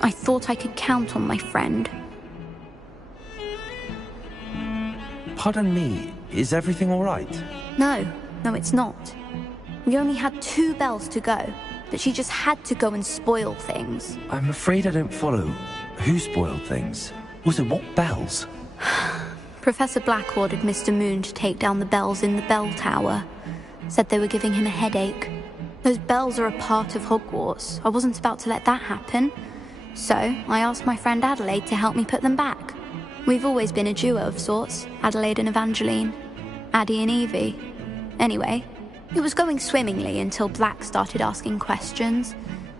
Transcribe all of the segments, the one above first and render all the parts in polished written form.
I thought I could count on my friend. Pardon me, is everything all right? No, it's not. We only had 2 bells to go, but she just had to go and spoil things. I'm afraid I don't follow. Who spoiled things? Also, what bells? Professor Black ordered Mr. Moon to take down the bells in the bell tower. Said they were giving him a headache. Those bells are a part of Hogwarts. I wasn't about to let that happen. So, I asked my friend Adelaide to help me put them back. We've always been a duo of sorts, Adelaide and Evangeline. Addie and Evie. Anyway, it was going swimmingly until Black started asking questions.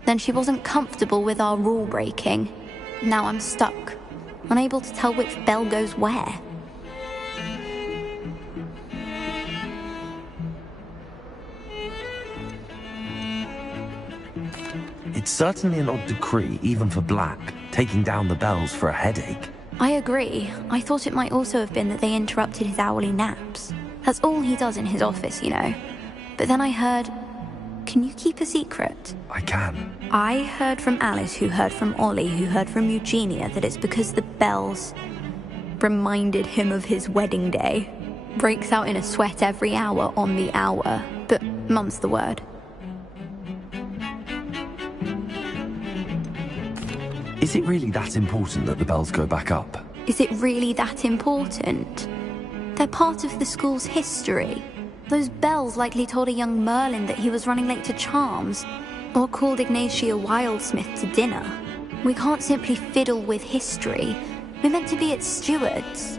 Then she wasn't comfortable with our rule breaking. Now I'm stuck, unable to tell which bell goes where. It's certainly an odd decree, even for Black, taking down the bells for a headache. I agree. I thought it might also have been that they interrupted his hourly naps. That's all he does in his office, you know. But then I heard... Can you keep a secret? I can. I heard from Alice, who heard from Ollie, who heard from Eugenia, that it's because the bells reminded him of his wedding day. Breaks out in a sweat every hour on the hour. But mum's the word. Is it really that important that the bells go back up? Is it really that important? They're part of the school's history. Those bells likely told a young Merlin that he was running late to Charms, or called Ignatia Wildsmith to dinner. We can't simply fiddle with history. We're meant to be its stewards.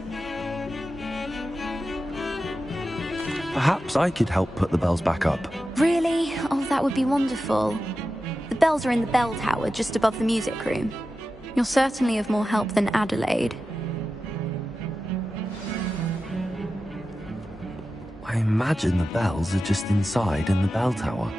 Perhaps I could help put the bells back up. Really? Oh, that would be wonderful. The bells are in the bell tower, just above the music room. You're certainly of more help than Adelaide. I imagine the bells are just inside in the bell tower.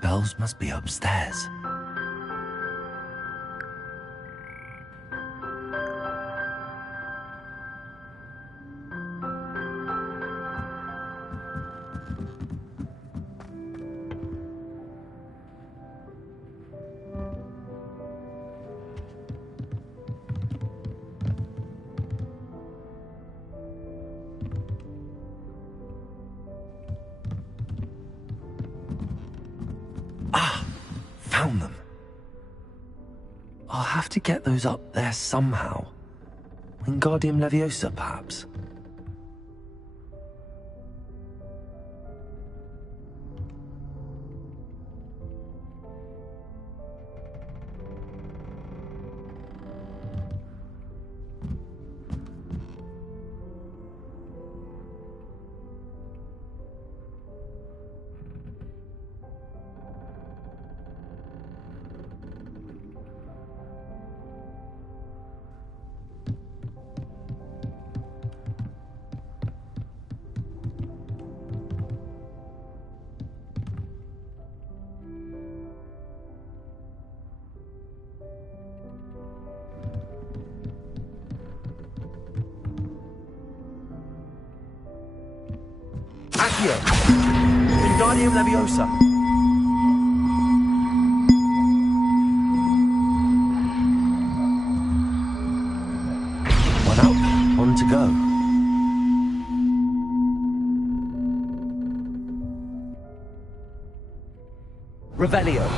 Bells must be upstairs. Found them. I'll have to get those up there somehow. Wingardium Leviosa, perhaps? Accio! Wingardium Leviosa! Revelio.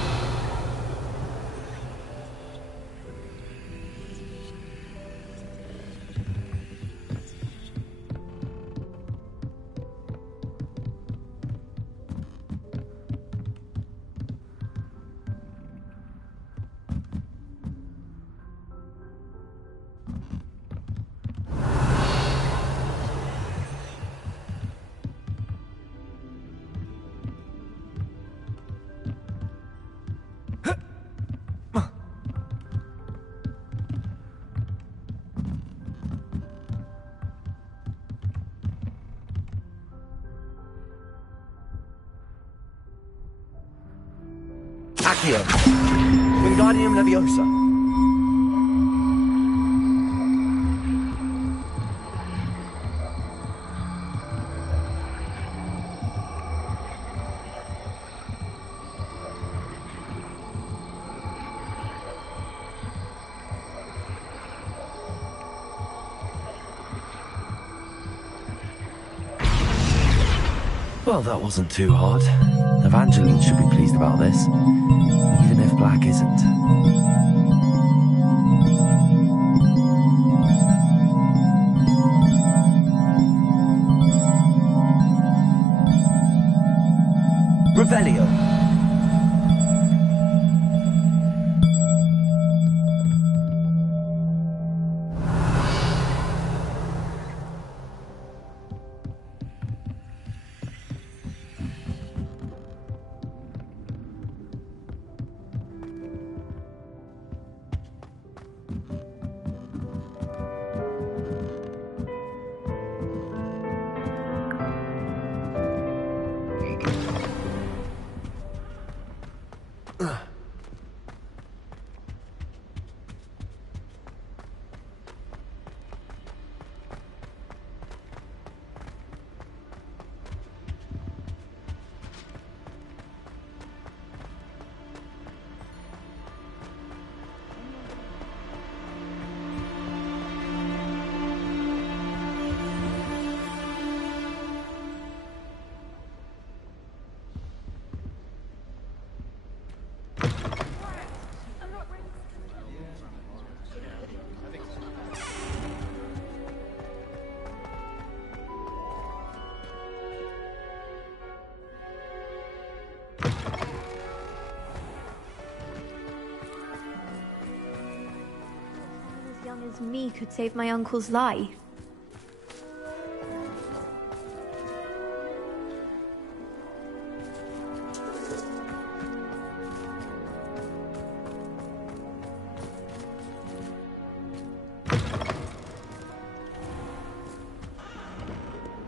Accio. Wingardium Leviosa. Well, that wasn't too hard. Evangeline should be pleased about this, even if Black isn't. Revelio. Young as me could save my uncle's life.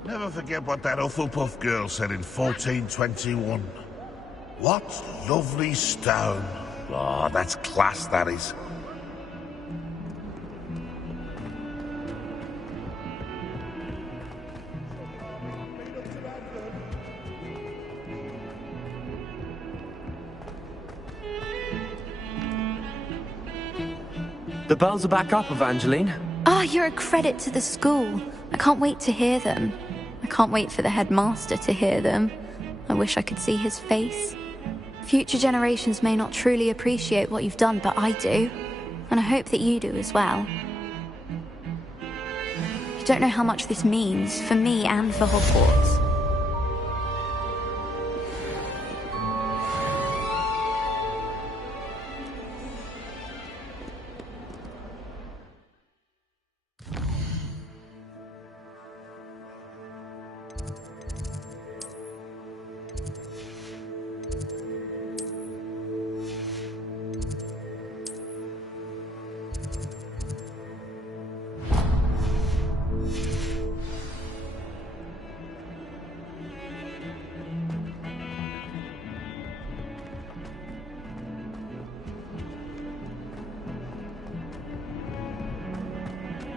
Never forget what that Hufflepuff girl said in 1421. What lovely stone. Oh, that's class, that is. The bells are back up, Evangeline. Ah, you're a credit to the school. I can't wait to hear them. I can't wait for the headmaster to hear them. I wish I could see his face. Future generations may not truly appreciate what you've done, but I do. And I hope that you do as well. You don't know how much this means, for me and for Hogwarts.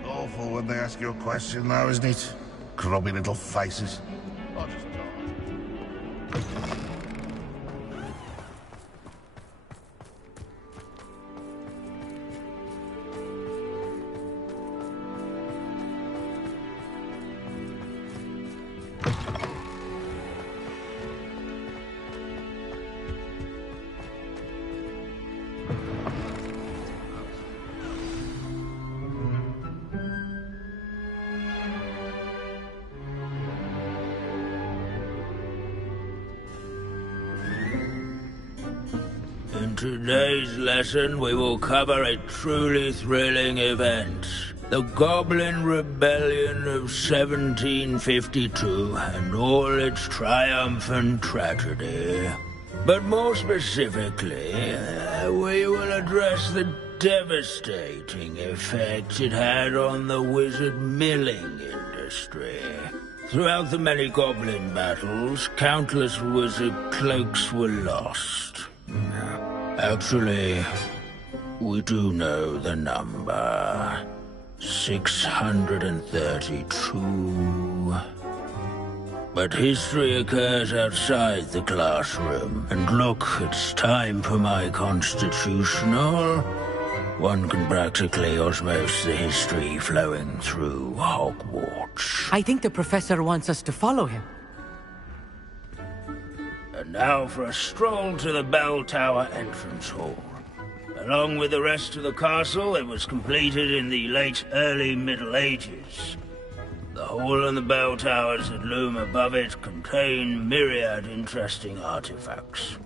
Awful when they ask you a question now, isn't it? Grubby little faces. I'll just die. today's lesson, we will cover a truly thrilling event. The Goblin Rebellion of 1752 and all its triumph and tragedy. But more specifically, we will address the devastating effect it had on the wizard milling industry. Throughout the many goblin battles, countless wizard cloaks were lost. Actually, we do know the number. 632. But history occurs outside the classroom. And look, it's time for my constitutional. One can practically osmose the history flowing through Hogwarts. I think the professor wants us to follow him. And now for a stroll to the bell tower entrance hall. Along with the rest of the castle, it was completed in the late early Middle Ages. The hall and the bell towers that loom above it contain myriad interesting artifacts.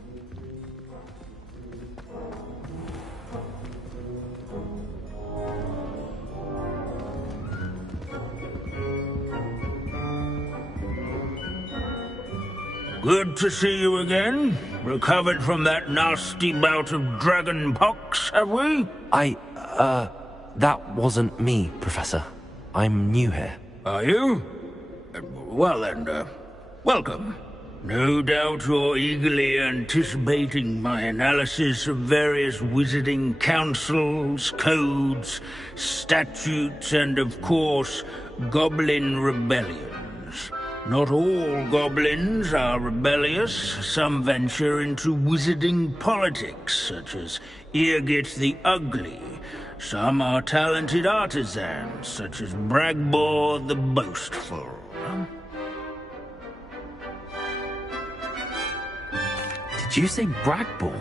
Good to see you again. Recovered from that nasty bout of dragon pox, have we? That wasn't me, Professor. I'm new here. Are you? Well then, welcome. No doubt you're eagerly anticipating my analysis of various wizarding councils, codes, statutes, and of course, goblin rebellions. Not all goblins are rebellious. Some venture into wizarding politics, such as Eargit the Ugly. Some are talented artisans, such as Bragbor the Boastful. Did you say Bragbor?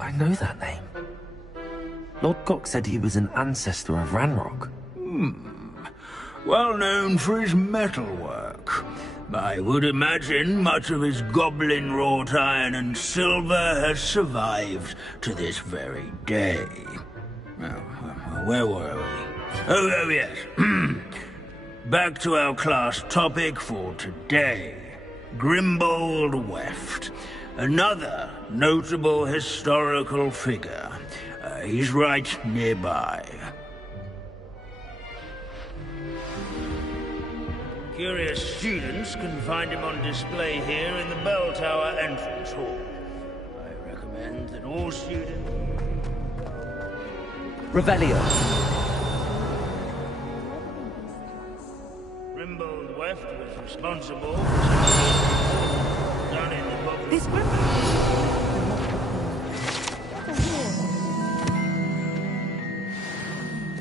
I know that name. Lord Cox said he was an ancestor of Ranrock. Well known for his metalwork. I would imagine much of his goblin wrought iron and silver has survived to this very day. Well, where were we? Oh yes. Back to our class topic for today. Grimbold Weft. Another notable historical figure. He's right nearby. Curious students can find him on display here in the bell tower entrance hall. I recommend that all students... Revelio. Grimbold Weft was responsible for done in the book. This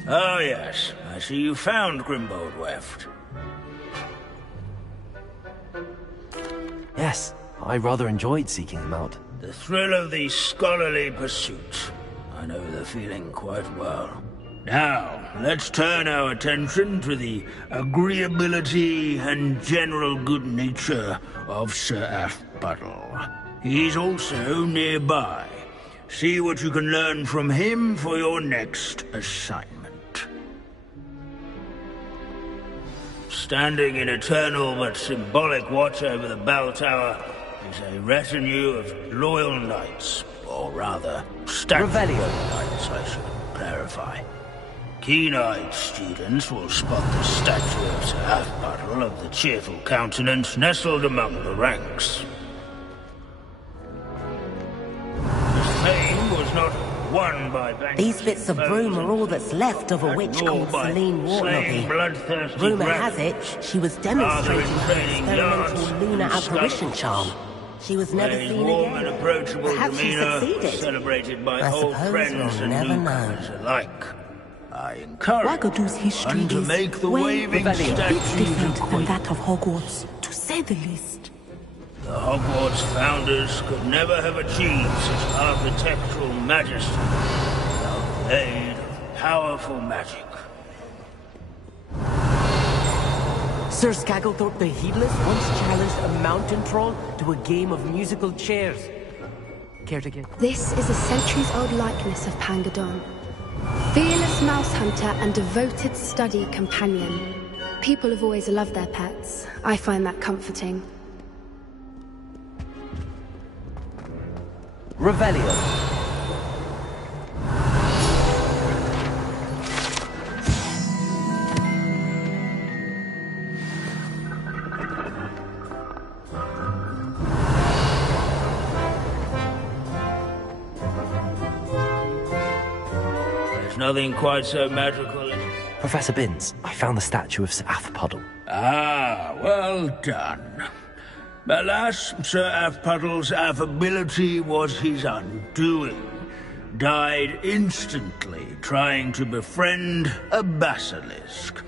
Oh yes, I see you found Grimbold Weft. Yes, I rather enjoyed seeking him out. The thrill of the scholarly pursuit. I know the feeling quite well. Now, let's turn our attention to the agreeability and general good nature of Sir Athbuttle. He's also nearby. See what you can learn from him for your next assignment. Standing in eternal but symbolic watch over the bell tower is a retinue of loyal knights, or rather, statutory knights, I should clarify. Keen-eyed students will spot the statue of Sir Athbuttle of the cheerful countenance nestled among the ranks. His fame was not won by These bits of broom are all that's left of a witch called Celine Wartnobby. Rumour has it she was demonstrating her experimental lunar apparition charm. She was never seen again. Perhaps she succeeded. Celebrated by I old suppose friends we'll and never newcomers know. alike. I encourage Wagadu's history one to is make the waving a bit statues different of than that of Hogwarts, to say the least. The Hogwarts founders could never have achieved such architectural majesty without the aid of powerful magic. Sir Skagglethorpe the Heedless once challenged a mountain troll to a game of musical chairs. Care to get... This is a centuries-old likeness of Pangadon. Fearless mouse hunter and devoted study companion. People have always loved their pets. I find that comforting. Revelio. There's nothing quite so magical as... Professor Binns, I found the statue of Sir Afpuddle. Ah, well done. Alas, Sir Afpuddle's affability was his undoing. Died instantly trying to befriend a basilisk.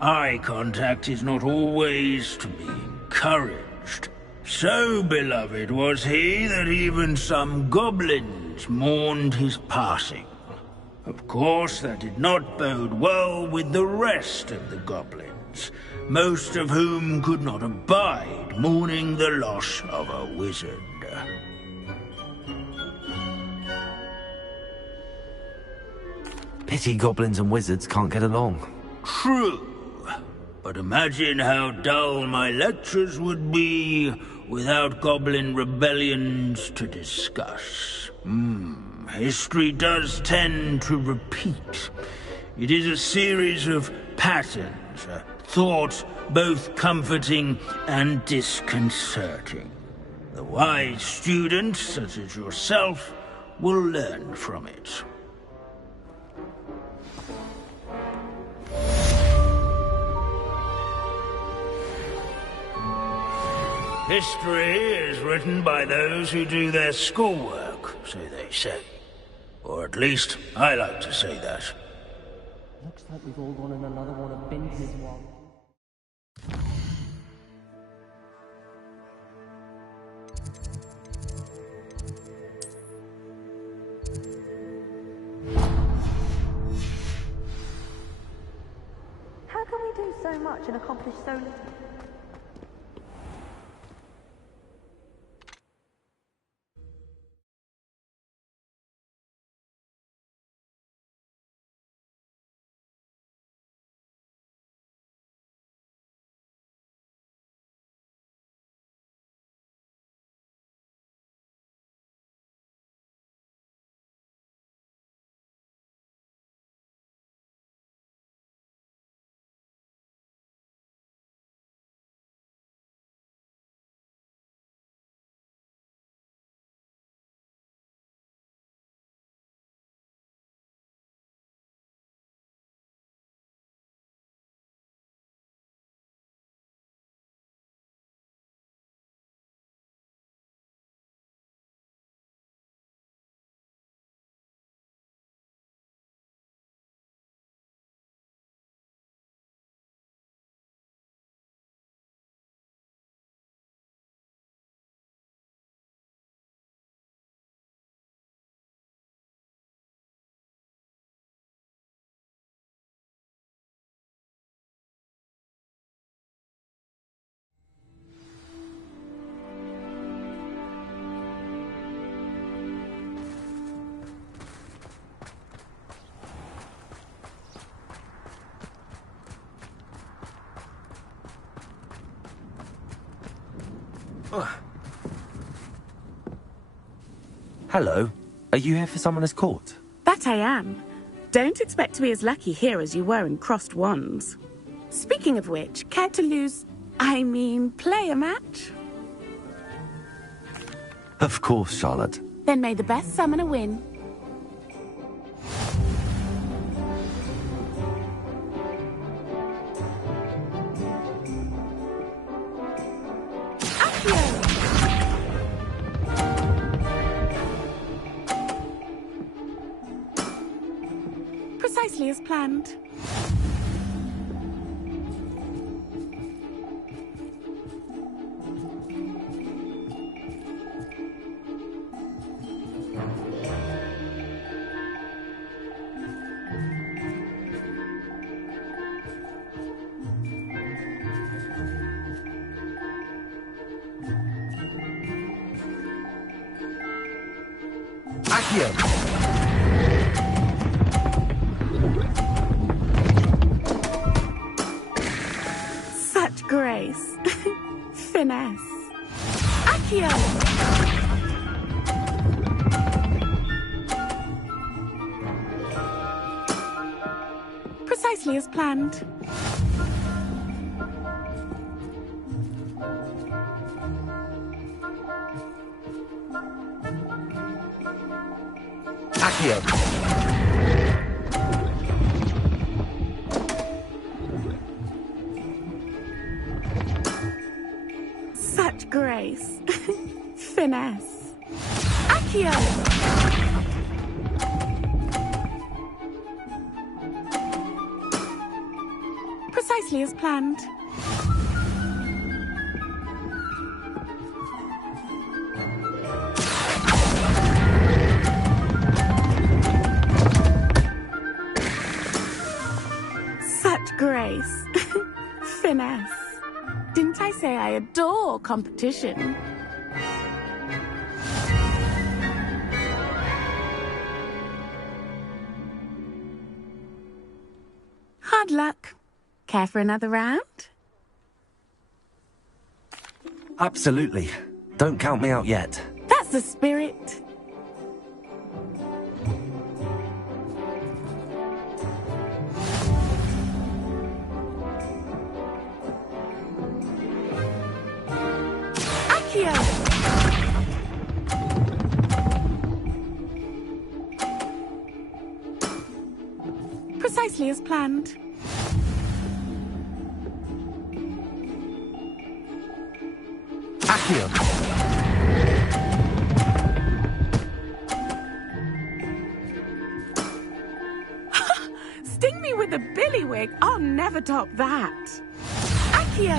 Eye contact is not always to be encouraged. So beloved was he that even some goblins mourned his passing. Of course, that did not bode well with the rest of the goblins, most of whom could not abide mourning the loss of a wizard. Pity goblins and wizards can't get along. True, but imagine how dull my lectures would be without goblin rebellions to discuss. History does tend to repeat. It is a series of patterns, a thought both comforting and disconcerting. The wise student, such as yourself, will learn from it. History is written by those who do their schoolwork, so they say. Or at least, I like to say that. Looks like we've all gone in another one of Binns' one. How can we do so much and accomplish so little? Hello. Are you here for Summoner's Court? That I am. Don't expect to be as lucky here as you were in Crossed Wands. Speaking of which, care to play a match? Of course, Charlotte. Then may the best summoner win. Precisely as planned. Accio! Such grace. Finesse. Accio! Precisely as planned. Accio! Such grace. Finesse. Accio! Precisely as planned. Such grace. Finesse. Didn't I say I adore competition? Hard luck. Care for another round? Absolutely. Don't count me out yet. That's the spirit. Accio! Precisely as planned. Accio! Sting me with a billywig. I'll never top that. Accio!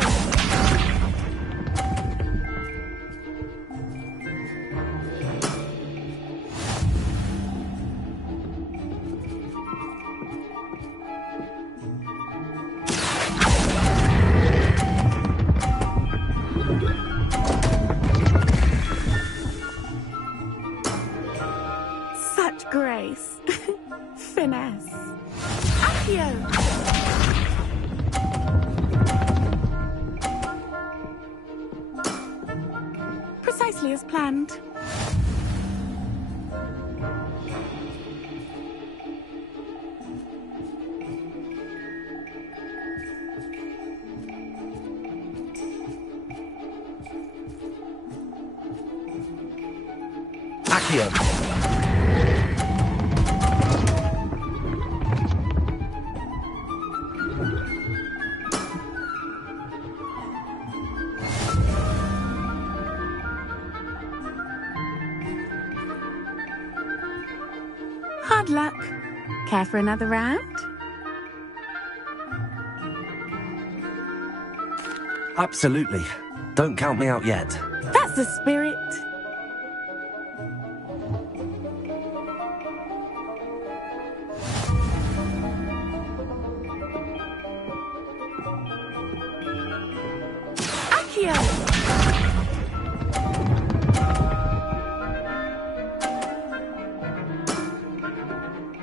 Such grace. Finesse. Accio! Precisely as planned. Accio! Hard luck. Care for another round? Absolutely. Don't count me out yet. That's the spirit. Accio!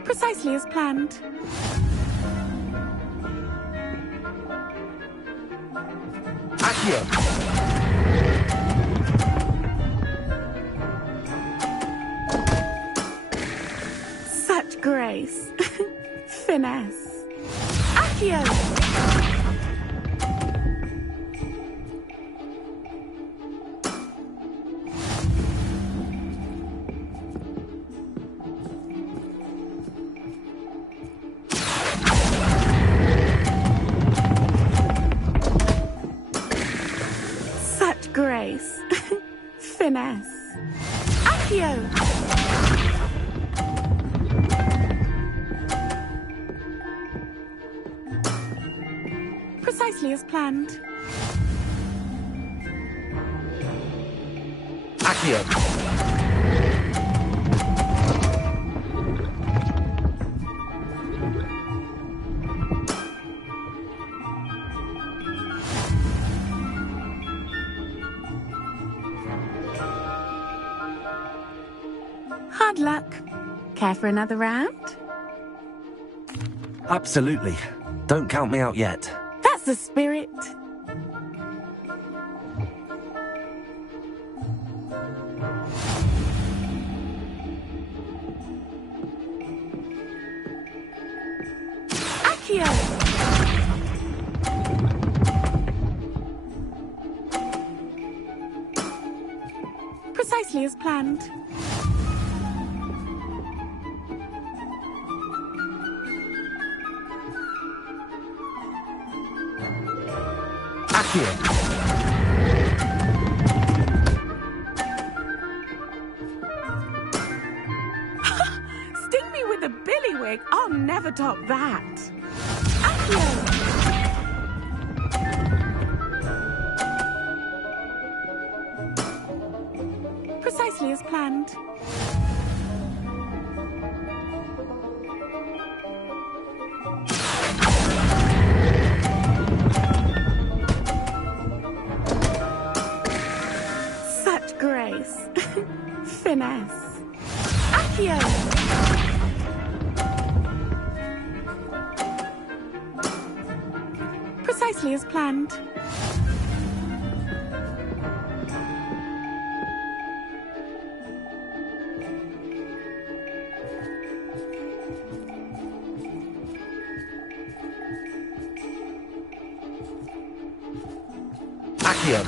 Precisely as planned. Accio! Such grace. Finesse. Accio! Such grace. Finesse. Accio! Precisely as planned. Accio! Hard luck. Care for another round? Absolutely. Don't count me out yet. That's the spirit. Accio! Precisely as planned. Accio! Sting me with a billywig. I'll never top that. Accio! Precisely as planned. Such grace. Finesse. Accio! Precisely as planned. Accio!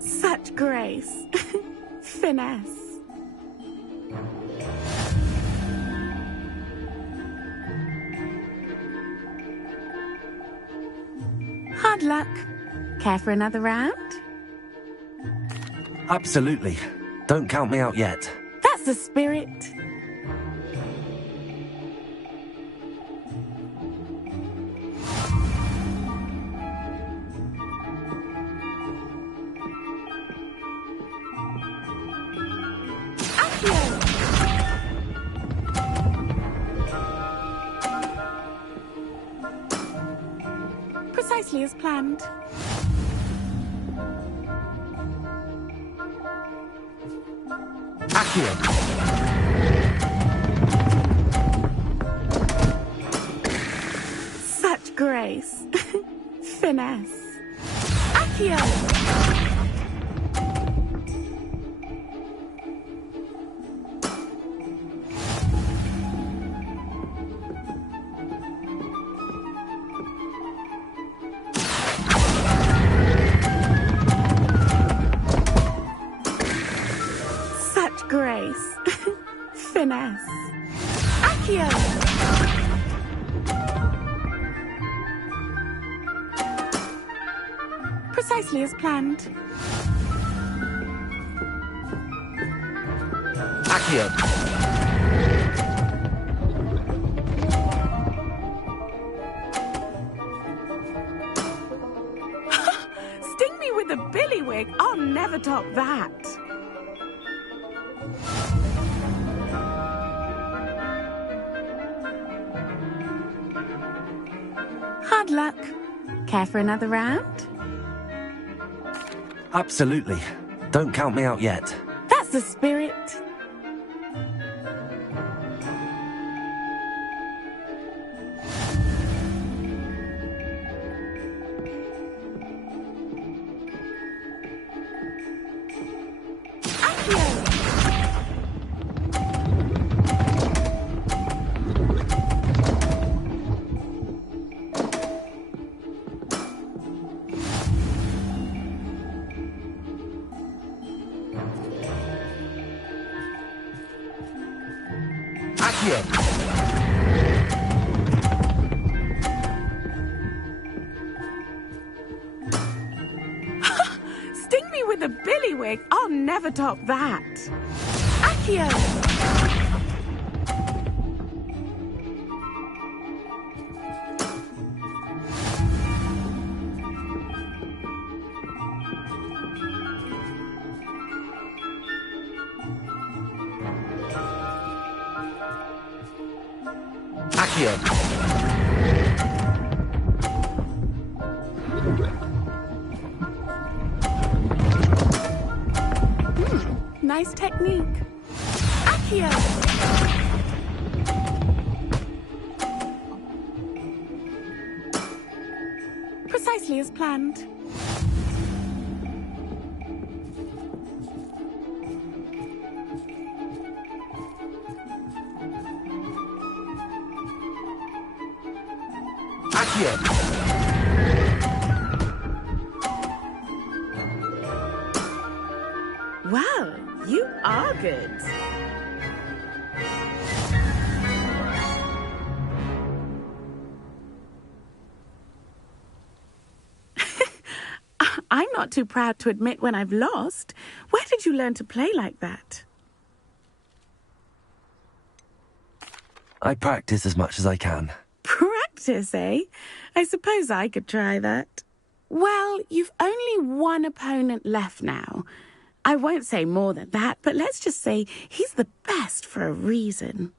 Such grace. Finesse. Hard luck. Care for another round? Absolutely. Don't count me out yet. That's the spirit. Accio! Precisely as planned. Accio! Such grace. Finesse. Accio! Such grace. Finesse. Accio! Precisely as planned. Accio! Sting me with a billywig. I'll never top that. Hard luck. Care for another round? Absolutely. Don't count me out yet. That's the spirit. Accio! Accio! Sting me with a billywig. I'll never top that. Accio! Accio! Nice technique. Accio! Precisely as planned. Well, you are good. I'm not too proud to admit when I've lost. Where did you learn to play like that? I practice as much as I can. Practice, eh? I suppose I could try that. Well, you've only one opponent left now. I won't say more than that, but let's just say he's the best for a reason.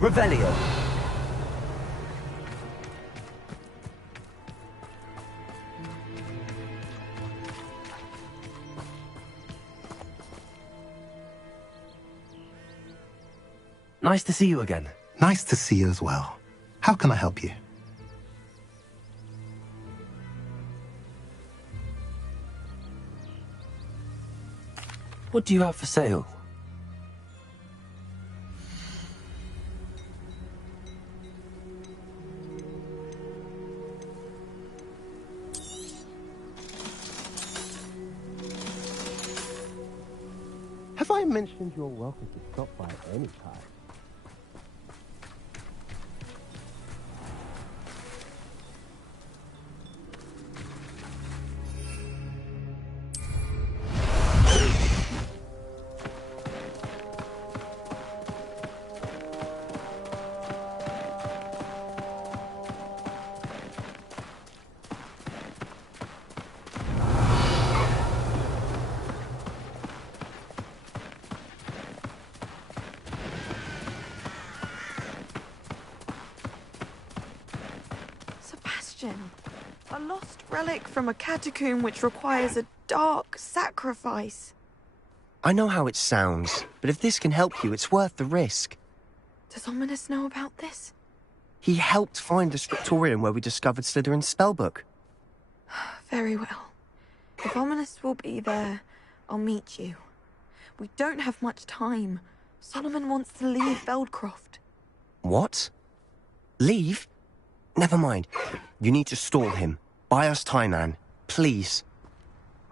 Revelio. Nice to see you again. Nice to see you as well. How can I help you? What do you have for sale? Have I mentioned you're welcome to stop by any time? question. A lost relic from a catacomb which requires a dark sacrifice. I know how it sounds, but if this can help you, it's worth the risk. Does Ominous know about this? He helped find the scriptorium where we discovered Slytherin's spellbook. Very well. If Ominous will be there, I'll meet you. We don't have much time. Solomon wants to leave Feldcroft. What? Leave? Never mind. You need to stall him. Buy us time, Anne. Please.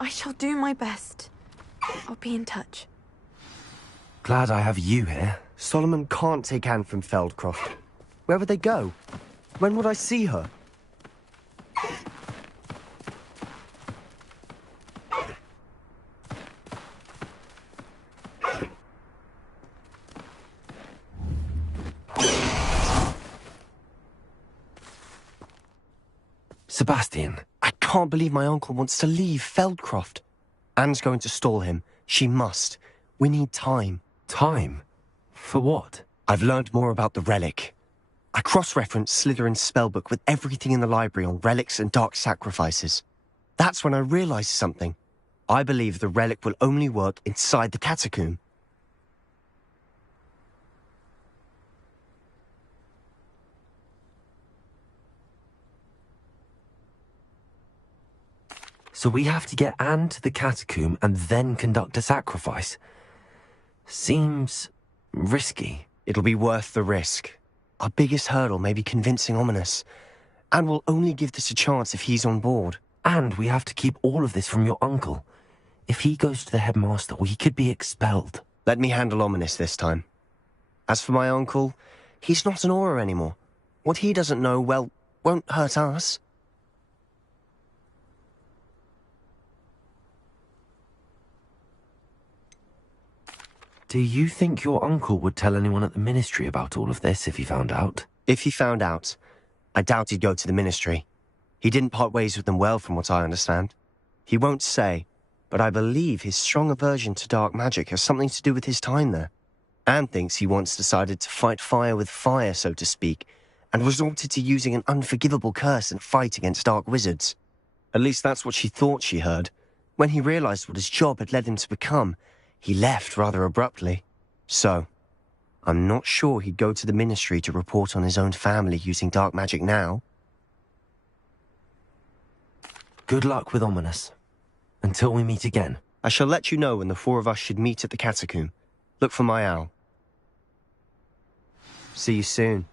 I shall do my best. I'll be in touch. Glad I have you here. Solomon can't take Anne from Feldcroft. Where would they go? When would I see her? Sebastian. I can't believe my uncle wants to leave Feldcroft. Anne's going to stall him. She must. We need time. Time? For what? I've learned more about the relic. I cross-referenced Slytherin's spellbook with everything in the library on relics and dark sacrifices. That's when I realized something. I believe the relic will only work inside the catacomb. So we have to get Anne to the catacomb and then conduct a sacrifice. Seems risky. It'll be worth the risk. Our biggest hurdle may be convincing Ominous. And we'll only give this a chance if he's on board. And we have to keep all of this from your uncle. If he goes to the headmaster, we could be expelled. Let me handle Ominous this time. As for my uncle, he's not an Auror anymore. What he doesn't know, well, won't hurt us. Do you think your uncle would tell anyone at the ministry about all of this if he found out? If he found out, I doubt he'd go to the ministry. He didn't part ways with them well, from what I understand. He won't say, but I believe his strong aversion to dark magic has something to do with his time there. Anne thinks he once decided to fight fire with fire, so to speak, and resorted to using an unforgivable curse in a fight against dark wizards. At least that's what she thought she heard. When he realized what his job had led him to become, he left rather abruptly. So, I'm not sure he'd go to the ministry to report on his own family using dark magic now. Good luck with Ominous. Until we meet again. I shall let you know when the four of us should meet at the catacomb. Look for my owl. See you soon.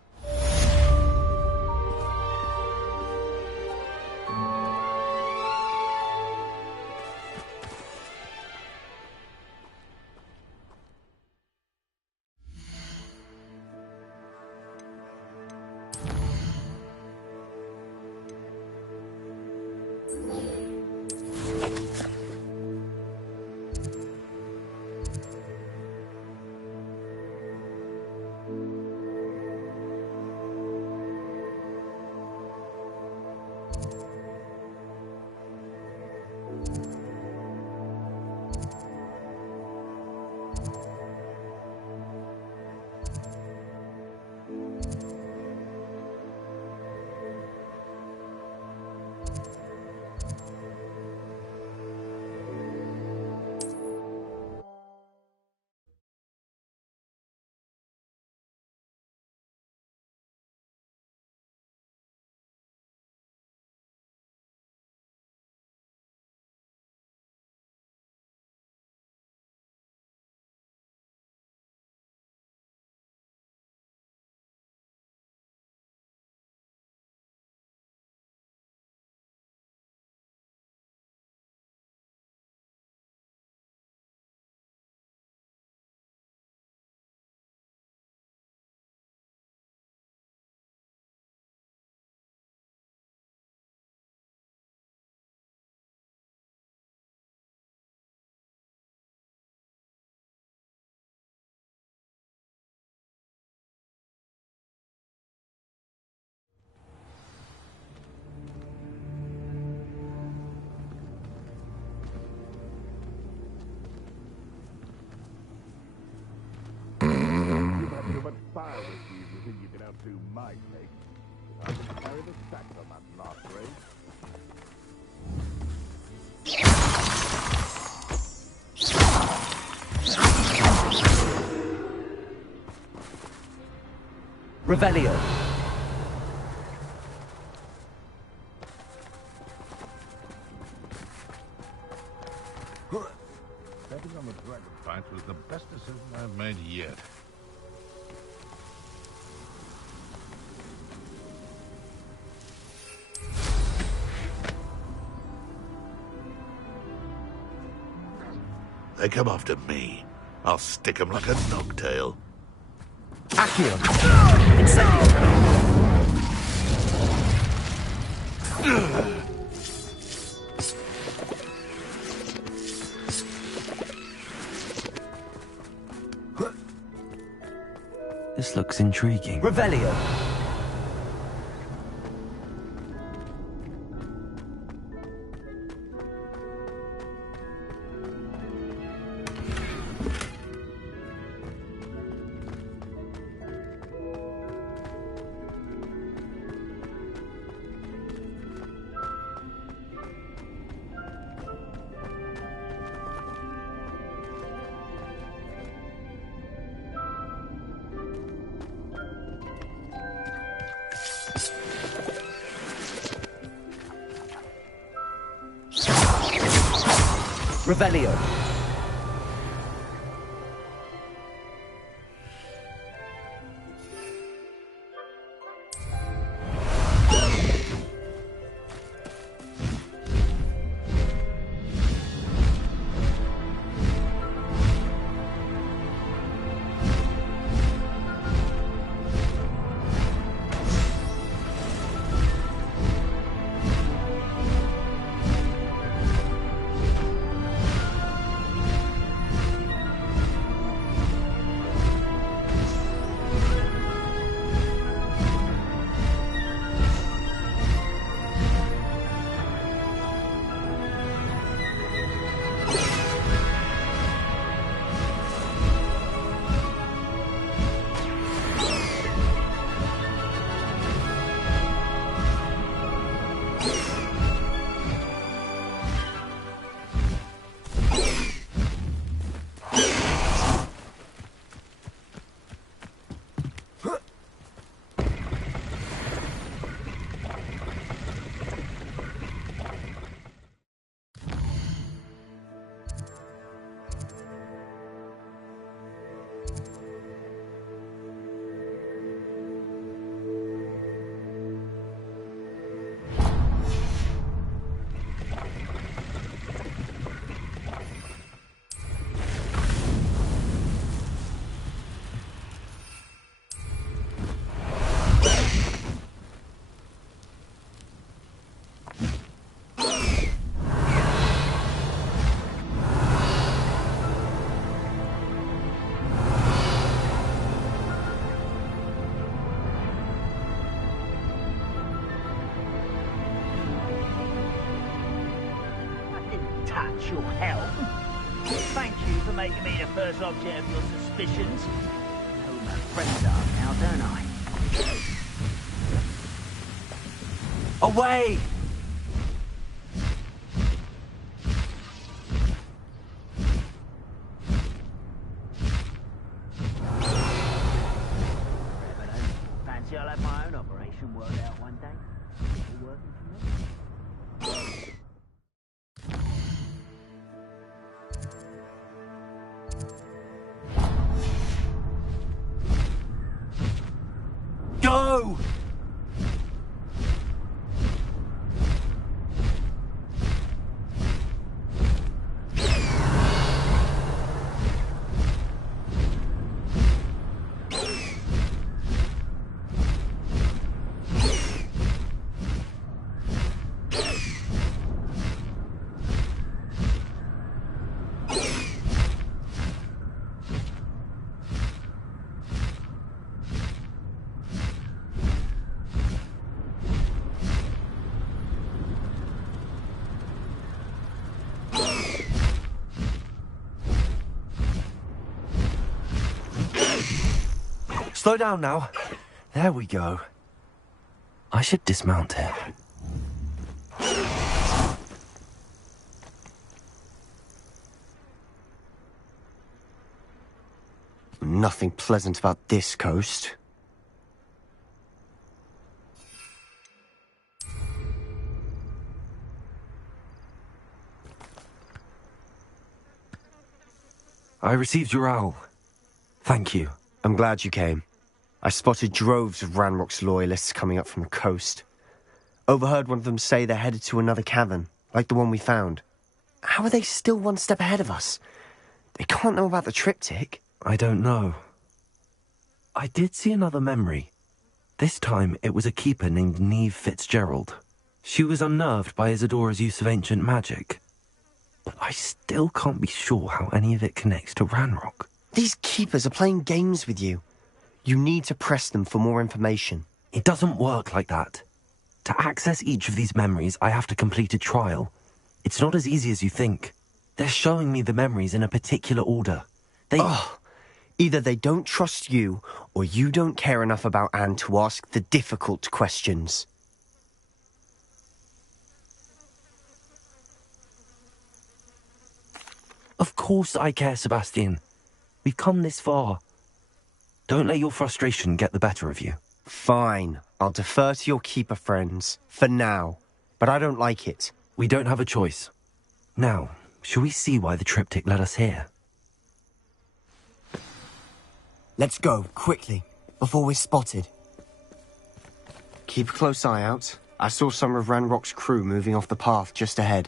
Fire with you until you get out to my place. I can carry the sack of that last Revelio. Betting on the dragon fight was the best decision I've made yet. They come after me. I'll stick 'em like a nogtail. Accio. Incendio. This looks intriguing. Revelio. Revelio. Your help. Thank you for making me the first object of your suspicions. I know who my friends are now, don't I? Away! Fancy I'll have my own operation worked out one day. All working for me? Go! Slow down now. There we go. I should dismount here. Nothing pleasant about this coast. I received your owl. Thank you. I'm glad you came. I spotted droves of Ranrock's loyalists coming up from the coast. Overheard one of them say they're headed to another cavern, like the one we found. How are they still one step ahead of us? They can't know about the triptych. I don't know. I did see another memory. This time it was a keeper named Neve Fitzgerald. She was unnerved by Isadora's use of ancient magic. But I still can't be sure how any of it connects to Ranrock. These keepers are playing games with you. You need to press them for more information. It doesn't work like that. To access each of these memories, I have to complete a trial. It's not as easy as you think. They're showing me the memories in a particular order. Either they don't trust you, or you don't care enough about Anne to ask the difficult questions. Of course I care, Sebastian. We've come this far. Don't let your frustration get the better of you. Fine. I'll defer to your keeper friends, for now. But I don't like it. We don't have a choice. Now, shall we see why the triptych led us here? Let's go, quickly, before we're spotted. Keep a close eye out. I saw some of Ranrock's crew moving off the path just ahead.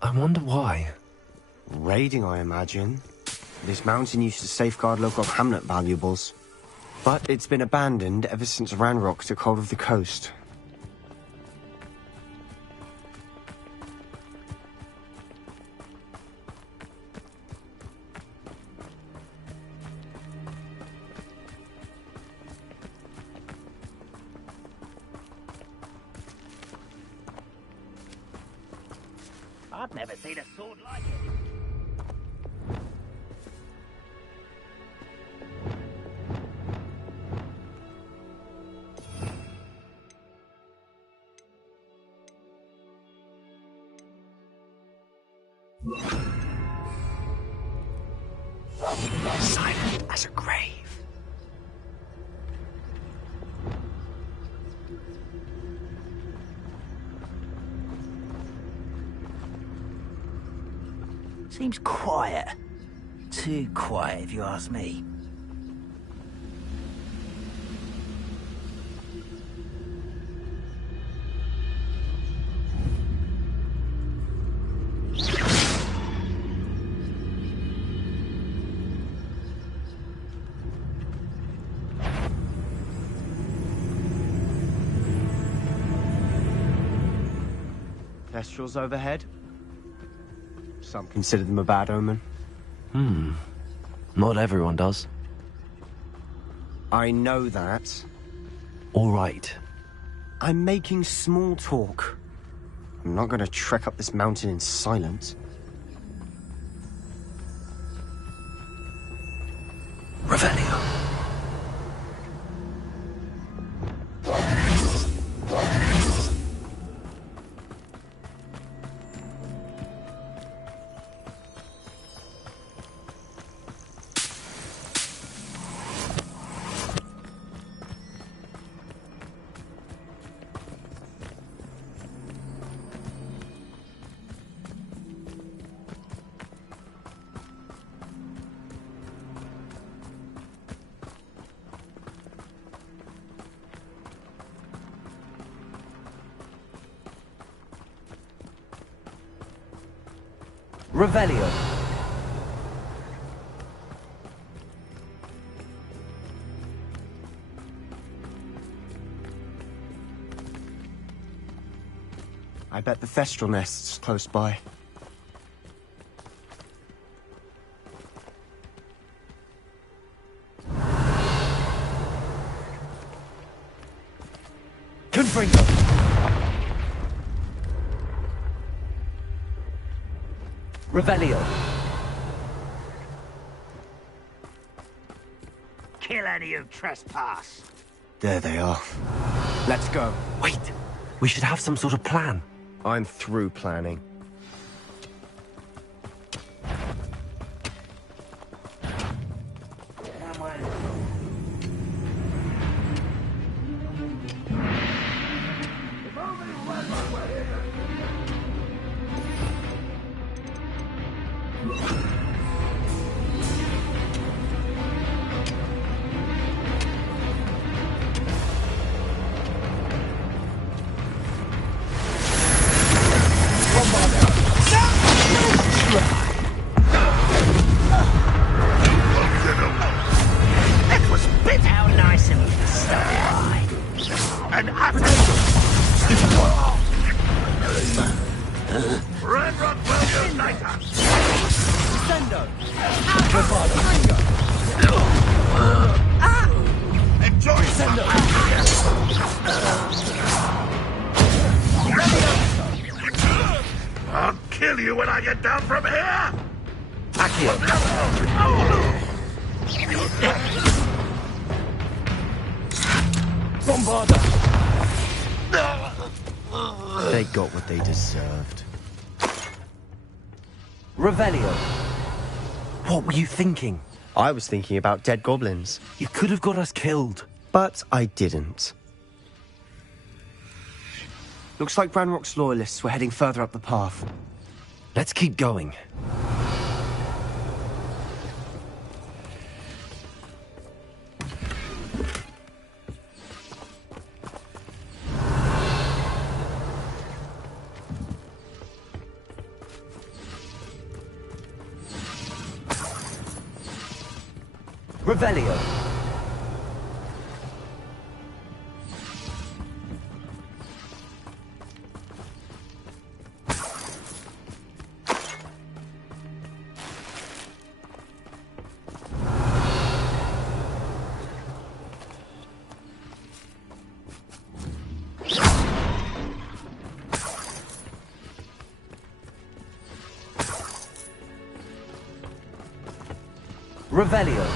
I wonder why. Raiding, I imagine. This mountain used to safeguard local hamlet valuables. But it's been abandoned ever since Ranrock took hold of the coast. I've never seen a sword like it. Silent as a grave. Seems quiet. Too quiet, if you ask me. Kestrels overhead? Some consider them a bad omen. Not everyone does. I know that. All right. I'm making small talk. I'm not going to trek up this mountain in silence. Revelio. Revelio. I bet the Thestral nest's close by. Confringo. Revelio. Kill any who trespass. There they are. Let's go. Wait, we should have some sort of plan. I'm through planning. Red Rock will unite us! Sendo! Enjoy Sendo! I'll kill you when I get down from here! Accio! Bombarda! They got what they deserved. Revelio. What were you thinking? I was thinking about dead goblins. You could have got us killed. But I didn't. Looks like Ranrock's loyalists were heading further up the path. Let's keep going. Revelio. Revelio.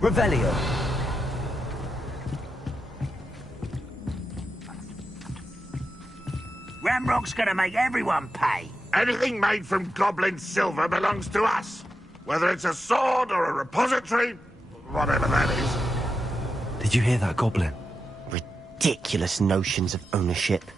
Revelio. Ramrock's gonna make everyone pay. Anything made from goblin silver belongs to us. Whether it's a sword or a repository, whatever that is. Did you hear that, Goblin? Ridiculous notions of ownership.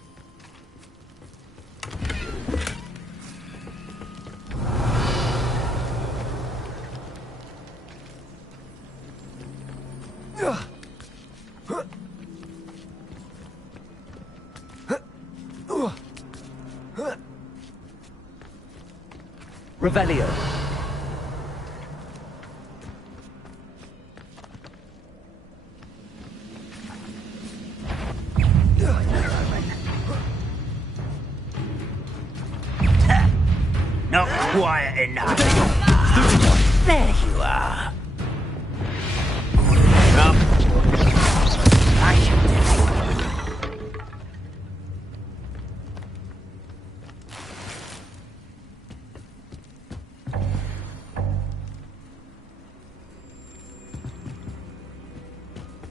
Revelio. Not quiet enough. There you are. Come. I shall tell you.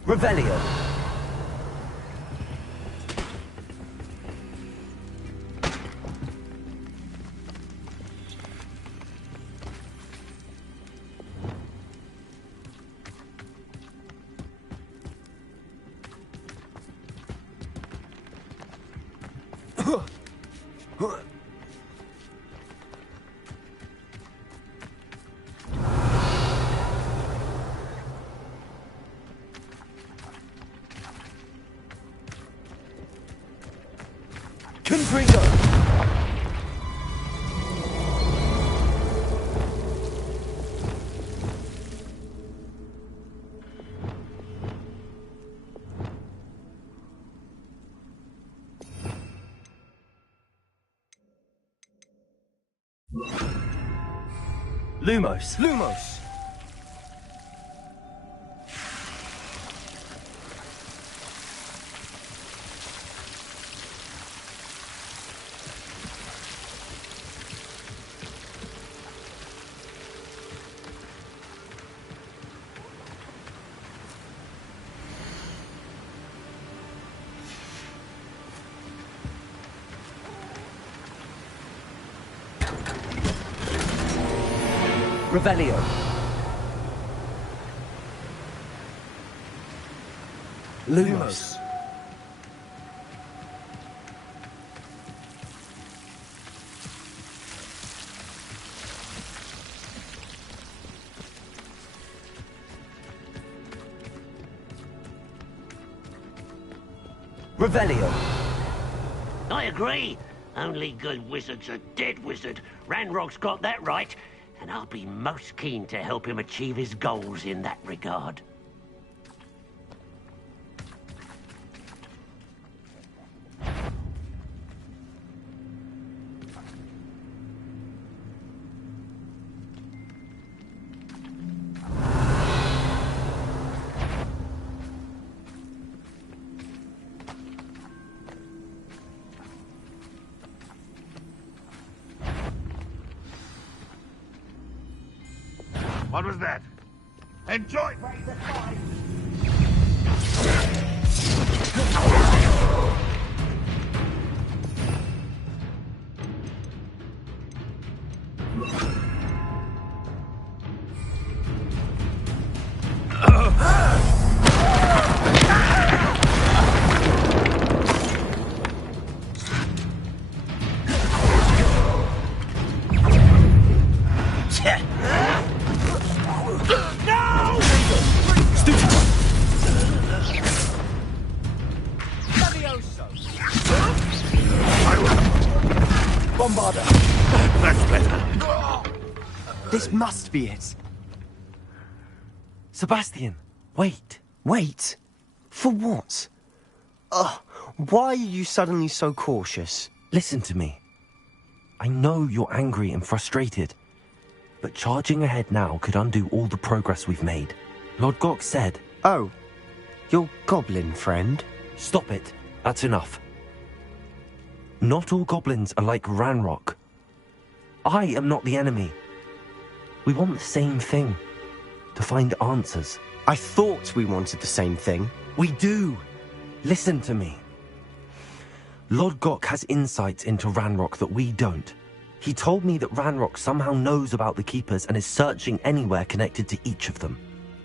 Revelio. Confringo. Lumos. Lumos. Revelio. Lumos. Revelio. I agree. Only good wizard's a dead wizard. Ranrock's got that right, and I'll be most keen to help him achieve his goals in that regard. What was that? Enjoy! This must be it. Sebastian, wait. Wait? For what? Ugh, why are you suddenly so cautious? Listen to me. I know you're angry and frustrated, but charging ahead now could undo all the progress we've made. Lord Gok said... Oh, your goblin friend? Stop it. That's enough. Not all goblins are like Ranrock. I am not the enemy. We want the same thing. To find answers. I thought we wanted the same thing. We do. Listen to me. Lord Gok has insights into Ranrock that we don't. He told me that Ranrock somehow knows about the Keepers and is searching anywhere connected to each of them.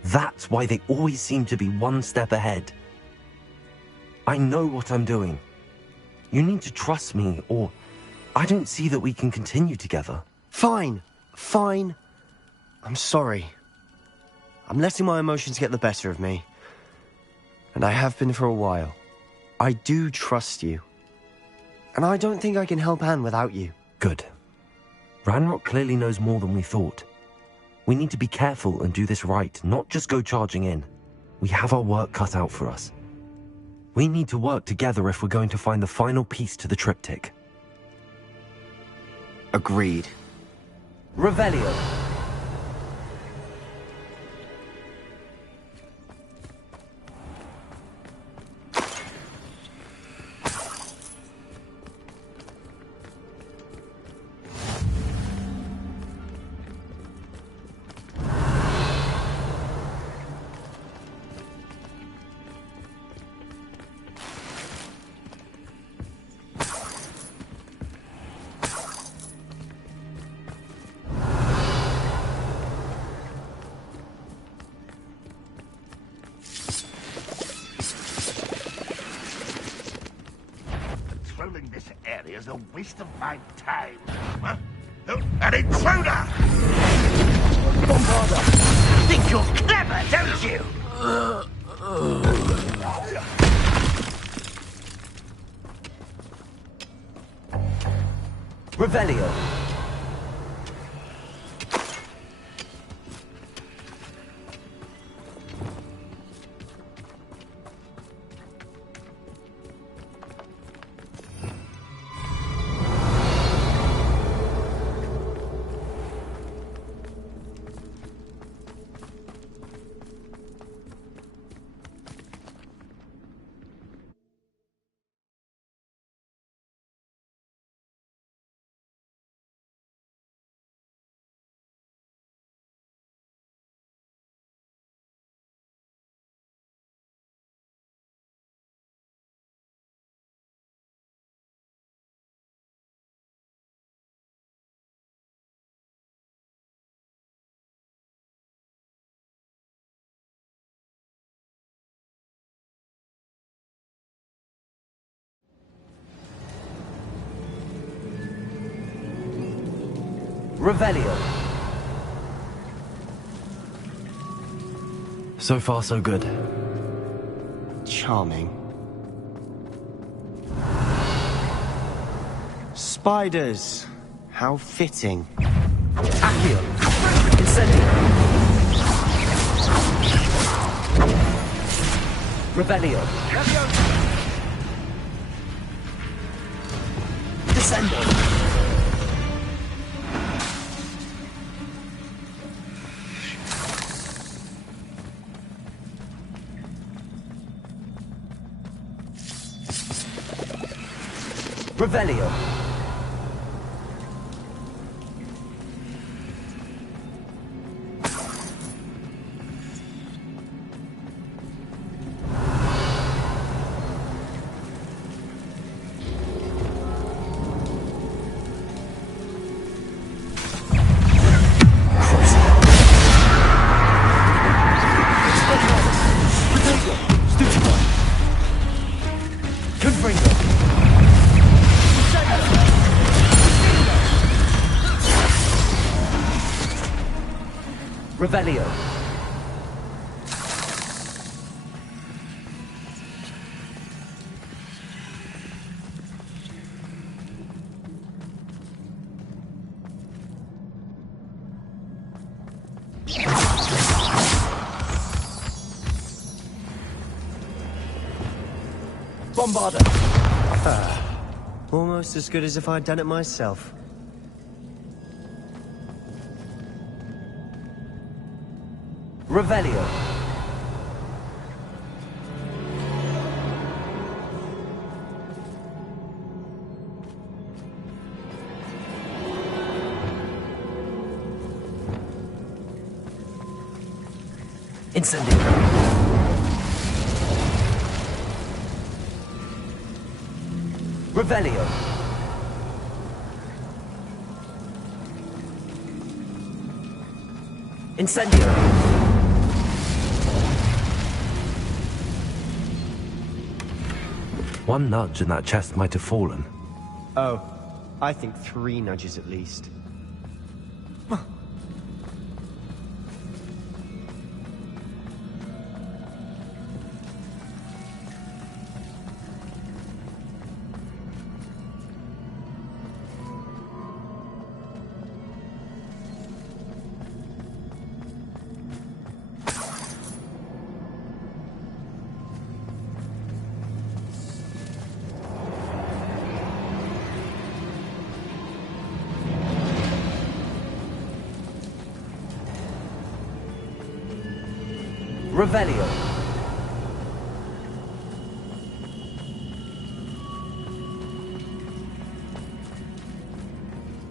That's why they always seem to be one step ahead. I know what I'm doing. You need to trust me, or I don't see that we can continue together. Fine. Fine. I'm sorry. I'm letting my emotions get the better of me. And I have been for a while. I do trust you. And I don't think I can help Anne without you. Good. Ranrock clearly knows more than we thought. We need to be careful and do this right, not just go charging in. We have our work cut out for us. We need to work together if we're going to find the final piece to the triptych. Agreed. Revelio. Patrolling this area is a waste of my time. Huh? Oh, an intruder! Bombarda! Think you're clever, don't you? Revelio. Revelio. So far, so good. Charming. Spiders. How fitting. Accio. Incendio. Revelio. Descendo. Revelio. Revelio. Bombarder. Almost as good as if I'd done it myself. Revelio. Incendio. Revelio. Incendio. One nudge and that chest might have fallen. Oh, I think 3 nudges at least. Revelio.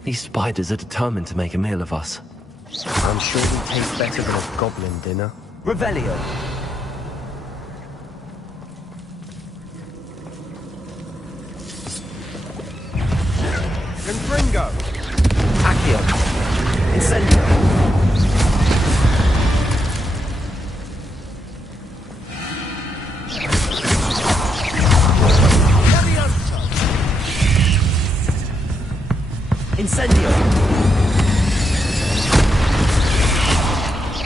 These spiders are determined to make a meal of us. I'm sure we taste better than a goblin dinner. Revelio. Confringo. Accio. Incendio. Incendio!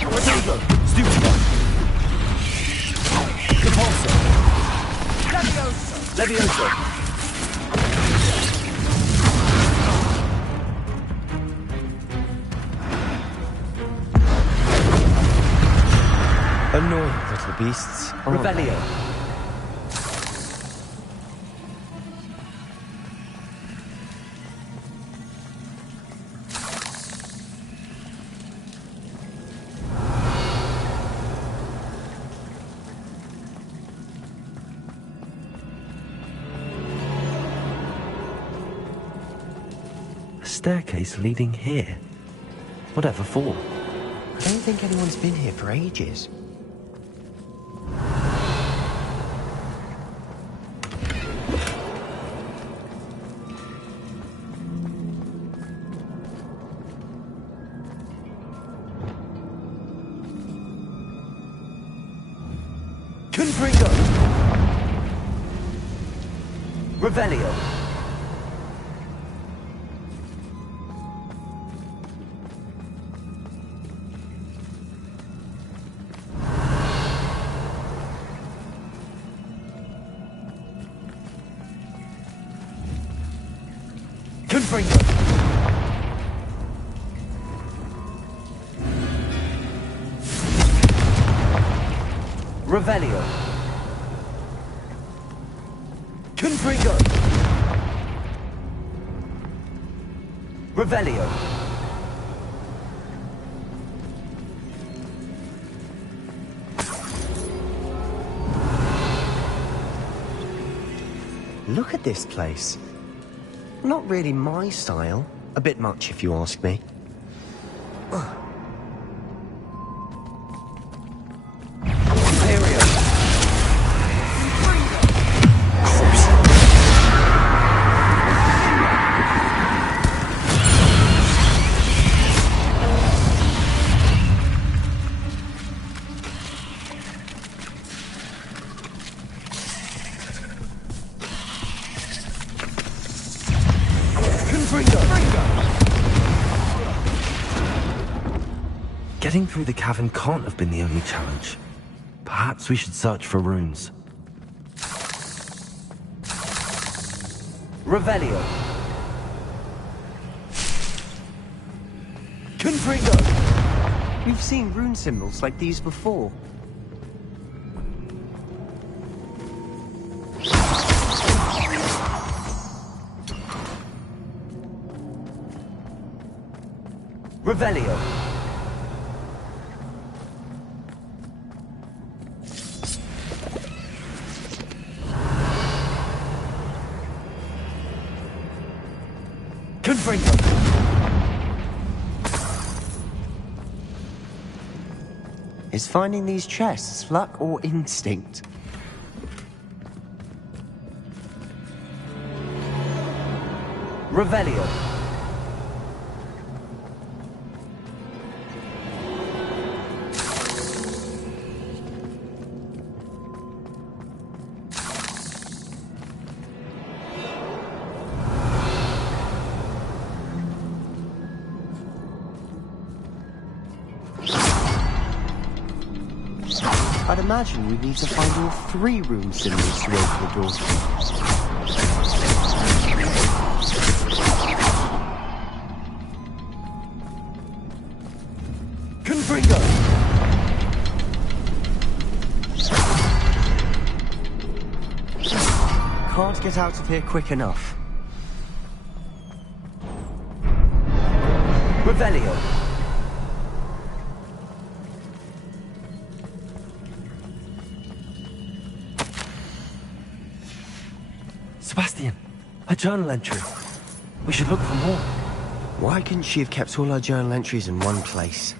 Potato! Stupido! Repulsor! Levioso! Levioso! Annoying little beasts. Revelio! Staircase leading here. Whatever for? I don't think anyone's been here for ages. Confringo! Revelio! Revelio. Confringo. Revelio. Look at this place. Not really my style. A bit much, if you ask me. Getting through the cavern can't have been the only challenge. Perhaps we should search for runes. Revelio. Confringo. We've seen rune symbols like these before. Revelio. Confringo. Is finding these chests luck or instinct? Revelio. I'd imagine we need to find all 3 rune symbols to open the door. Confringo. Can't get out of here quick enough. Revelio. Sebastian, a journal entry. We should look for more. Why couldn't she have kept all her journal entries in one place?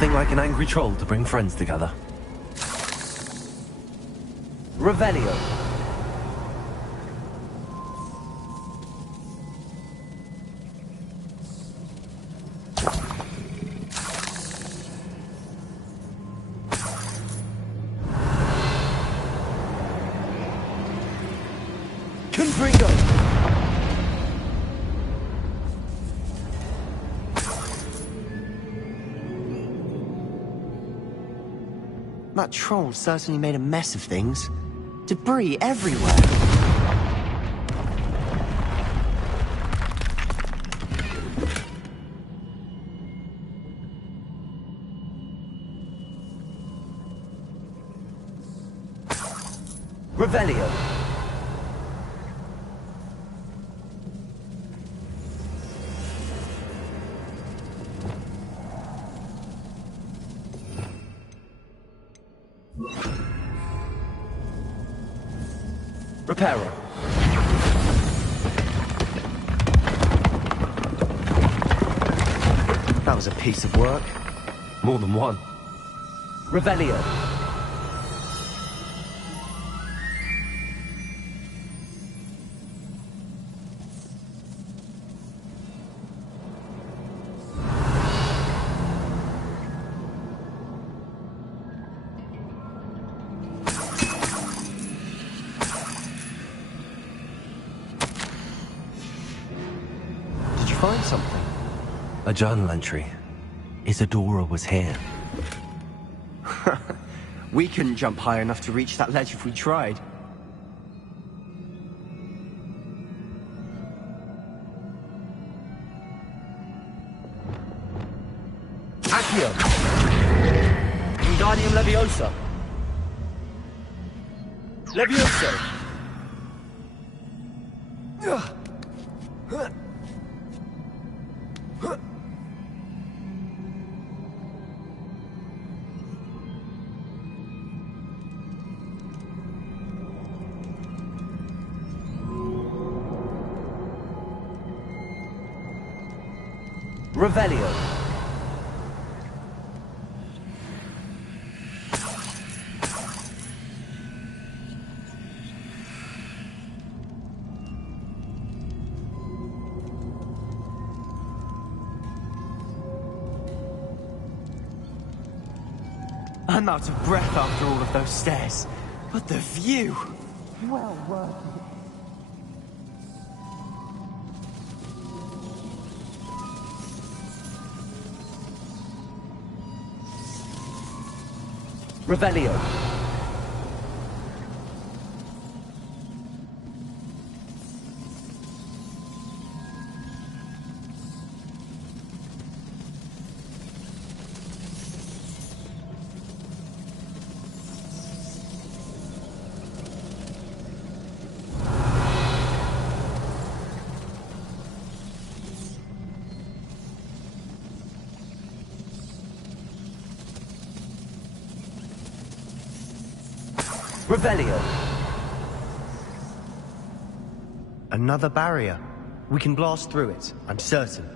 Nothing like an angry troll to bring friends together. Revelio. Confringo. That troll certainly made a mess of things. Debris everywhere. Revelio. Reparo. That was a piece of work. More than one. Revelio. Did you find something? A journal entry. Isadora was here. We couldn't jump high enough to reach that ledge if we tried. Accio. Wingardium Leviosa. Levioso. Revelio. I'm out of breath after all of those stairs. But the view! Well worth it. Revelio. Revelio. Another barrier. We can blast through it, I'm certain.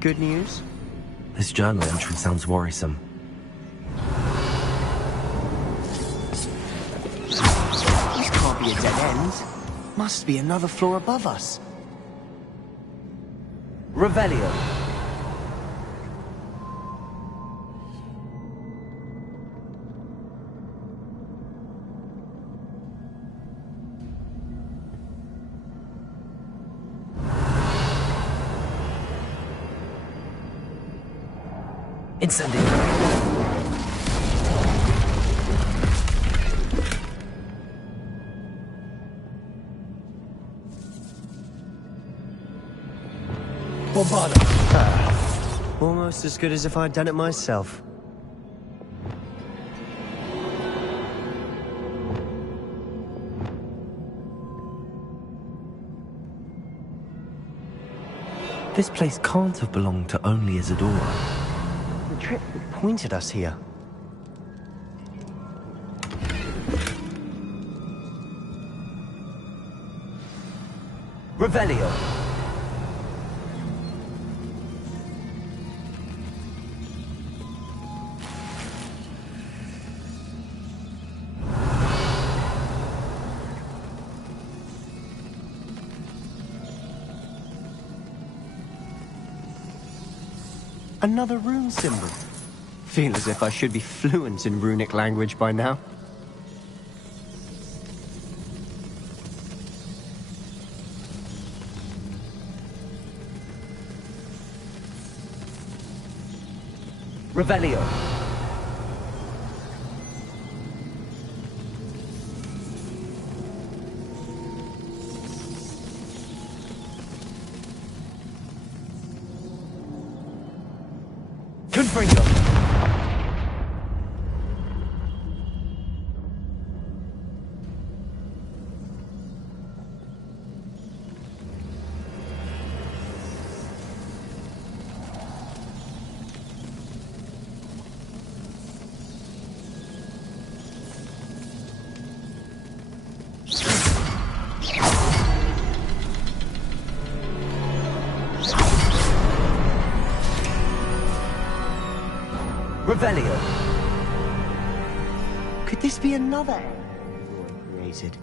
Good news? This journal entry sounds worrisome. This can't be a dead end. Must be another floor above us. Revelio. Incendio. Bombada. Almost as good as if I'd done it myself. This place can't have belonged to only Isadora. The trip pointed us here. Revelio. Another rune symbol. Feel as if I should be fluent in runic language by now. Revelio. Confringo. Revelio. Could this be another area Aurora created?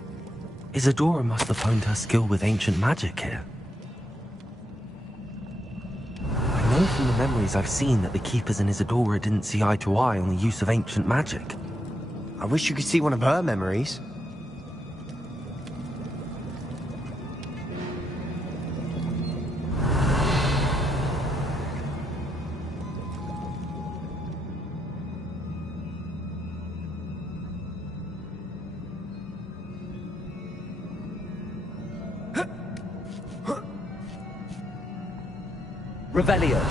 Isadora must have honed her skill with ancient magic here. I know from the memories I've seen that the Keepers and Isadora didn't see eye to eye on the use of ancient magic. I wish you could see one of her memories. Revelio.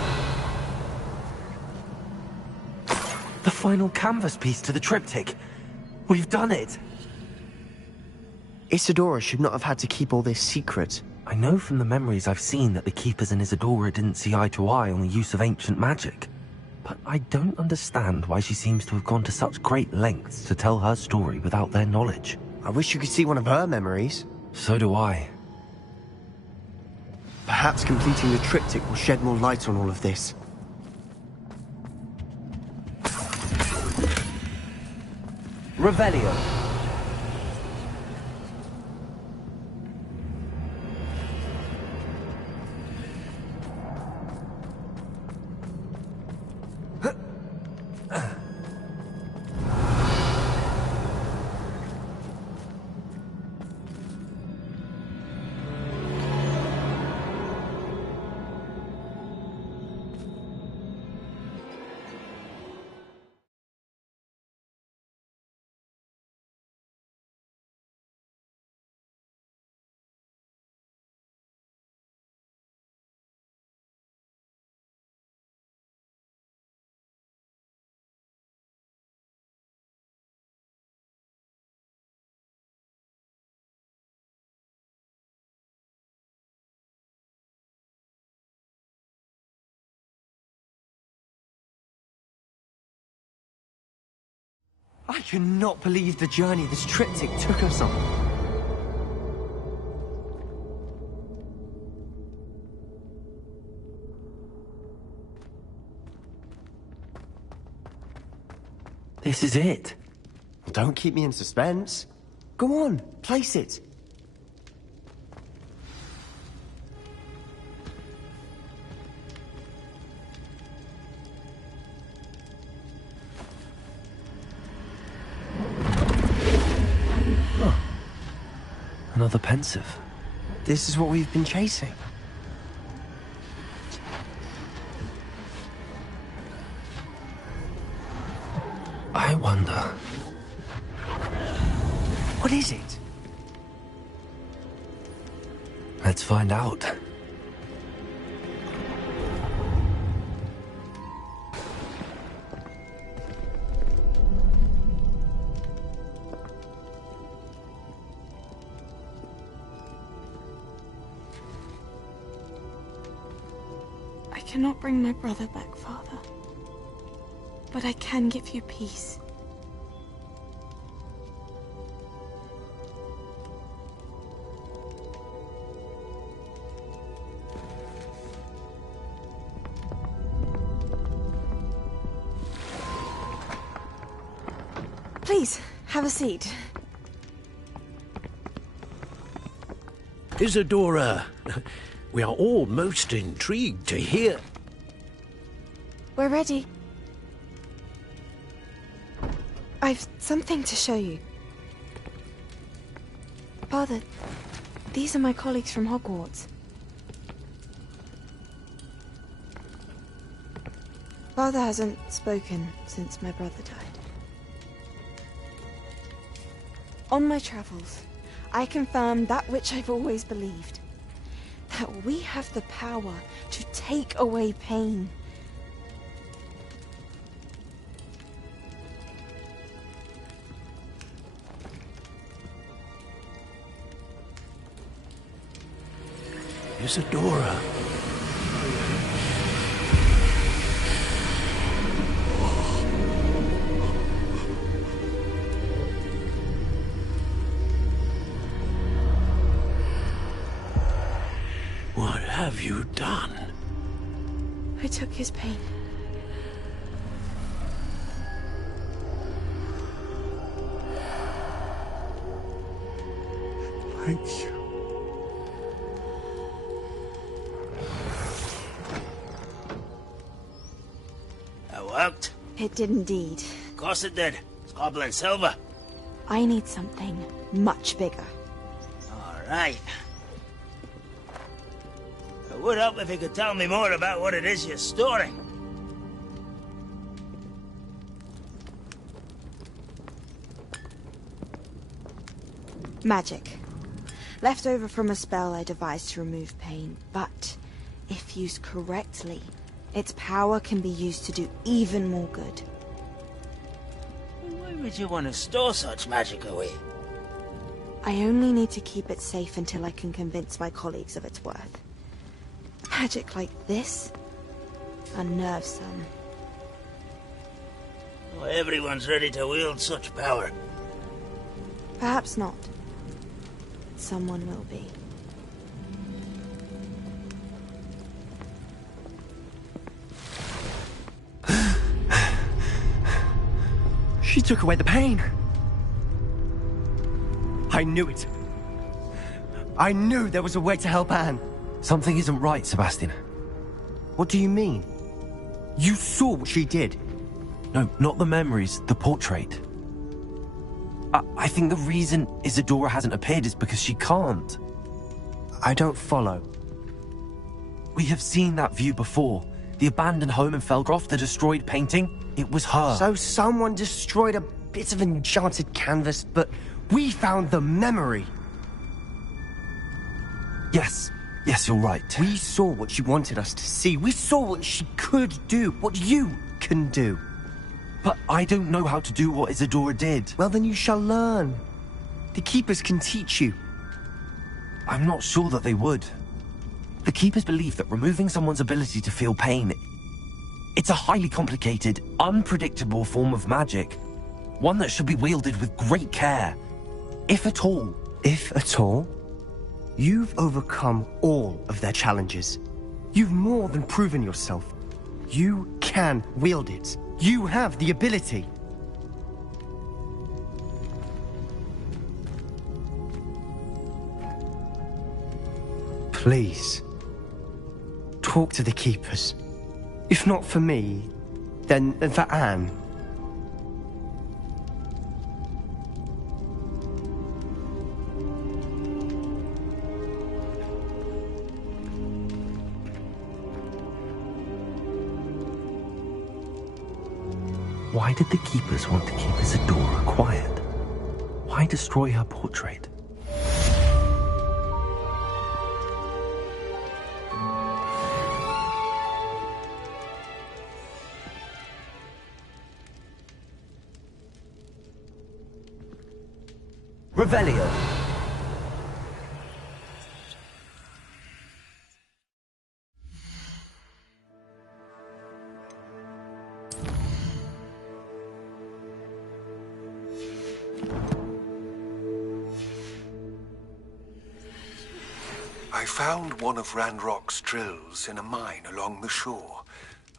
The final canvas piece to the triptych. We've done it. Isadora should not have had to keep all this secret. I know from the memories I've seen that the Keepers and Isadora didn't see eye to eye on the use of ancient magic. But I don't understand why she seems to have gone to such great lengths to tell her story without their knowledge. I wish you could see one of her memories. So do I. Perhaps completing the triptych will shed more light on all of this. Revelio. I cannot believe the journey this triptych took us on. This is it. Don't keep me in suspense. Go on, place it. Another pensive. This is what we've been chasing. I wonder. What is it? Let's find out. I cannot bring my brother back, Father. But I can give you peace. Please, have a seat. Isadora, we are all most intrigued to hear. We're ready. I've something to show you. Father, these are my colleagues from Hogwarts. Father hasn't spoken since my brother died. On my travels, I confirmed that which I've always believed. That we have the power to take away pain. Isadora. What have you done? I took his pain. Thank you. That worked? It did indeed. Of course it did. It's goblin silver. I need something much bigger. All right. It would help if you could tell me more about what it is you're storing. Magic. Left over from a spell I devised to remove pain, but if used correctly, its power can be used to do even more good. Why would you want to store such magic away? I only need to keep it safe until I can convince my colleagues of its worth. Magic like this unnerves some. Well, everyone's ready to wield such power. Perhaps not. Someone will be. She took away the pain. I knew it. I knew there was a way to help Anne. Something isn't right, Sebastian. What do you mean? You saw what she did. No, not the memories, the portrait. I think the reason Isadora hasn't appeared is because she can't. I don't follow. We have seen that view before. The abandoned home in Felgroth, the destroyed painting. It was her. So someone destroyed a bit of enchanted canvas, but we found the memory. Yes, you're right. We saw what she wanted us to see. We saw what she could do, what you can do. But I don't know how to do what Isadora did. Well, then you shall learn. The Keepers can teach you. I'm not sure that they would. The Keepers believe that removing someone's ability to feel pain, it's a highly complicated, unpredictable form of magic. One that should be wielded with great care. If at all. If at all? You've overcome all of their challenges. You've more than proven yourself. You can wield it. You have the ability. Please, talk to the Keepers. If not for me, then for Anne. Why did the Keepers want to keep Isadora quiet? Why destroy her portrait? Revelio. I found one of Ranrock's drills in a mine along the shore.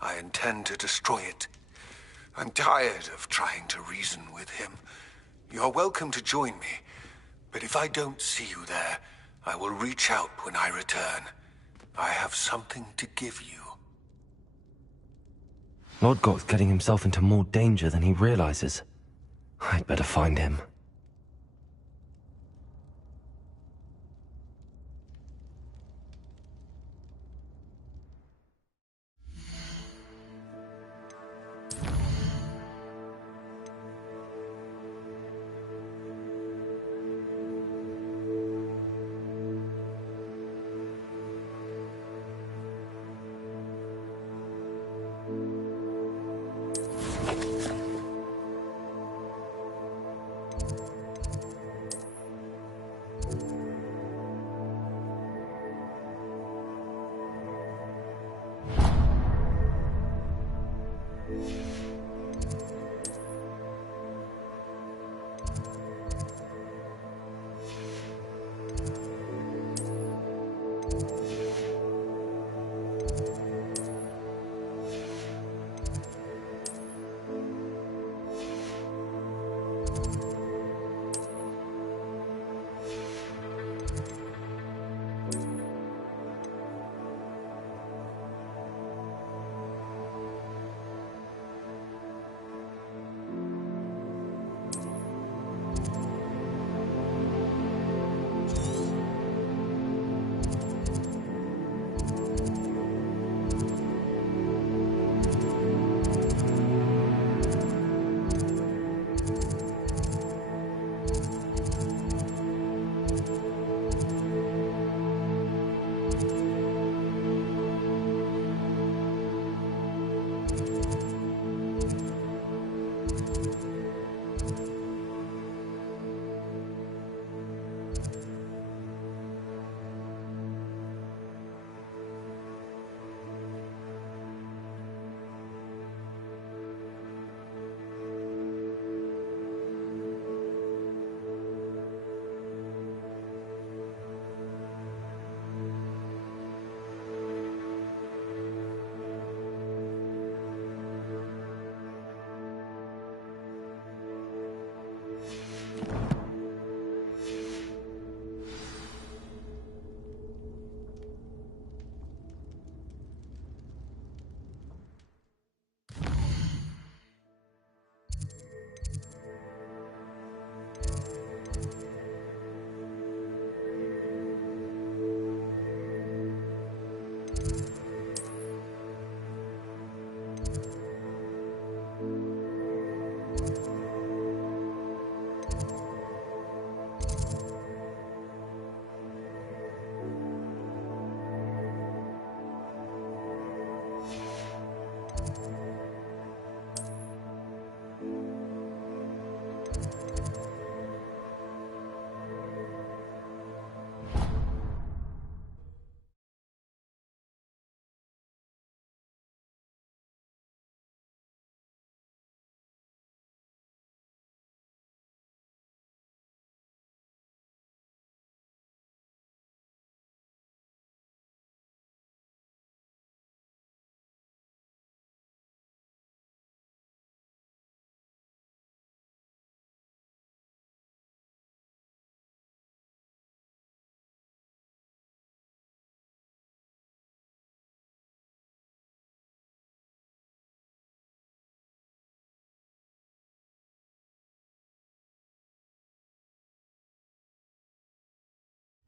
I intend to destroy it. I'm tired of trying to reason with him. You're welcome to join me, but if I don't see you there, I will reach out when I return. I have something to give you. Lodgok's getting himself into more danger than he realizes. I'd better find him.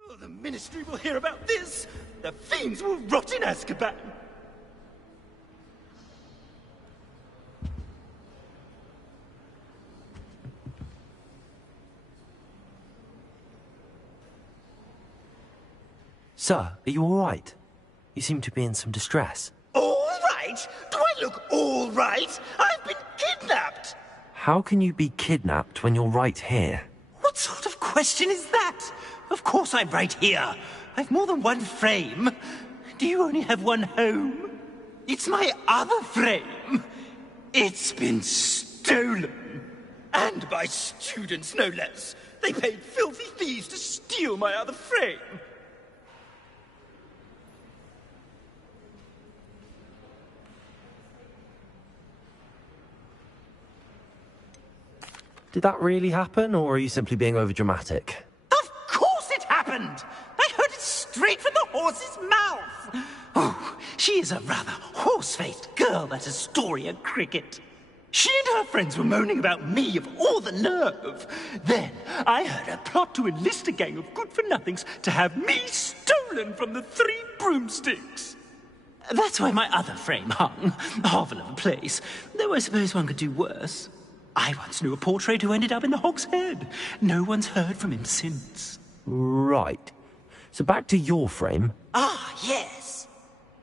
Oh, the Ministry will hear about this! The fiends will rot in Azkaban! Sir, are you all right? You seem to be in some distress. All right? Do I look all right? I've been kidnapped! How can you be kidnapped when you're right here? What sort of question is that? Of course I'm right here. I've more than one frame. Do you only have one home? It's my other frame. It's been stolen. And by students, no less. They paid filthy thieves to steal my other frame. Did that really happen, or are you simply being overdramatic? Of course it happened! I heard it straight from the horse's mouth! Oh, She is a rather horse-faced girl, that Astoria Cricket. She and her friends were moaning about me of all the nerve. Then I heard her plot to enlist a gang of good-for-nothings to have me stolen from the Three Broomsticks. That's why my other frame hung. A hovel of a place, though I suppose one could do worse. I once knew a portrait who ended up in the Hog's Head. No one's heard from him since. Right. So back to your frame. Ah, yes.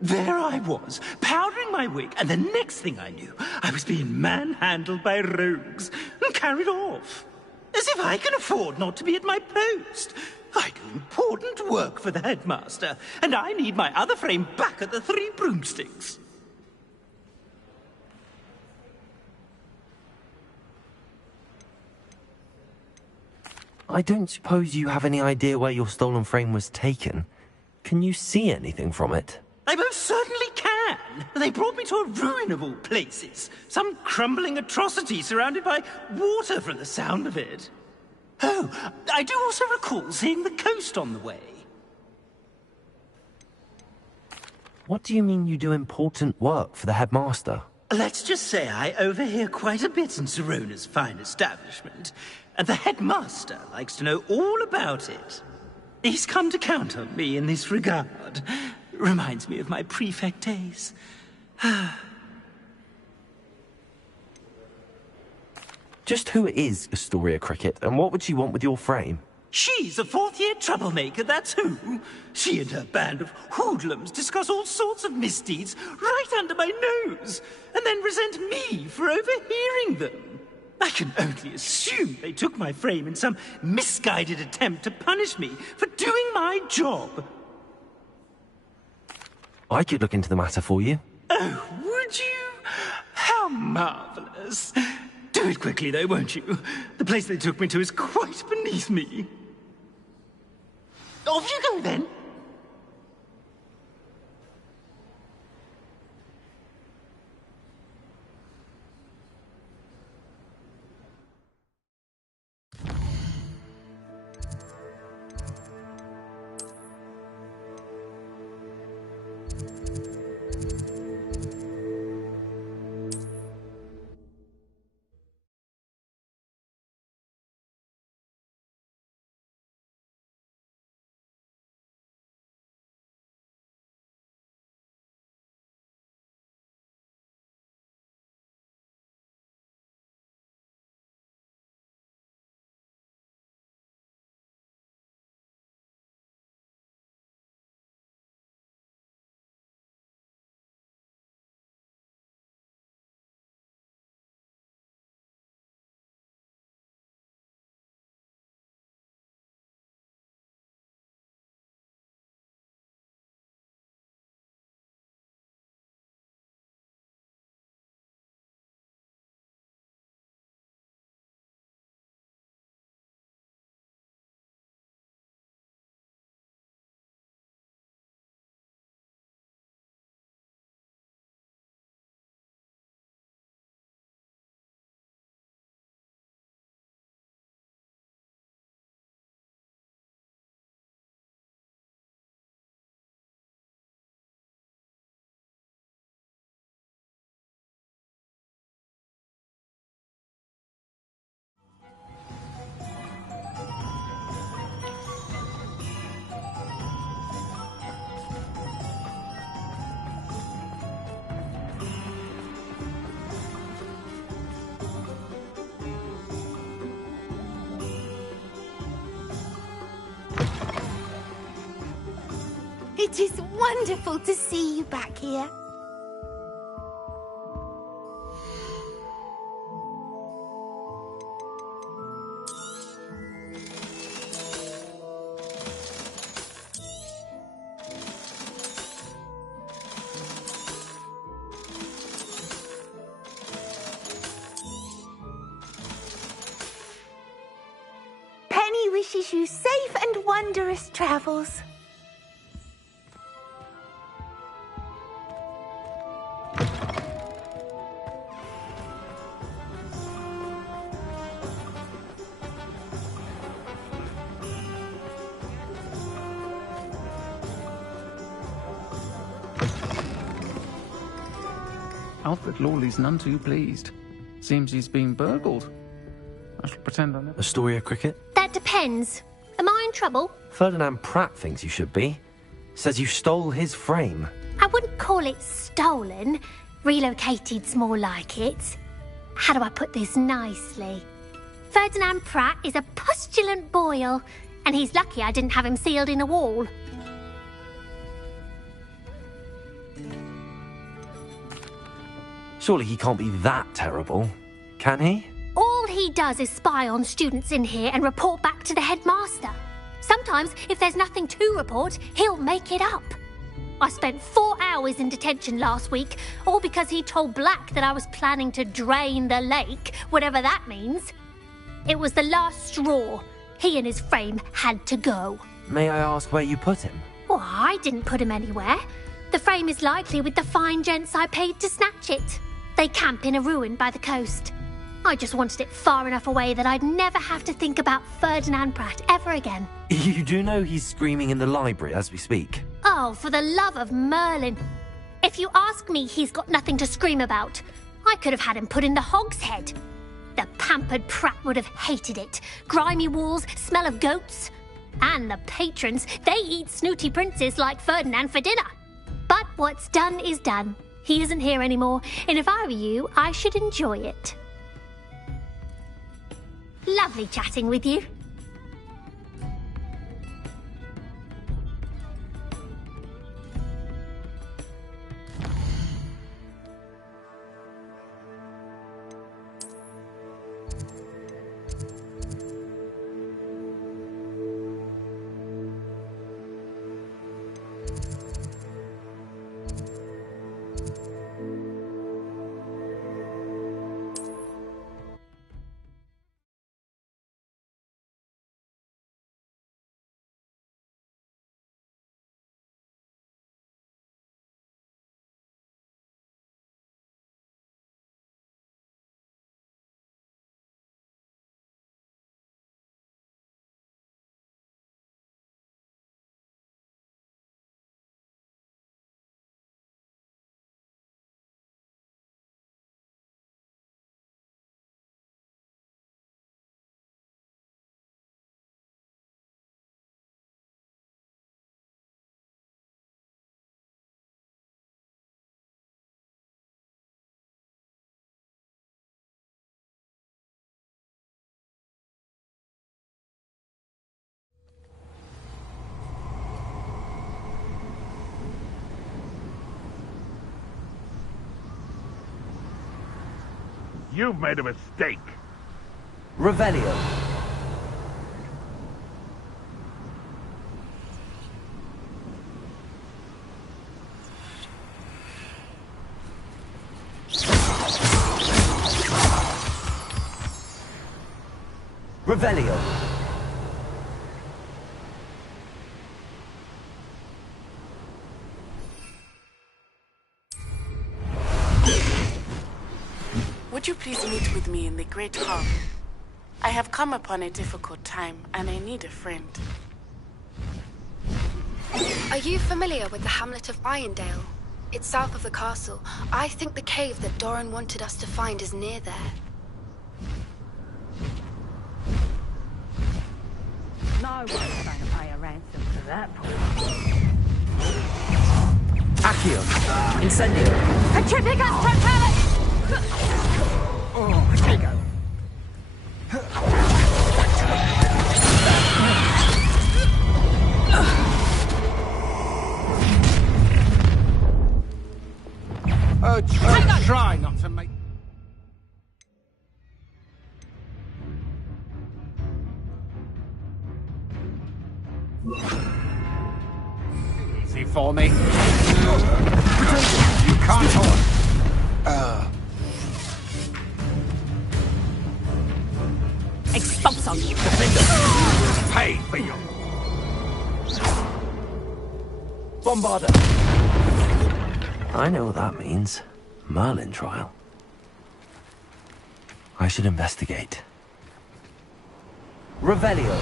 There I was, powdering my wig, and the next thing I knew, I was being manhandled by rogues and carried off. As if I can afford not to be at my post. I do important work for the headmaster, and I need my other frame back at the Three Broomsticks. I don't suppose you have any idea where your stolen frame was taken. Can you see anything from it? I most certainly can. They brought me to a ruin of all places. Some crumbling atrocity surrounded by water from the sound of it. Oh, I do also recall seeing the coast on the way. What do you mean you do important work for the headmaster? Let's just say I overhear quite a bit in Serona's fine establishment, and the headmaster likes to know all about it. He's come to count on me in this regard. Reminds me of my prefect days. Just who is Astoria Cricket, and what would she want with your frame? She's a fourth-year troublemaker, that's who. She and her band of hoodlums discuss all sorts of misdeeds right under my nose, and then resent me for overhearing them. I can only assume they took my frame in some misguided attempt to punish me for doing my job. I could look into the matter for you. Oh, would you? How marvelous. Do it quickly, though, won't you? The place they took me to is quite beneath me. Off you go, then. It is wonderful to see you back here. Penny wishes you safe and wondrous travels. Alfred Lawley's none too pleased. Seems he's been burgled. I shall pretend I never... Astoria Cricket? That depends. Am I in trouble? Ferdinand Pratt thinks you should be. Says you stole his frame. I wouldn't call it stolen. Relocated's more like it. How do I put this nicely? Ferdinand Pratt is a postulant boil, and he's lucky I didn't have him sealed in a wall. Surely he can't be that terrible, can he? All he does is spy on students in here and report back to the headmaster. Sometimes, if there's nothing to report, he'll make it up. I spent 4 hours in detention last week, all because he told Black that I was planning to drain the lake, whatever that means. It was the last straw. He and his frame had to go. May I ask where you put him? Well, I didn't put him anywhere. The frame is likely with the fine gents I paid to snatch it. They camp in a ruin by the coast. I just wanted it far enough away that I'd never have to think about Ferdinand Pratt ever again. You do know he's screaming in the library as we speak. Oh, for the love of Merlin. If you ask me, he's got nothing to scream about. I could have had him put in the hogshead. The pampered Pratt would have hated it. Grimy walls, smell of goats. And the patrons, they eat snooty princes like Ferdinand for dinner. But what's done is done. He isn't here anymore, and if I were you, I should enjoy it. Lovely chatting with you. You've made a mistake. Revelio. Revelio. Would you please meet with me in the Great Hall? I have come upon a difficult time, and I need a friend. Are you familiar with the hamlet of Irondale? It's south of the castle. I think the cave that Doran wanted us to find is near there. No one's going to pay a ransom for that poor. Accio. Incendio. Petrificus Totalis! Oh, there you go. Try not to make... Easy for me. You can't hold. Expulso! Pay for you. Bombarda. I know what that means. Merlin trial. I should investigate. Revelio.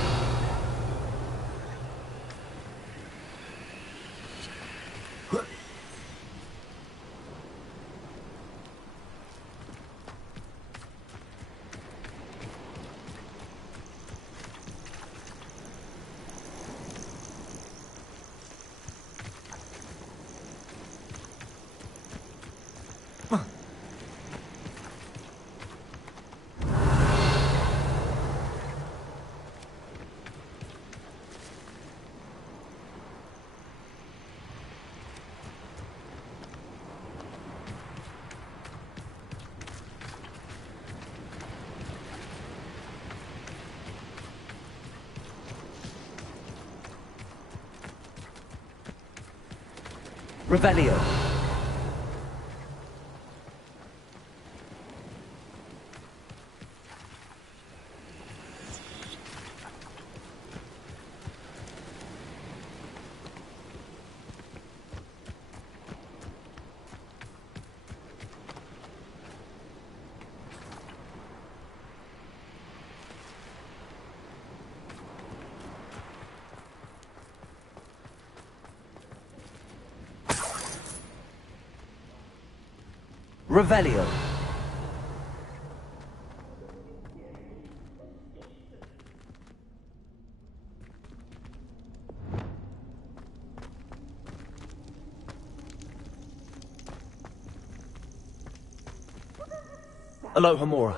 Revelio. Revelio. Aloha Mora.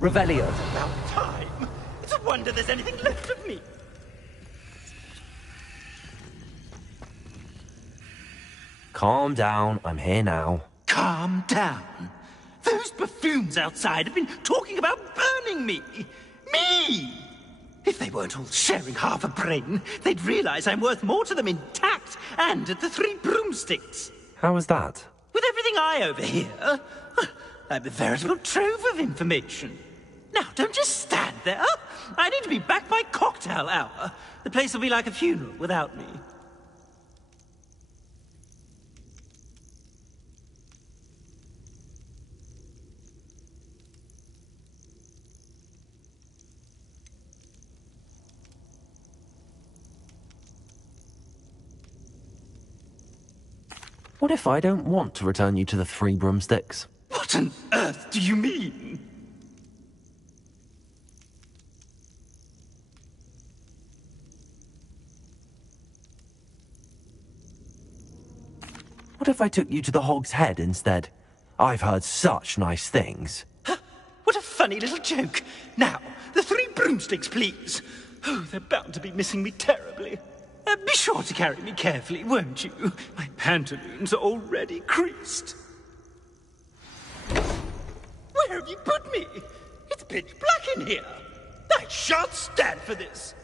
Revelio. About time. It's a wonder there's anything left of me. Calm down, I'm here now. Calm down. Those buffoons outside have been talking about burning me. Me! If they weren't all sharing half a brain, they'd realize I'm worth more to them intact and at the Three Broomsticks. How was that? With everything I overhear, I'm a veritable trove of information. Now, don't just stand there. I need to be back by cocktail hour. The place will be like a funeral without me. What if I don't want to return you to the Three Broomsticks? What on earth do you mean? What if I took you to the Hog's Head instead? I've heard such nice things. What a funny little joke. Now, the Three Broomsticks, please. Oh, they're bound to be missing me terribly. Be sure to carry me carefully, won't you? My pantaloons are already creased. Where have you put me? It's pitch black in here. I shan't stand for this.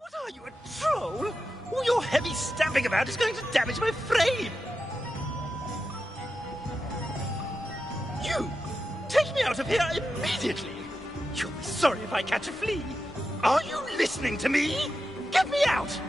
What are you, a troll? All your heavy stamping about is going to damage my frame! You! Take me out of here immediately! You'll be sorry if I catch a flea! Are you listening to me? Get me out!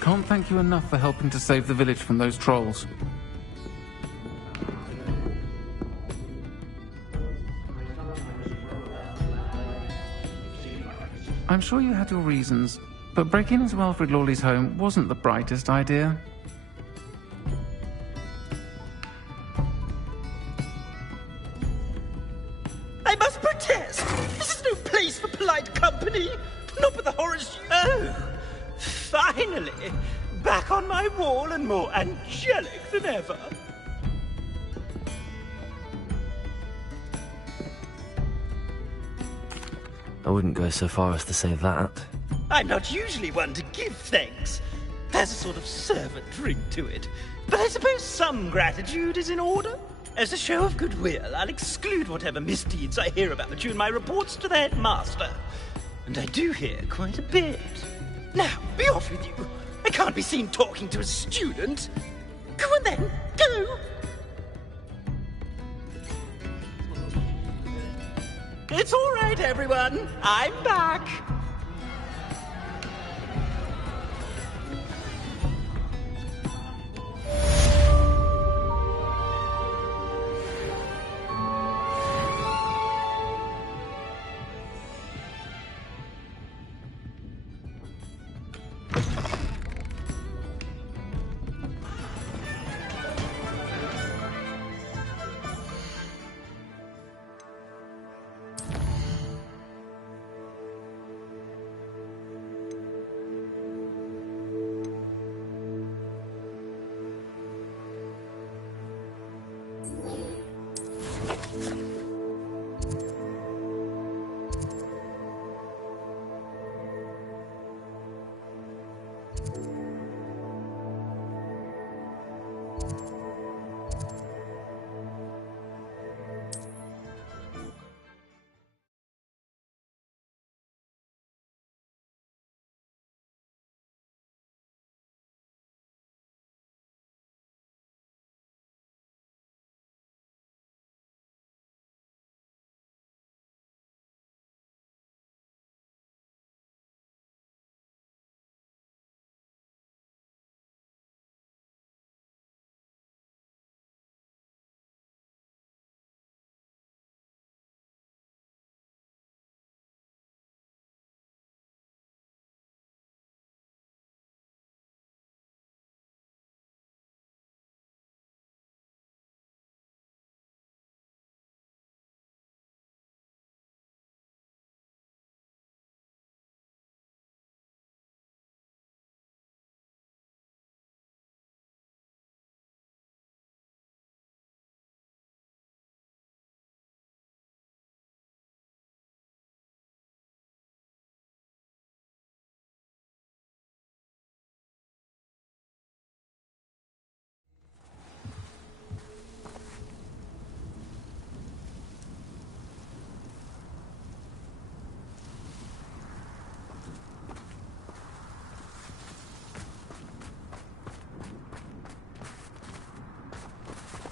Can't thank you enough for helping to save the village from those trolls. I'm sure you had your reasons, but breaking into Alfred Lawley's home wasn't the brightest idea. I must protest! This is no place for polite company! Not with the horrors... Oh! Finally! Back on my wall and more angelic than ever! I wouldn't go so far as to say that. I'm not usually one to give thanks. There's a sort of servant ring to it. But I suppose some gratitude is in order. As a show of goodwill, I'll exclude whatever misdeeds I hear about you in my reports to the headmaster. And I do hear quite a bit. Now, be off with you. I can't be seen talking to a student. Go on then, go! It's all right, everyone. I'm back.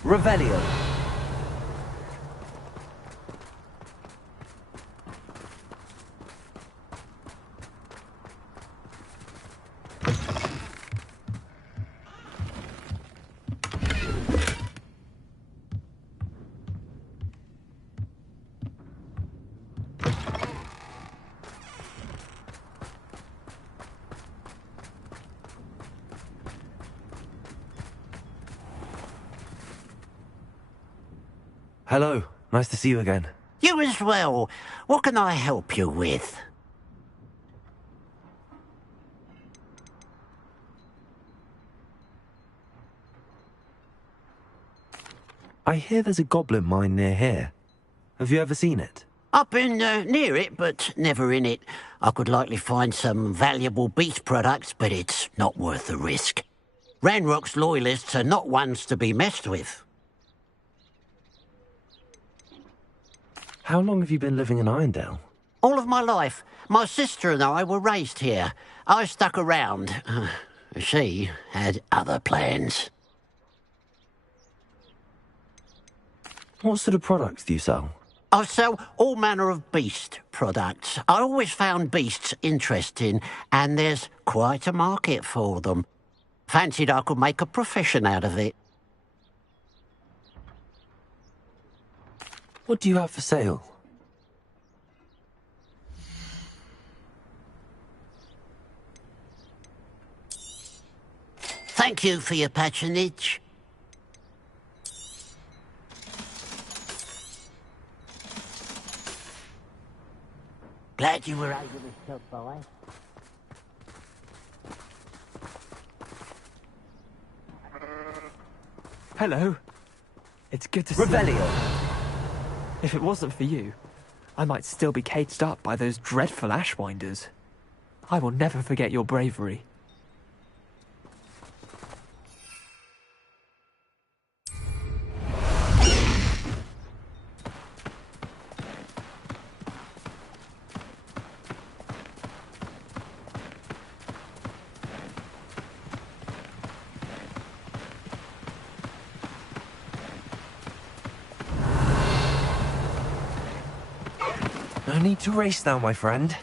Revelio. Hello. Nice to see you again. You as well. What can I help you with? I hear there's a goblin mine near here. Have you ever seen it? I've been near it, but never in it. I could likely find some valuable beast products, but it's not worth the risk. Ranrock's loyalists are not ones to be messed with. How long have you been living in Irondale? All of my life. My sister and I were raised here. I stuck around. She had other plans. What sort of products do you sell? I sell all manner of beast products. I always found beasts interesting, and there's quite a market for them. Fancied I could make a profession out of it. What do you have for sale? Thank you for your patronage. Glad you were able to stop by. Hello. It's good to see you. Revelio. If it wasn't for you, I might still be caged up by those dreadful Ashwinders. I will never forget your bravery. No need to race now, my friend.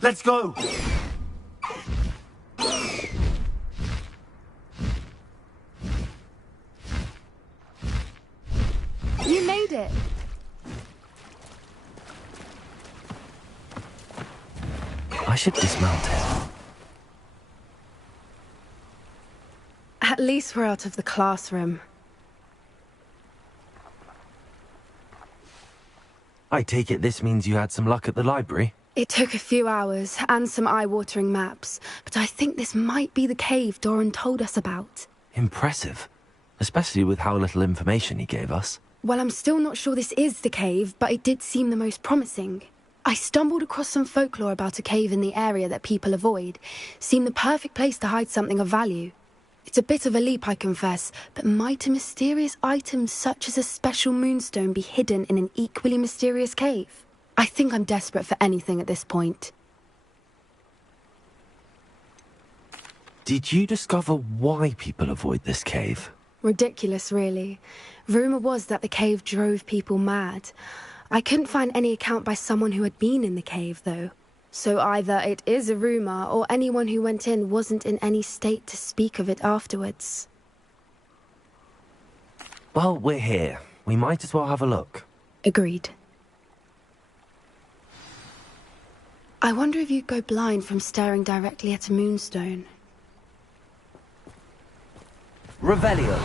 Let's go! You made it! I should dismount it. At least we're out of the classroom. I take it this means you had some luck at the library? It took a few hours and some eye-watering maps, but I think this might be the cave Doran told us about. Impressive. Especially with how little information he gave us. Well, I'm still not sure this is the cave, but it did seem the most promising. I stumbled across some folklore about a cave in the area that people avoid. Seemed the perfect place to hide something of value. It's a bit of a leap, I confess, but might a mysterious item such as a special moonstone be hidden in an equally mysterious cave? I think I'm desperate for anything at this point. Did you discover why people avoid this cave? Ridiculous, really. Rumour was that the cave drove people mad. I couldn't find any account by someone who had been in the cave, though. So either it is a rumour, or anyone who went in wasn't in any state to speak of it afterwards. Well, we're here. We might as well have a look. Agreed. I wonder if you'd go blind from staring directly at a moonstone. Revelio.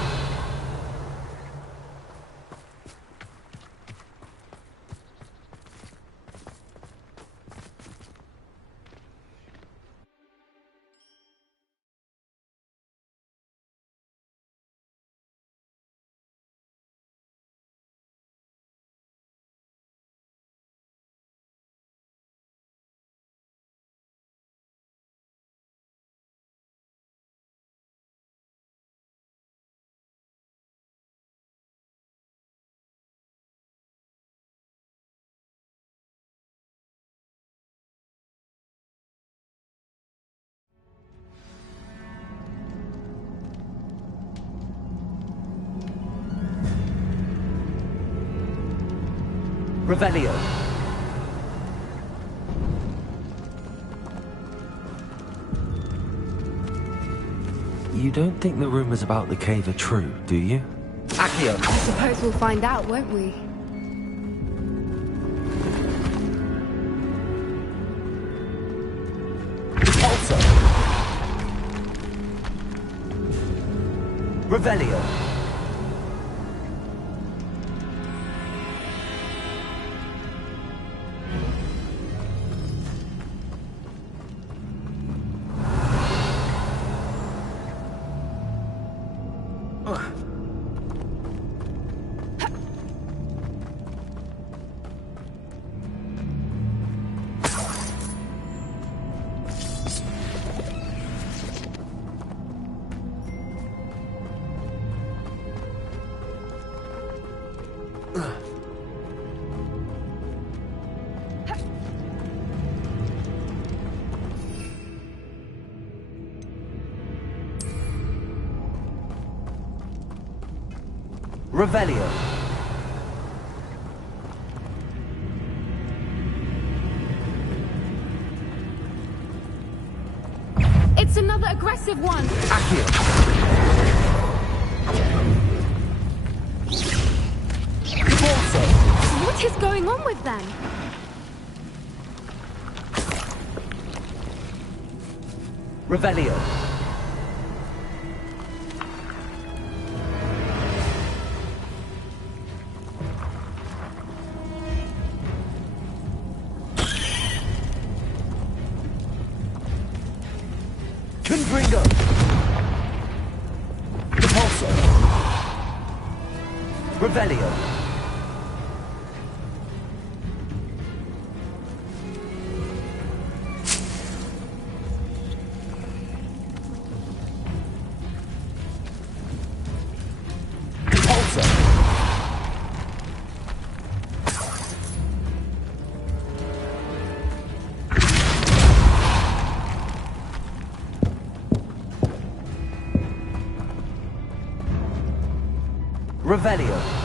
Revelio. You don't think the rumours about the cave are true, do you? Accio. I suppose we'll find out, won't we? Revelio. Revelio. It's another aggressive one. Accio. Forza. What is going on with them? Revelio. Conringo. Repulsor. Revelio. Revelio.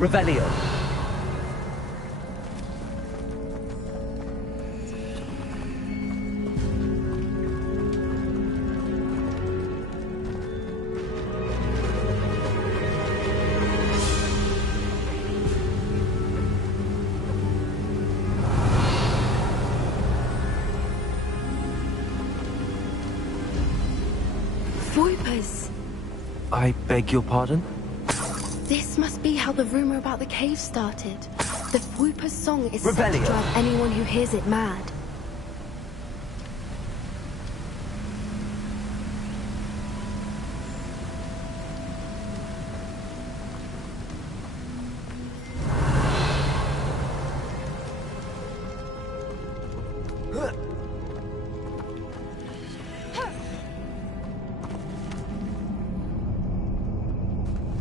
Revelio. Voipers. I beg your pardon? This must be how the rumor about the cave started. The Whooper's song is set to Revelio. drive anyone who hears it mad.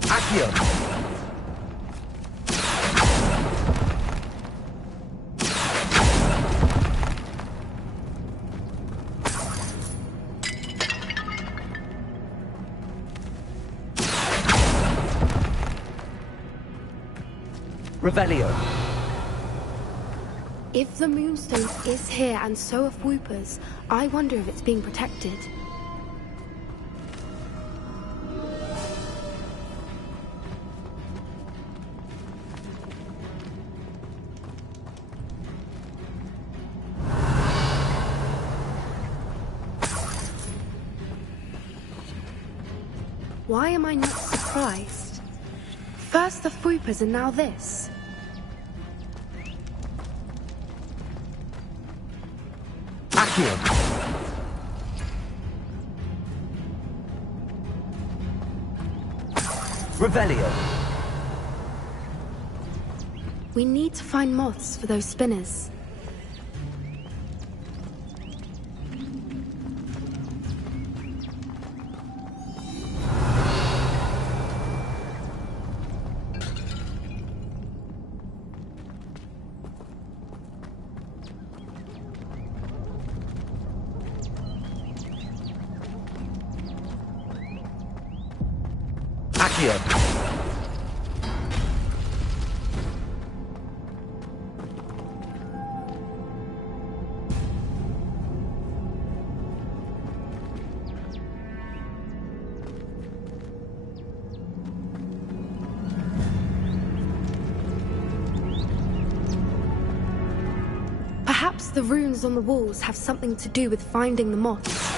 Accio. Revelio. If the Moonstone is here and so are Whoopers, I wonder if it's being protected. Why am I not surprised? First the Whoopers and now this. Accio. Revelio. We need to find moths for those spinners. Revelio. Perhaps the runes on the walls have something to do with finding the moths.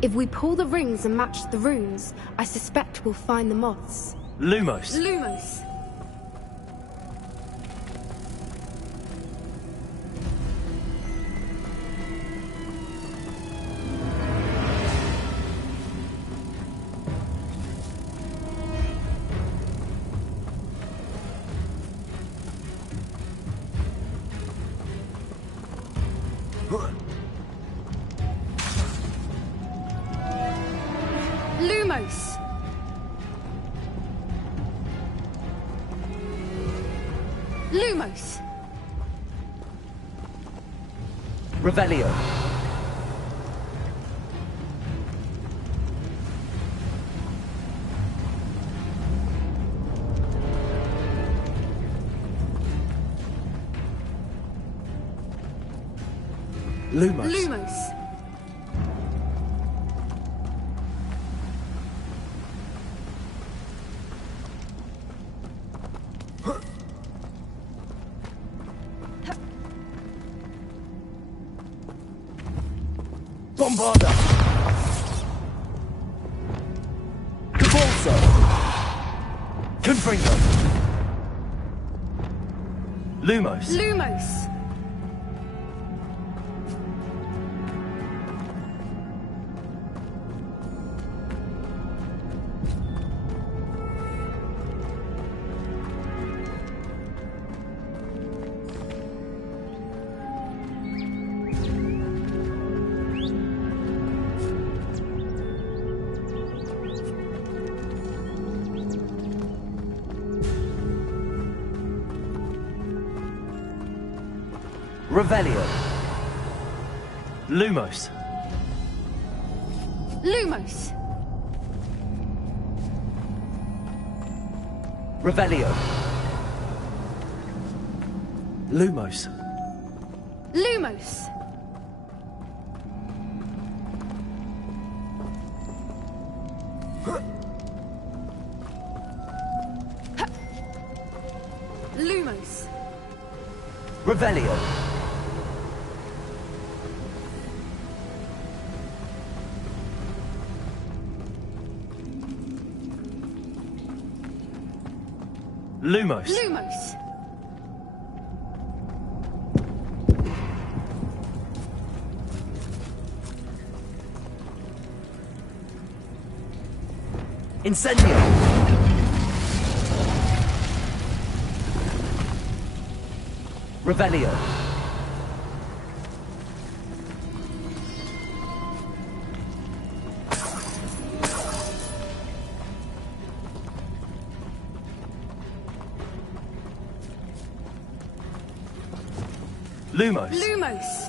If we pull the rings and match the runes, I suspect we'll find the moths. Lumos. Lumos! Lumos! Lumos! Revelio. Lumos. Lumos! Bombarda. Cabalso. Confringo. Lumos. Lumos! Revelio. Lumos. Lumos! Revelio. Lumos. Lumos! Lumos! Revelio. Lumos. Lumos! Incendio. Revelio. Lumos. Lumos!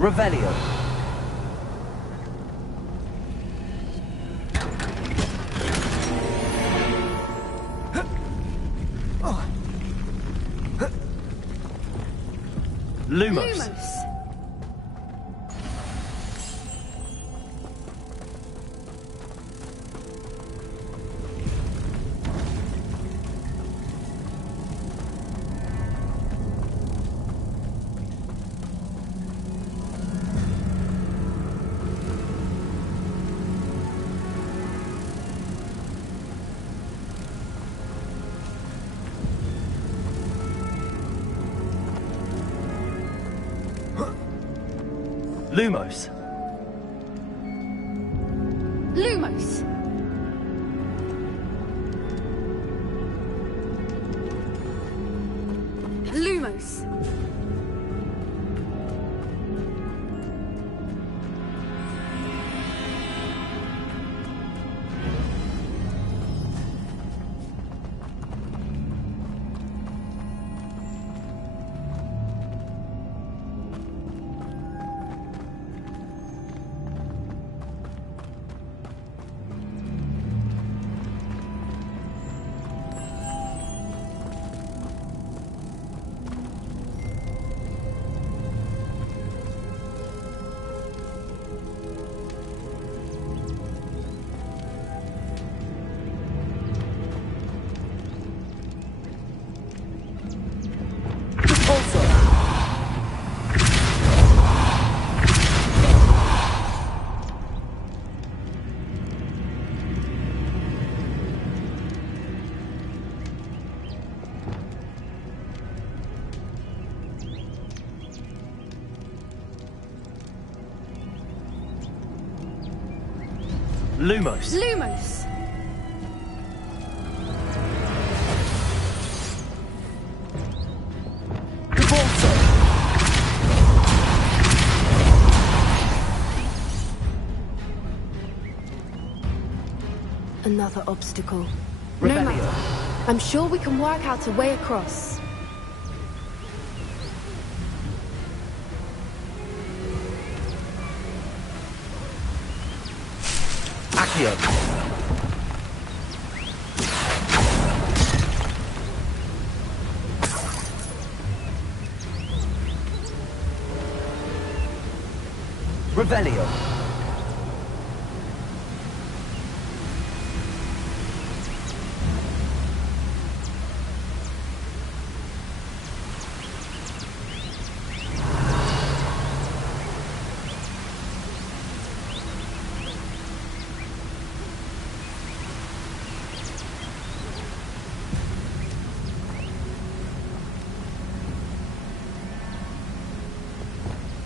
Revelio. Lumos. Lumos. Lumos! Lumos! Lumos. Lumos! Another obstacle. No matter. I'm sure we can work out a way across. Accio. Revelio.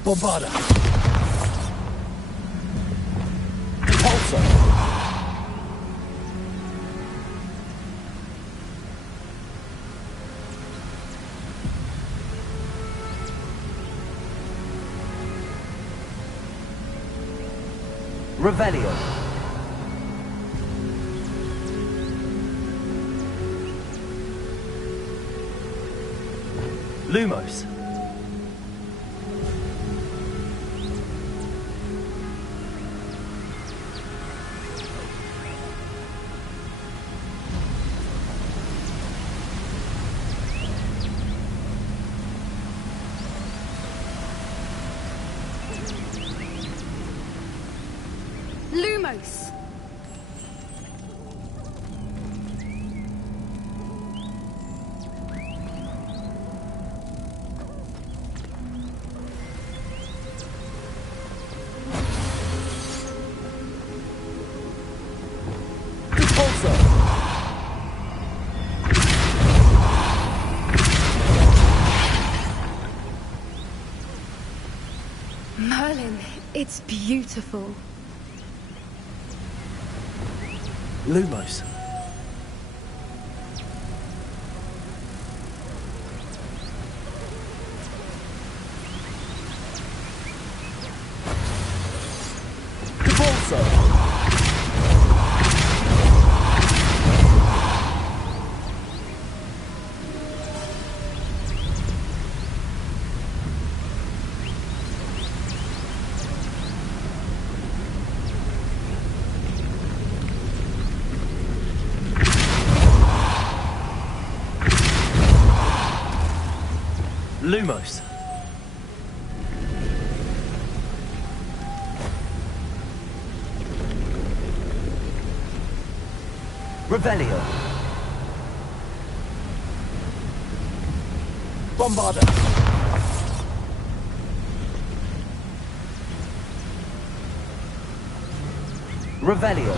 Bombarda. Pulsar. Revelio. Lumos. Lumos! Merlin, it's beautiful. Lumos. Lumos. Revelio. Bombarda. Revelio.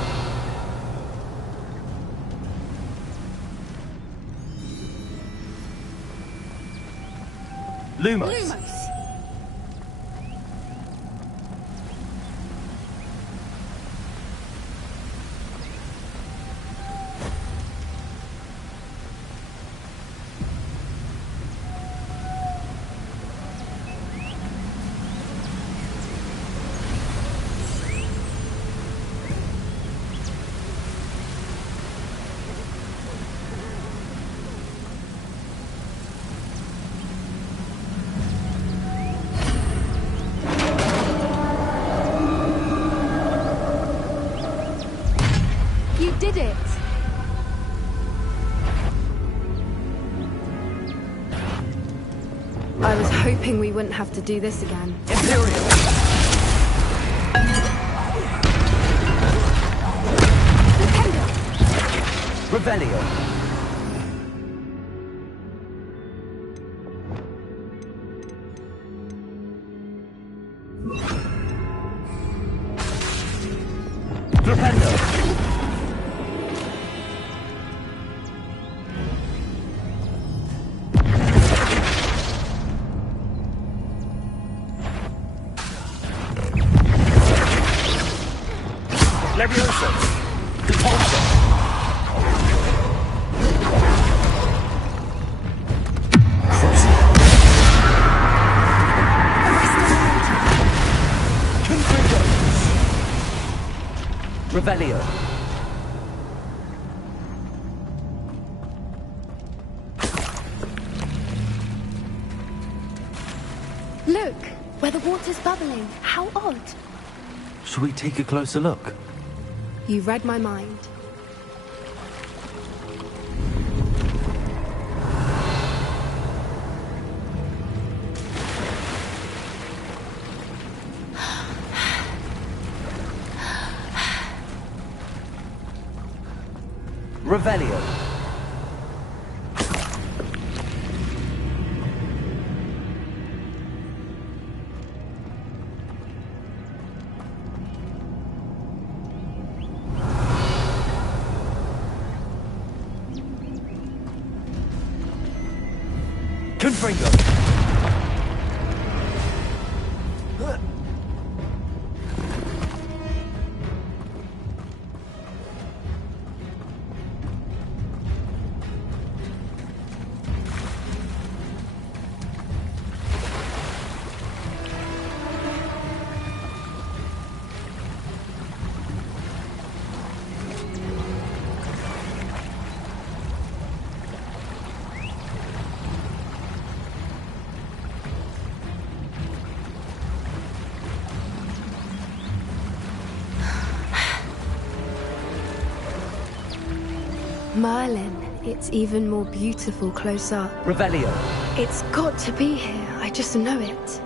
Lumos. You did it! I was hoping we wouldn't have to do this again. Imperial. Revelio. Flipendo. Levioso. Repulsor. Revelio. Look, where the water's bubbling. How odd. Shall we take a closer look? You read my mind. Revelio. Confringo. Merlin, it's even more beautiful close up. Revelio. It's got to be here. I just know it.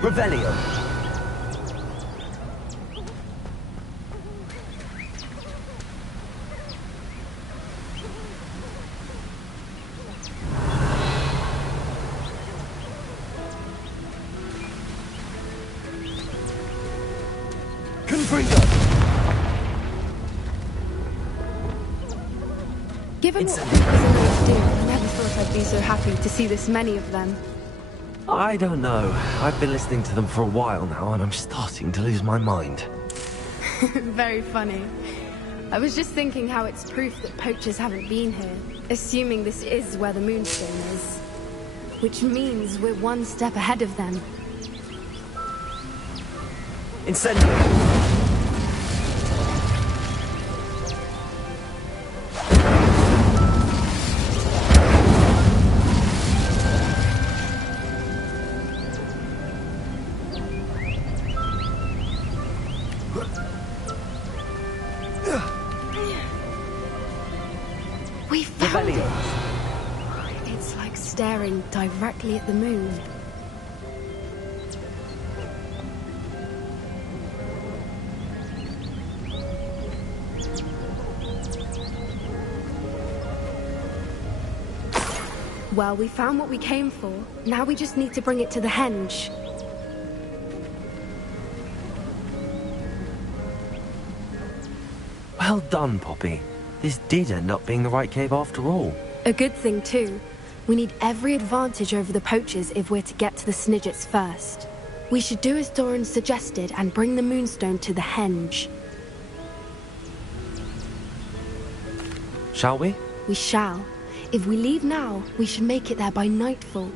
Revelio. Confringo. Given what Pokers always do, I never thought I'd be so happy to see this many of them. I don't know. I've been listening to them for a while now, and I'm starting to lose my mind. Very funny. I was just thinking how it's proof that poachers haven't been here, assuming this is where the Moonstone is. Which means we're one step ahead of them. Incendio! We found it! It's like staring directly at the moon. Well, we found what we came for. Now we just need to bring it to the henge. Well done, Poppy. This did end up being the right cave after all. A good thing, too. We need every advantage over the poachers if we're to get to the Snidgets first. We should do as Doran suggested and bring the moonstone to the henge. Shall we? We shall. If we leave now, we should make it there by nightfall.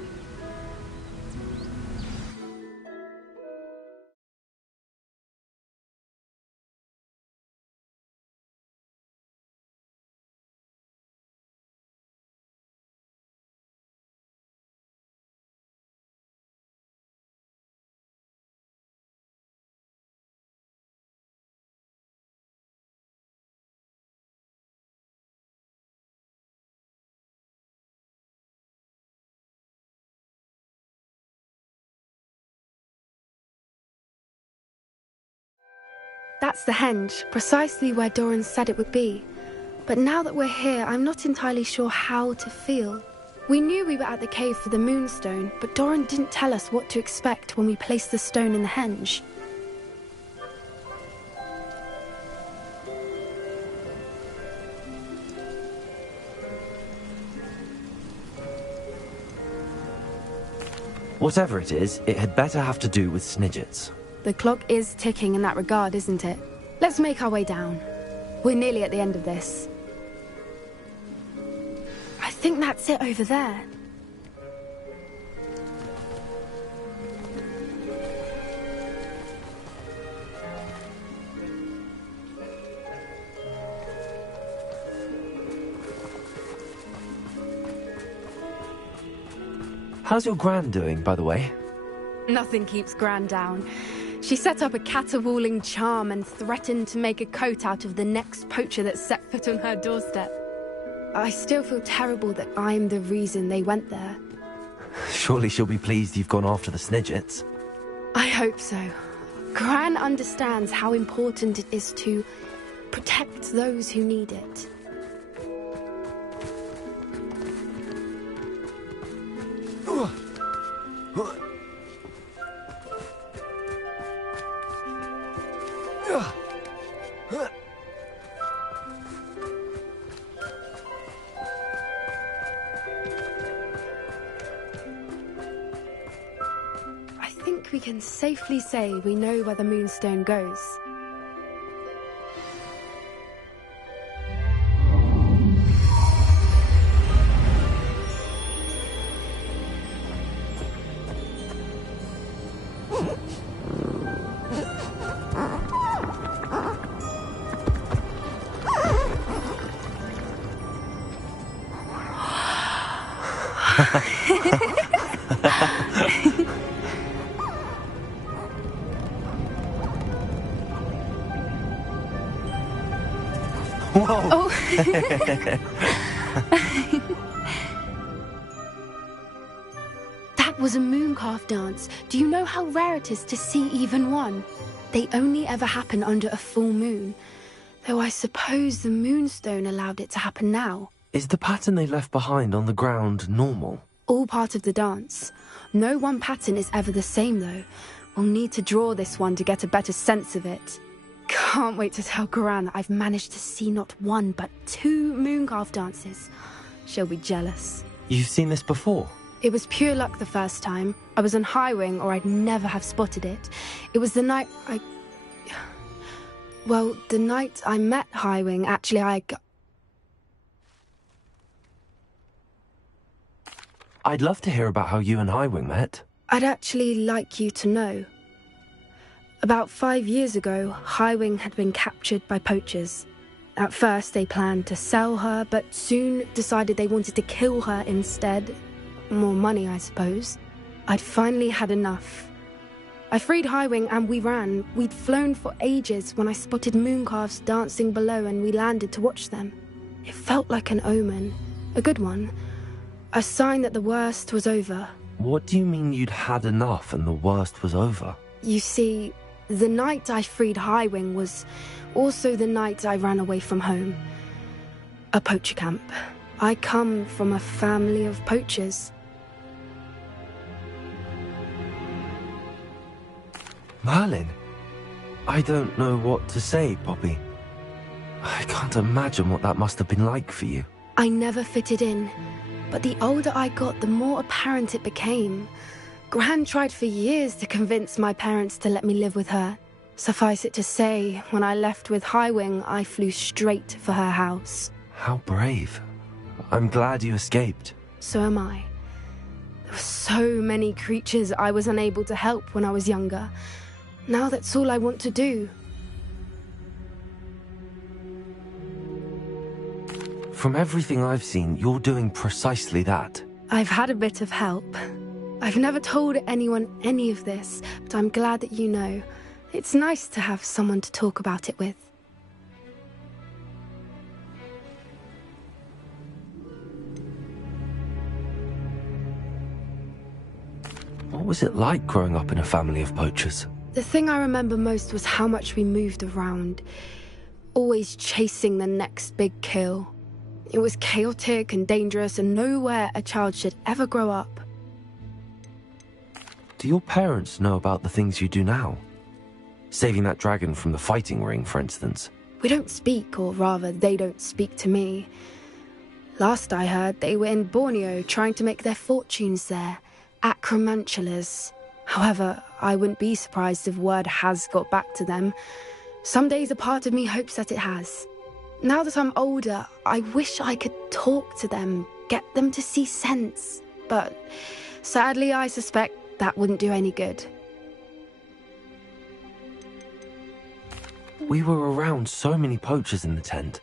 That's the henge, precisely where Doran said it would be. But now that we're here, I'm not entirely sure how to feel. We knew we were at the cave for the moonstone, but Doran didn't tell us what to expect when we placed the stone in the henge. Whatever it is, it had better have to do with Snidgets. The clock is ticking in that regard, isn't it? Let's make our way down. We're nearly at the end of this. I think that's it over there. How's your Gran doing, by the way? Nothing keeps Gran down. She set up a caterwauling charm and threatened to make a coat out of the next poacher that set foot on her doorstep. I still feel terrible that I'm the reason they went there. Surely she'll be pleased you've gone after the Snidgets. I hope so. Gran understands how important it is to protect those who need it. I think we can safely say we know where the moonstone goes. Whoa! That was a mooncalf dance. Do you know how rare it is to see even one? They only ever happen under a full moon. Though I suppose the moonstone allowed it to happen now. Is the pattern they left behind on the ground normal? All part of the dance. No one pattern is ever the same, though. We'll need to draw this one to get a better sense of it. Can't wait to tell Gran that I've managed to see not one, but 2 mooncalf dances. She'll be jealous. You've seen this before? It was pure luck the first time. I was on Highwing, or I'd never have spotted it. It was the night Well, the night I met Highwing, actually, I'd love to hear about how you and Highwing met. I'd actually like you to know. About 5 years ago, Highwing had been captured by poachers. At first, they planned to sell her, but soon decided they wanted to kill her instead. More money, I suppose. I'd finally had enough. I freed Highwing and we ran. We'd flown for ages when I spotted mooncalves dancing below and we landed to watch them. It felt like an omen. A good one. A sign that the worst was over. What do you mean you'd had enough and the worst was over? You see, the night I freed Highwing was also the night I ran away from home. A poacher camp. I come from a family of poachers. Merlin? I don't know what to say, Poppy. I can't imagine what that must have been like for you. I never fitted in, but the older I got, the more apparent it became. Gran tried for years to convince my parents to let me live with her. Suffice it to say, when I left with Highwing, I flew straight for her house. How brave. I'm glad you escaped. So am I. There were so many creatures I was unable to help when I was younger. Now that's all I want to do. From everything I've seen, you're doing precisely that. I've had a bit of help. I've never told anyone any of this, but I'm glad that you know. It's nice to have someone to talk about it with. What was it like growing up in a family of poachers? The thing I remember most was how much we moved around, always chasing the next big kill. It was chaotic and dangerous and nowhere a child should ever grow up. Do your parents know about the things you do now? Saving that dragon from the fighting ring, for instance. We don't speak, or rather, they don't speak to me. Last I heard, they were in Borneo trying to make their fortunes there, acromantulas. However, I wouldn't be surprised if word has got back to them. Some days a part of me hopes that it has. Now that I'm older, I wish I could talk to them, get them to see sense. But sadly, I suspect that wouldn't do any good. We were around so many poachers in the tent.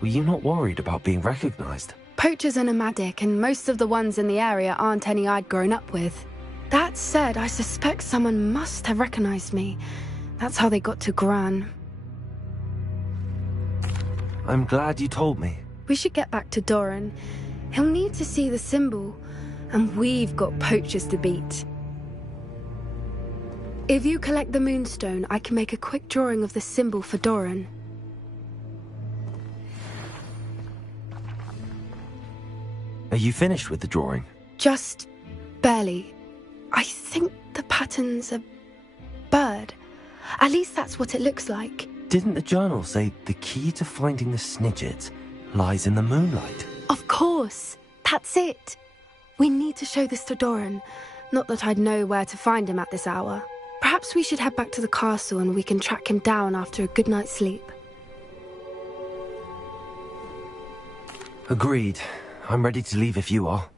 Were you not worried about being recognized? Poachers are nomadic, and most of the ones in the area aren't any I'd grown up with. That said, I suspect someone must have recognized me. That's how they got to Gran. I'm glad you told me. We should get back to Doran. He'll need to see the symbol, and we've got poachers to beat. If you collect the moonstone, I can make a quick drawing of the symbol for Doran. Are you finished with the drawing? Just barely. I think the pattern's a bird. At least that's what it looks like. Didn't the journal say the key to finding the Snidget lies in the moonlight? Of course. That's it. We need to show this to Doran. Not that I'd know where to find him at this hour. Perhaps we should head back to the castle and we can track him down after a good night's sleep. Agreed. I'm ready to leave if you are.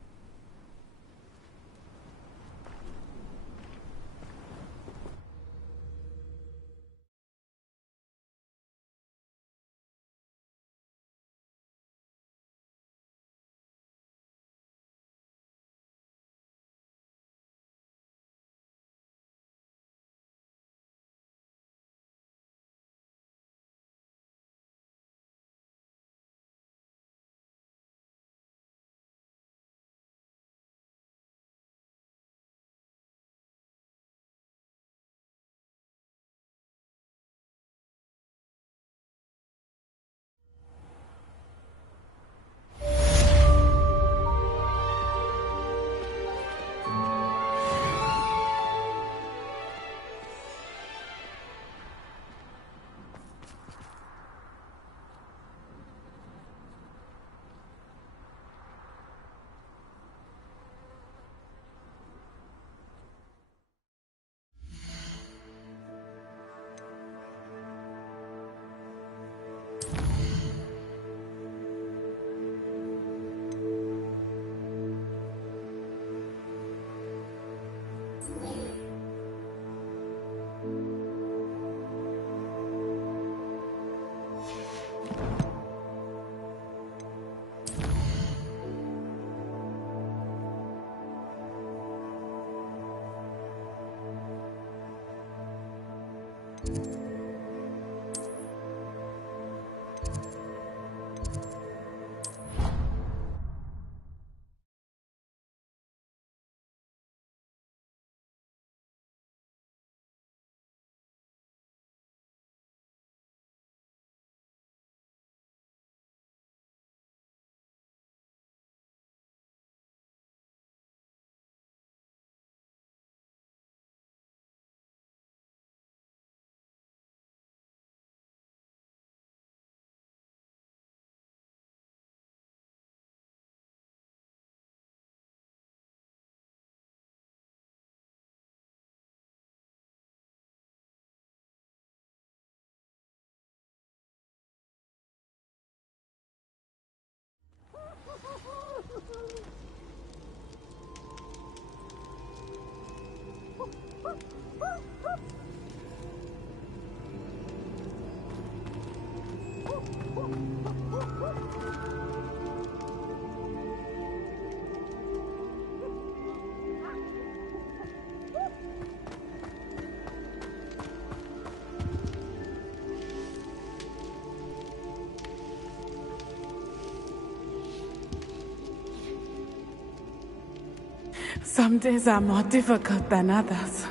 Some days are more difficult than others.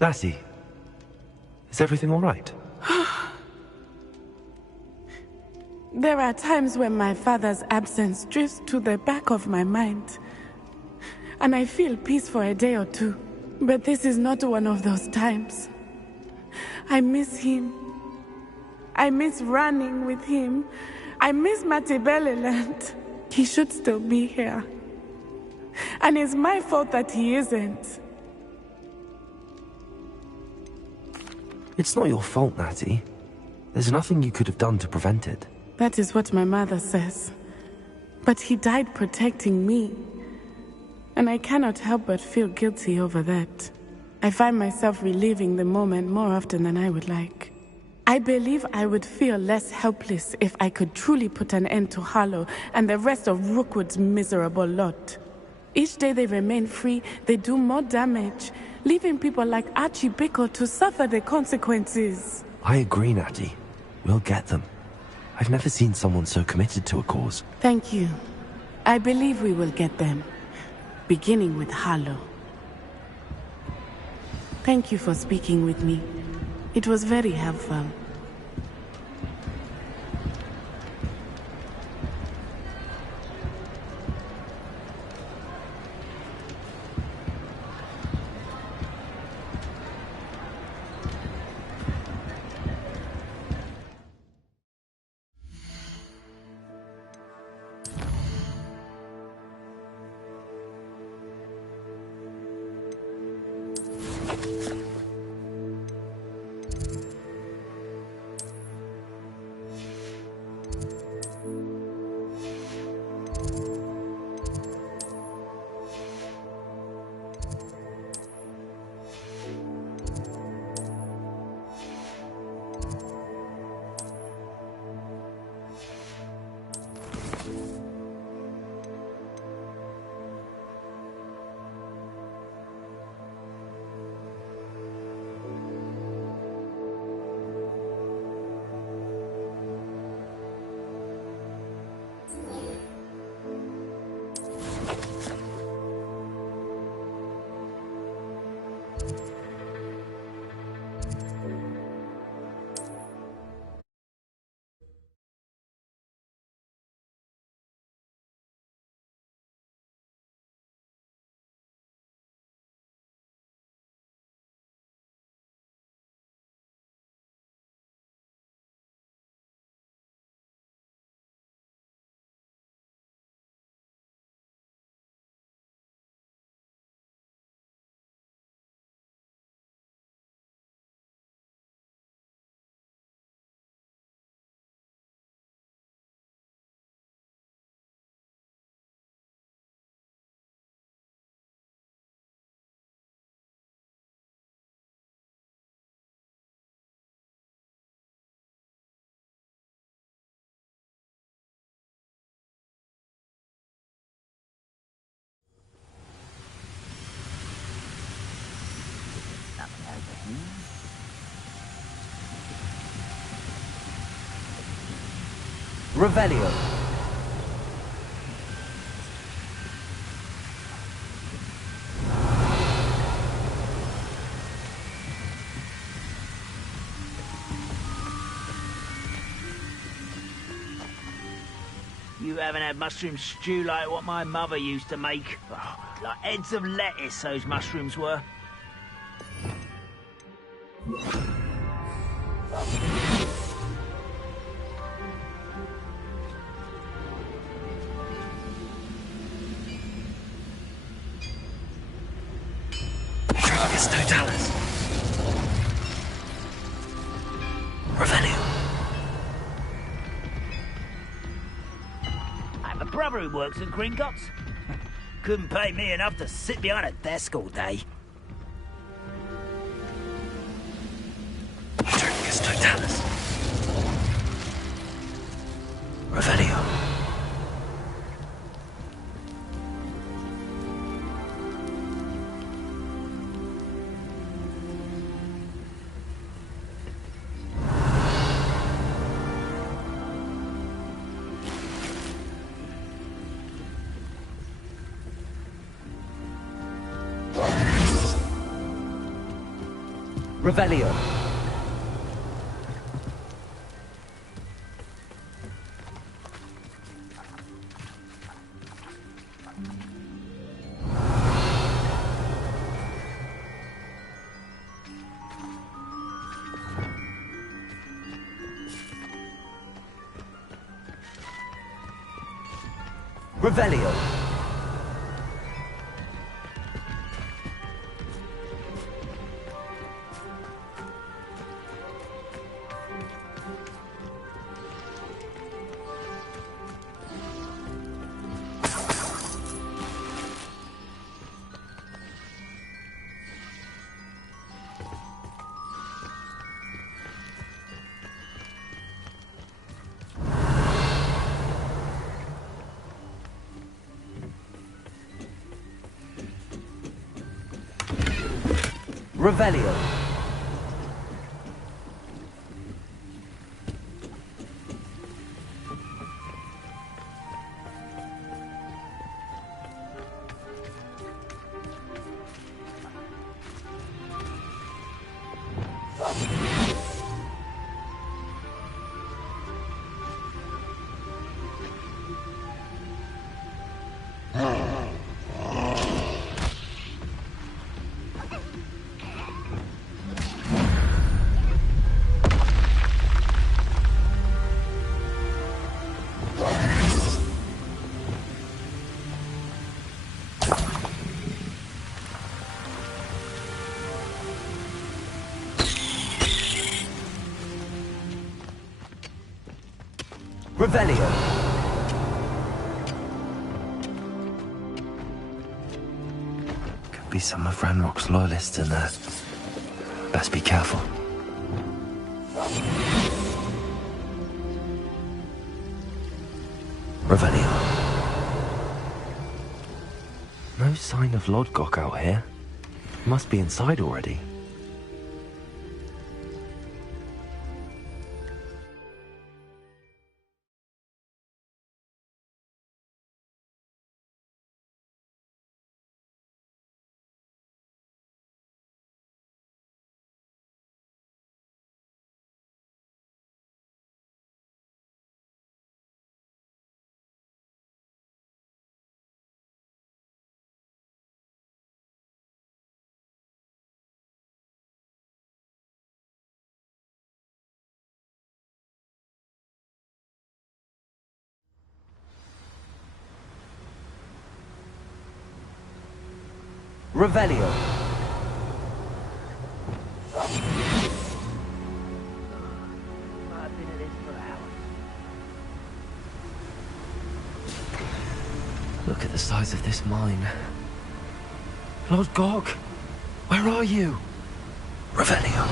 Lassie, is everything all right? There are times when my father's absence drifts to the back of my mind, and I feel peace for a day or two. But this is not one of those times. I miss him. I miss running with him. I miss Matibeleland. He should still be here. And it's my fault that he isn't. It's not your fault, Natty. There's nothing you could have done to prevent it. That is what my mother says. But he died protecting me. And I cannot help but feel guilty over that. I find myself reliving the moment more often than I would like. I believe I would feel less helpless if I could truly put an end to Harlow and the rest of Rookwood's miserable lot. Each day they remain free, they do more damage, leaving people like Archie Bickle to suffer the consequences. I agree, Natty. We'll get them. I've never seen someone so committed to a cause. Thank you. I believe we will get them. Beginning with Harlow. Thank you for speaking with me. It was very helpful. Revelio. You haven't had mushroom stew like what my mother used to make. Oh, like heads of lettuce, those mushrooms were. Tragus totalis. Revelio. I have a brother who works at Gringotts. Couldn't pay me enough to sit behind a desk all day. Tragus totalis. Revelio. Revelio. Revelio. Revelio. Revelio. Could be some of Ranrock's loyalists in there. Best be careful. Revelio. No sign of Lodgok out here. Must be inside already. Revelio. I've been at this for hours. Look at the size of this mine. Lodgok, where are you? Revelio.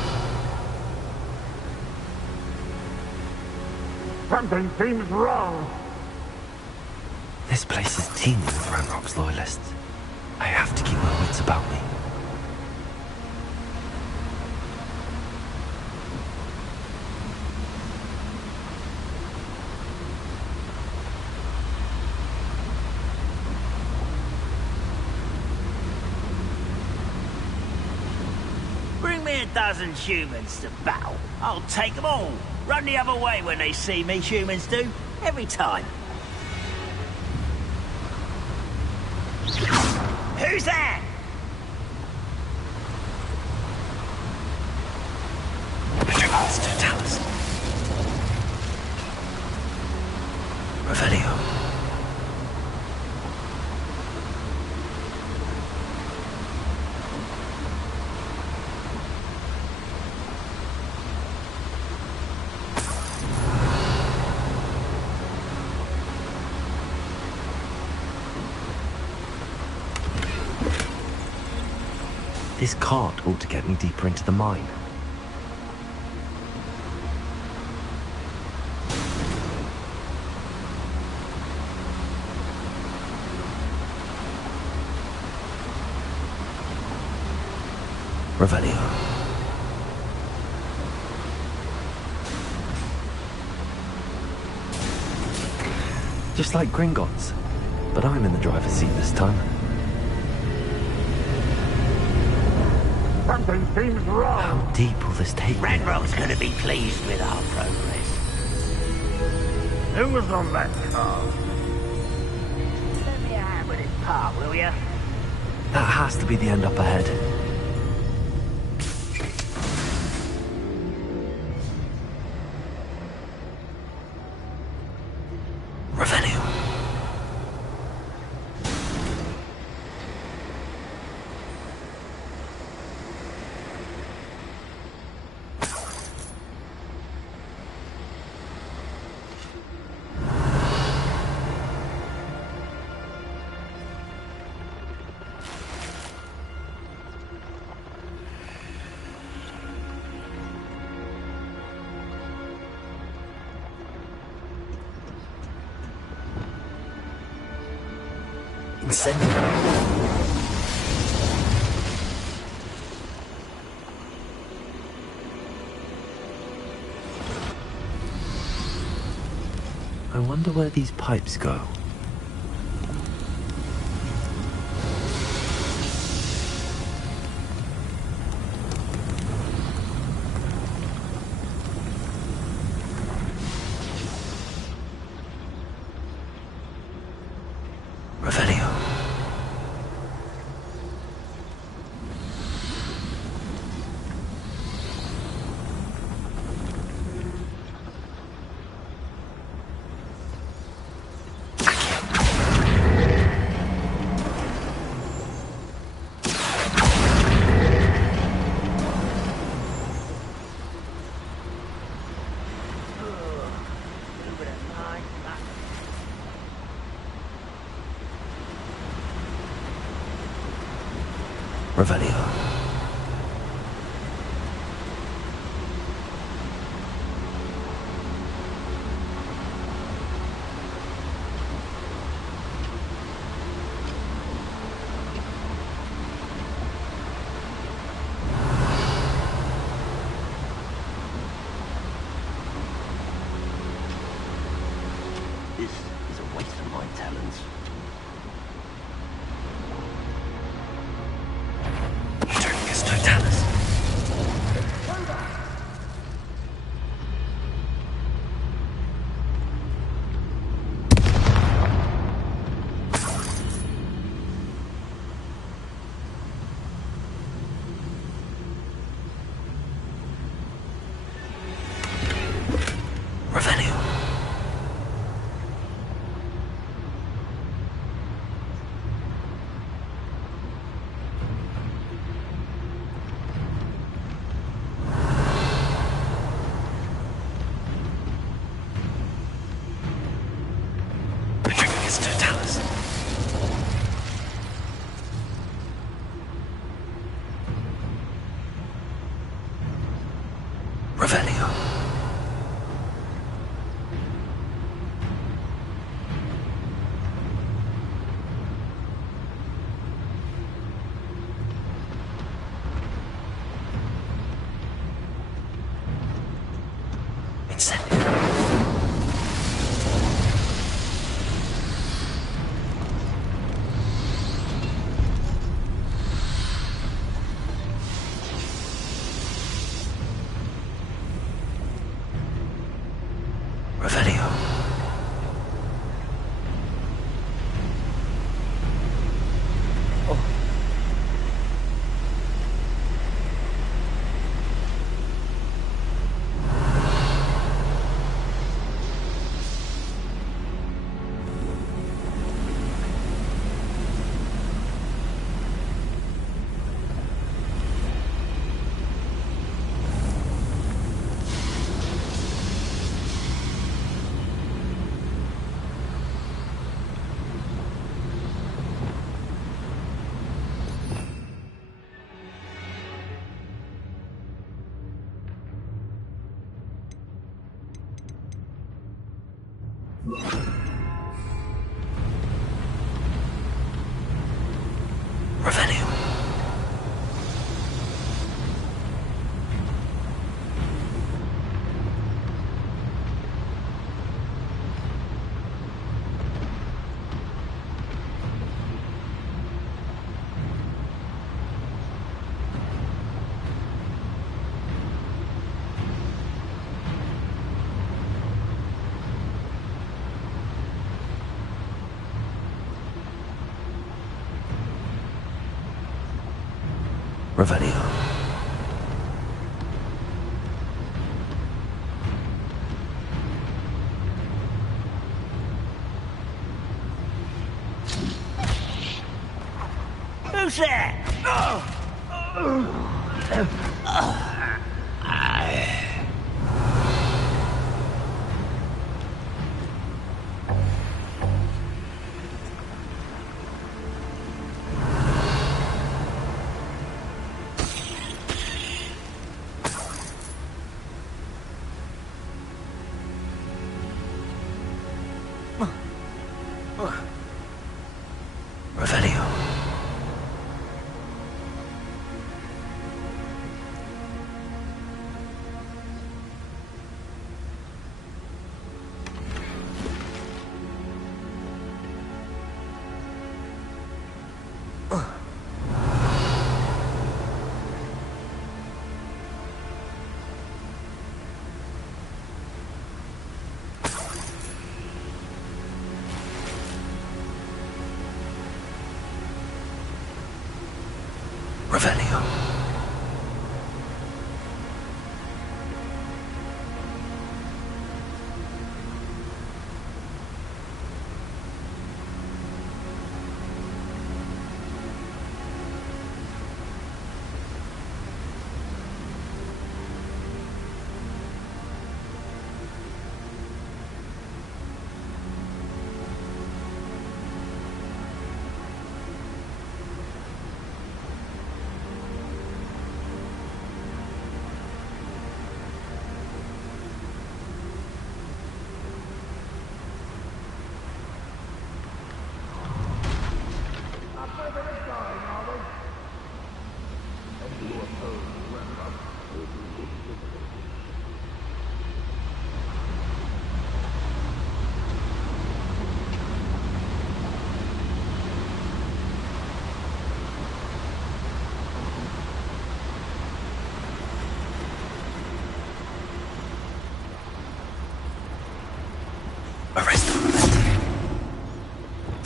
Something seems wrong. This place is teeming with Ranrock's loyalists. I have to keep my wits about me. me a dozen humans to battle, I'll take them all. Run the other way when they see me, humans do. Every time. Who's that? Let's do Talus. Revelio. This cart ought to get me deeper into the mine. Revelio. Just like Gringotts, but I'm in the driver's seat this time. Something seems wrong. How deep will this take me? Ranrock's gonna be pleased with our progress. Who was on that car? Let me a hand with this part, will ya? That has to be the end up ahead. Revelio. I wonder where these pipes go. Revelio. Revelio. This is a waste of my talents. Revelio. Who's there? Revelio. Revelio.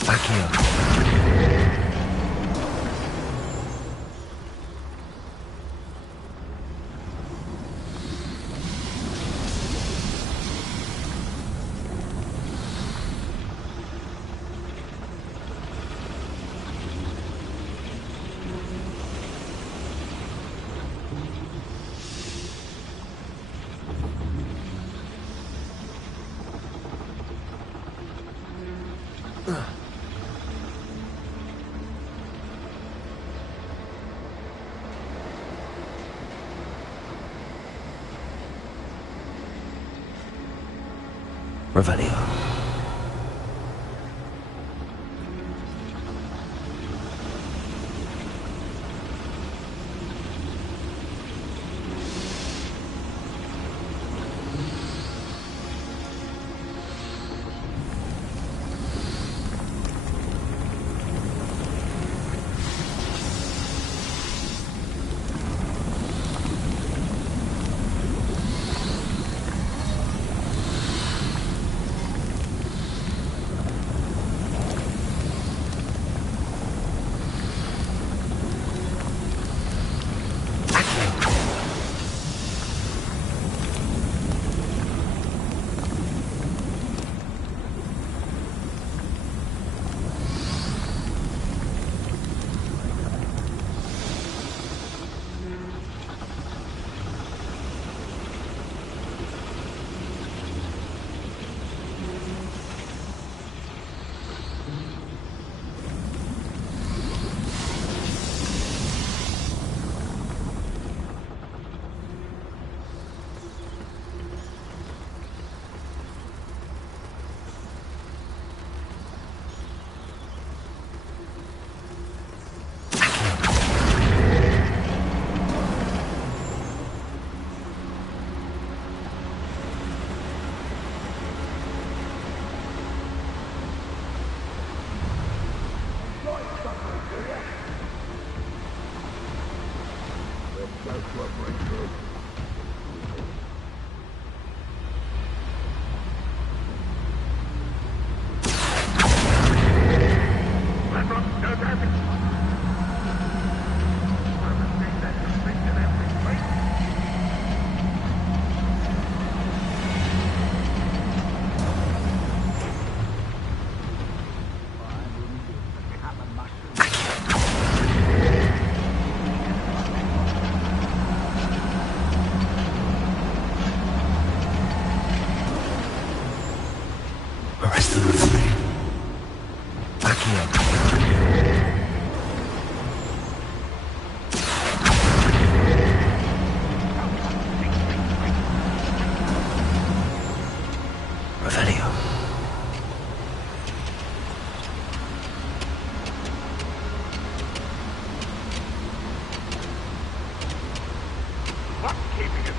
Back here. Revelio.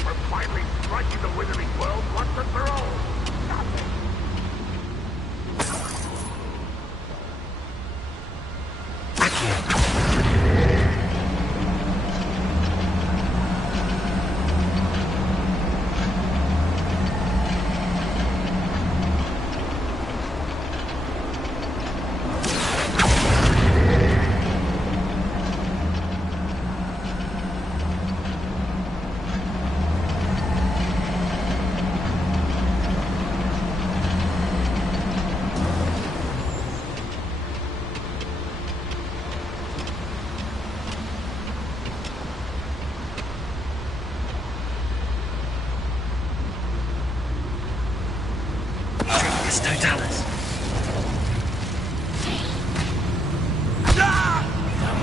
for finally striking the wizarding world once and for all. Nothing.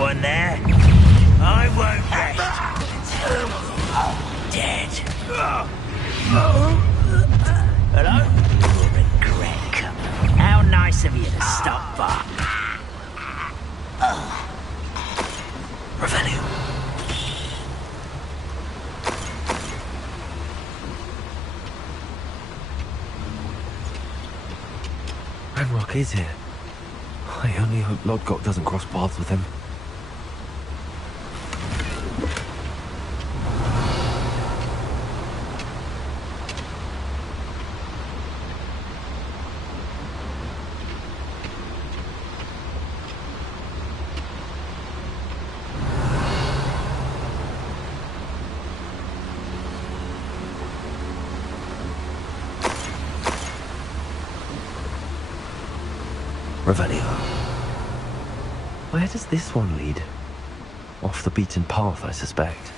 Someone there? I won't rest. Dead. Hello? You'll regret coming. How nice of you to stop by. Revelio. Ranrock is here. I only hope Lodgok doesn't cross paths with him. Revelio. Where does this one lead? Off the beaten path, I suspect.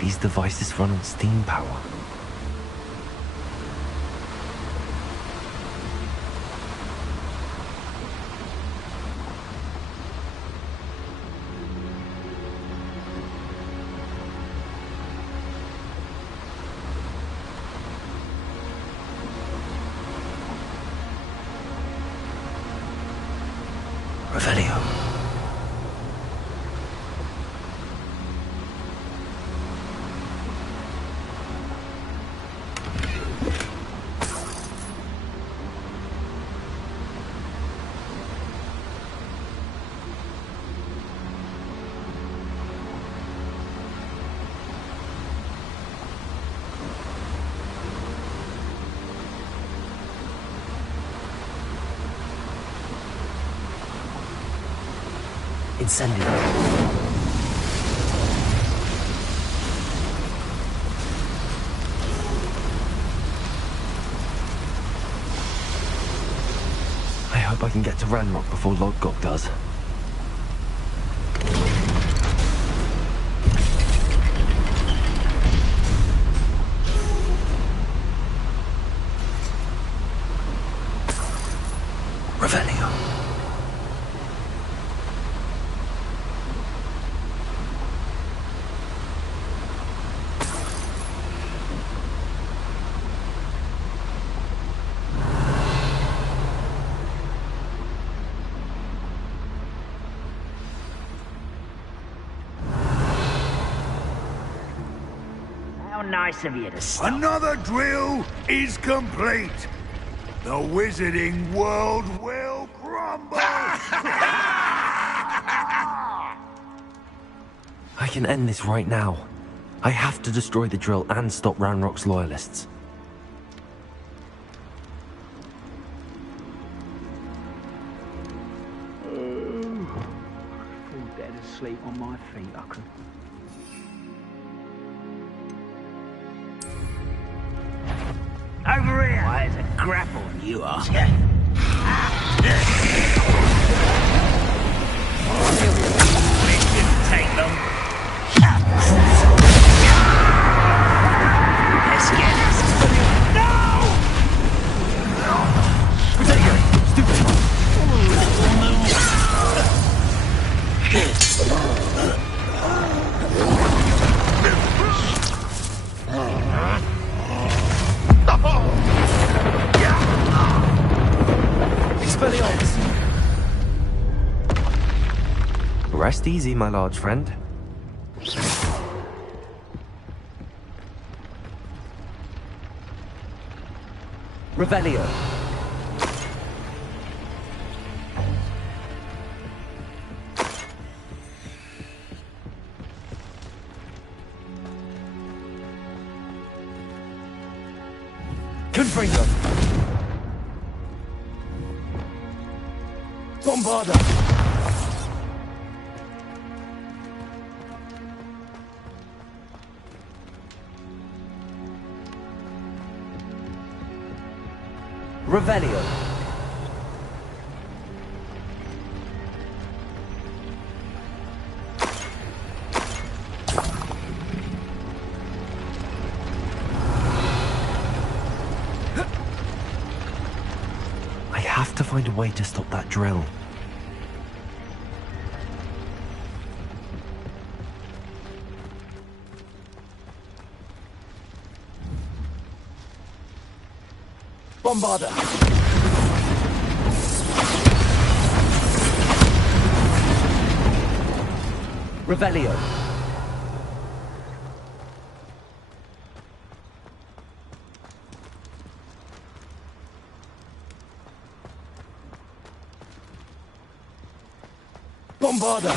These devices run on steam power. Revelio. Incendio. I hope I can get to Ranrock before Lodgok does. Revelio. How nice of you to stop. Another drill is complete. The wizarding world will crumble. I can end this right now. I have to destroy the drill and stop Ranrock's loyalists. Fall dead asleep on my feet, I can. Over here! Why, it's a grapple, you are. It didn't take long. Let's get this. No! Where's that going? Stupid! Rest easy, my large friend. Revelio. Confringo. Bombarda. Revelio. I have to find a way to stop that drill. Bombarda. Revelio. Bombarda.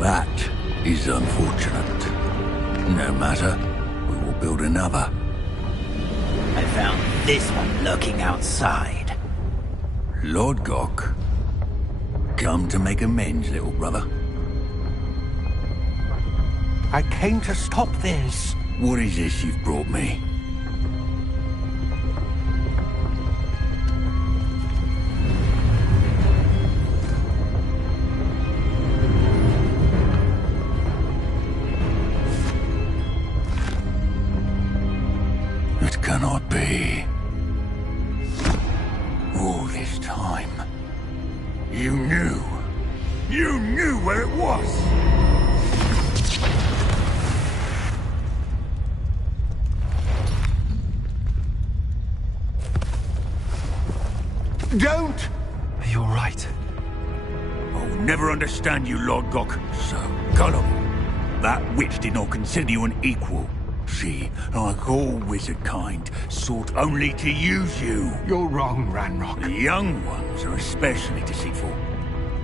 That is unfortunate. No matter, we will build another. I found this one lurking outside. Lord Gok, come to make amends, little brother. I came to stop this. What is this you've brought me? It cannot be. All this time, you knew. You knew where it was! Don't! You're right. I'll never understand you, Lord Gok. So gullible. That witch did not consider you an equal. She, like all wizard kind, sought only to use you. You're wrong, Ranrock. The young ones are especially deceitful.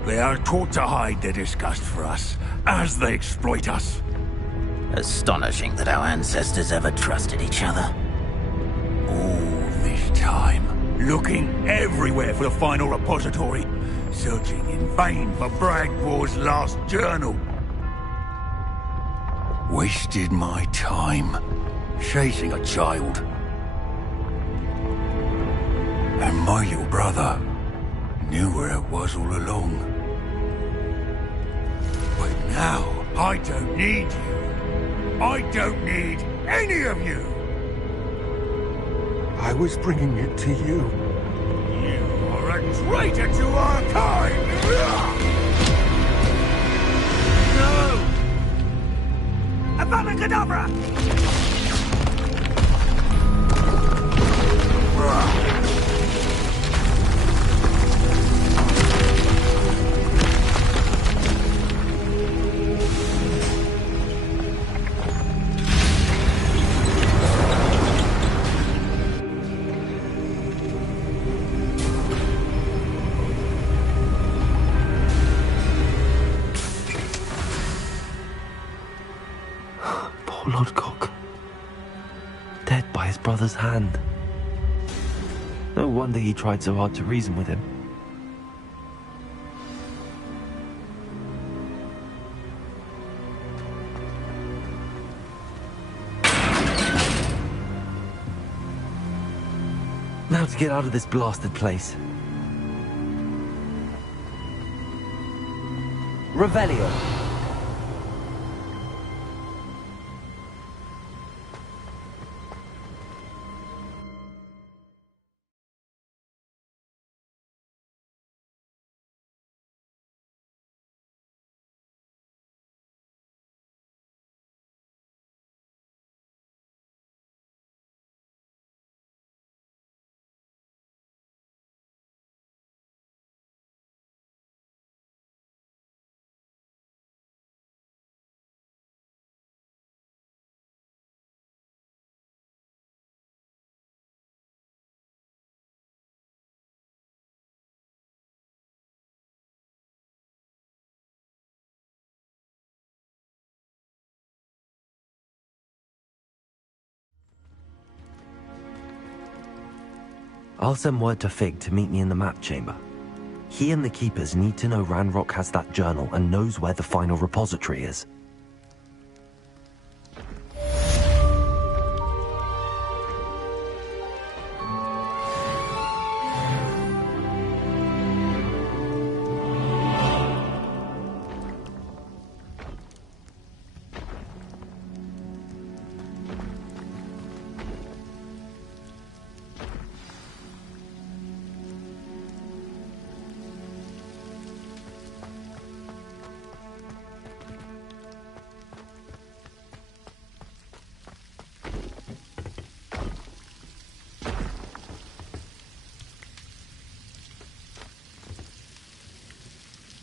They are taught to hide their disgust for us, as they exploit us. Astonishing that our ancestors ever trusted each other. All this time, looking everywhere for the final repository, searching in vain for Bragbor's last journal. Wasted my time chasing a child. And my little brother knew where it was all along. But now, I don't need you. I don't need any of you. I was bringing it to you. You are a traitor to our kind! No! Avada Kedavra! Poor Lord Gok. Dead by his brother's hand. No wonder he tried so hard to reason with him. Now to get out of this blasted place. Revelio. I'll send word to Fig to meet me in the map chamber. He and the Keepers need to know Ranrock has that journal and knows where the final repository is.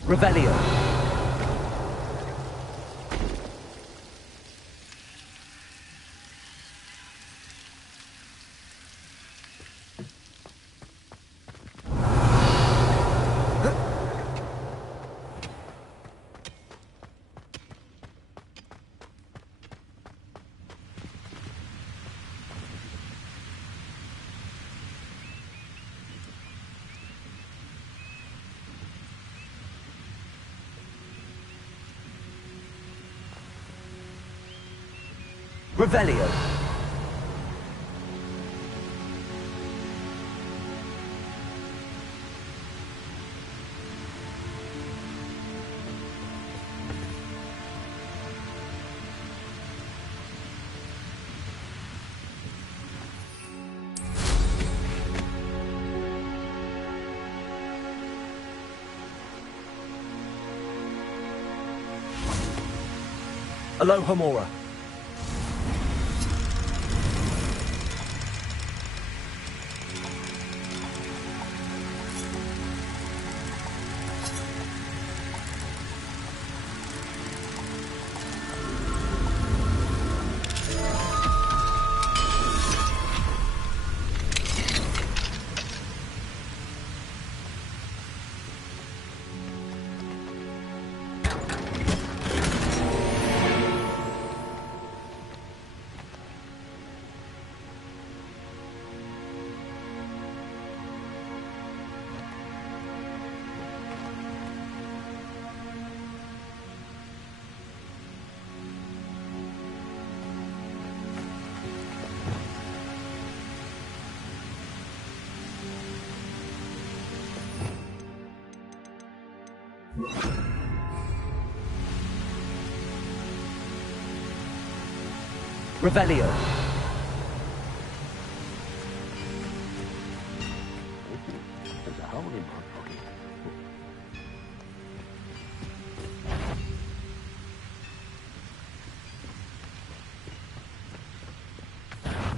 Revelio. Revelio. Aloha Mora. Revelio. There's a hole in my pocket.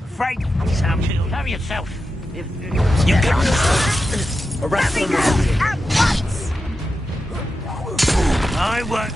Frank, Sam, have yourself. You can't. Arrest them. At once! I won't.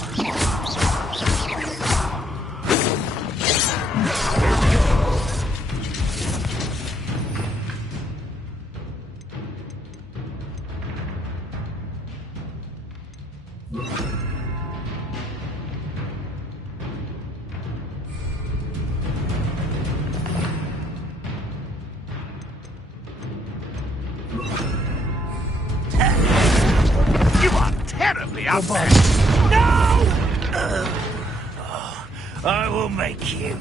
No! I will make you.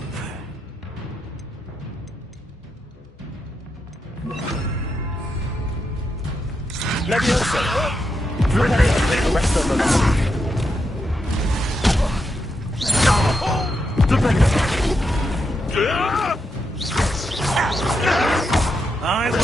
Leviosa. Revelio. Arrest them. I will.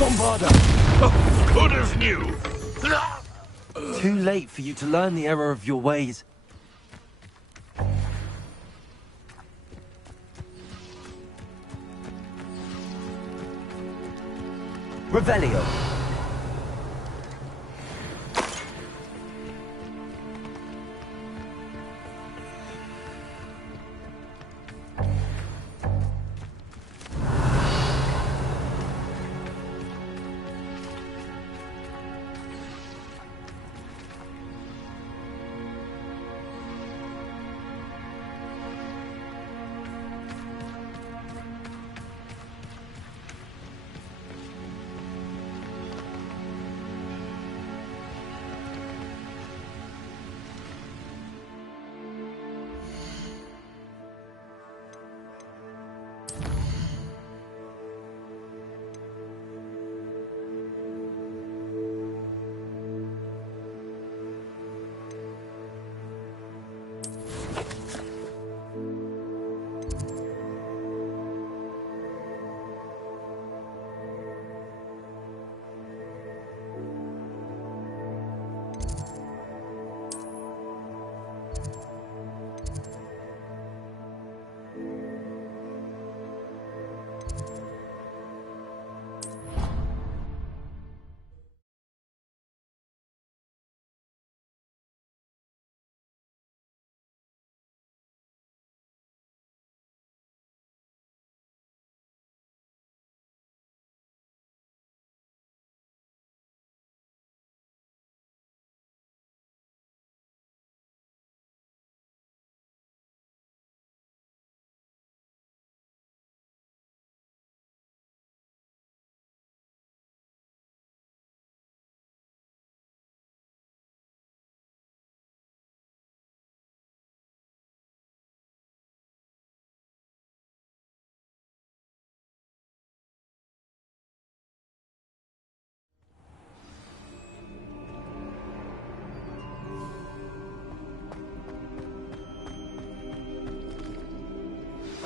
Bombarda! Oh, good as new. Too late for you to learn the error of your ways. Revelio.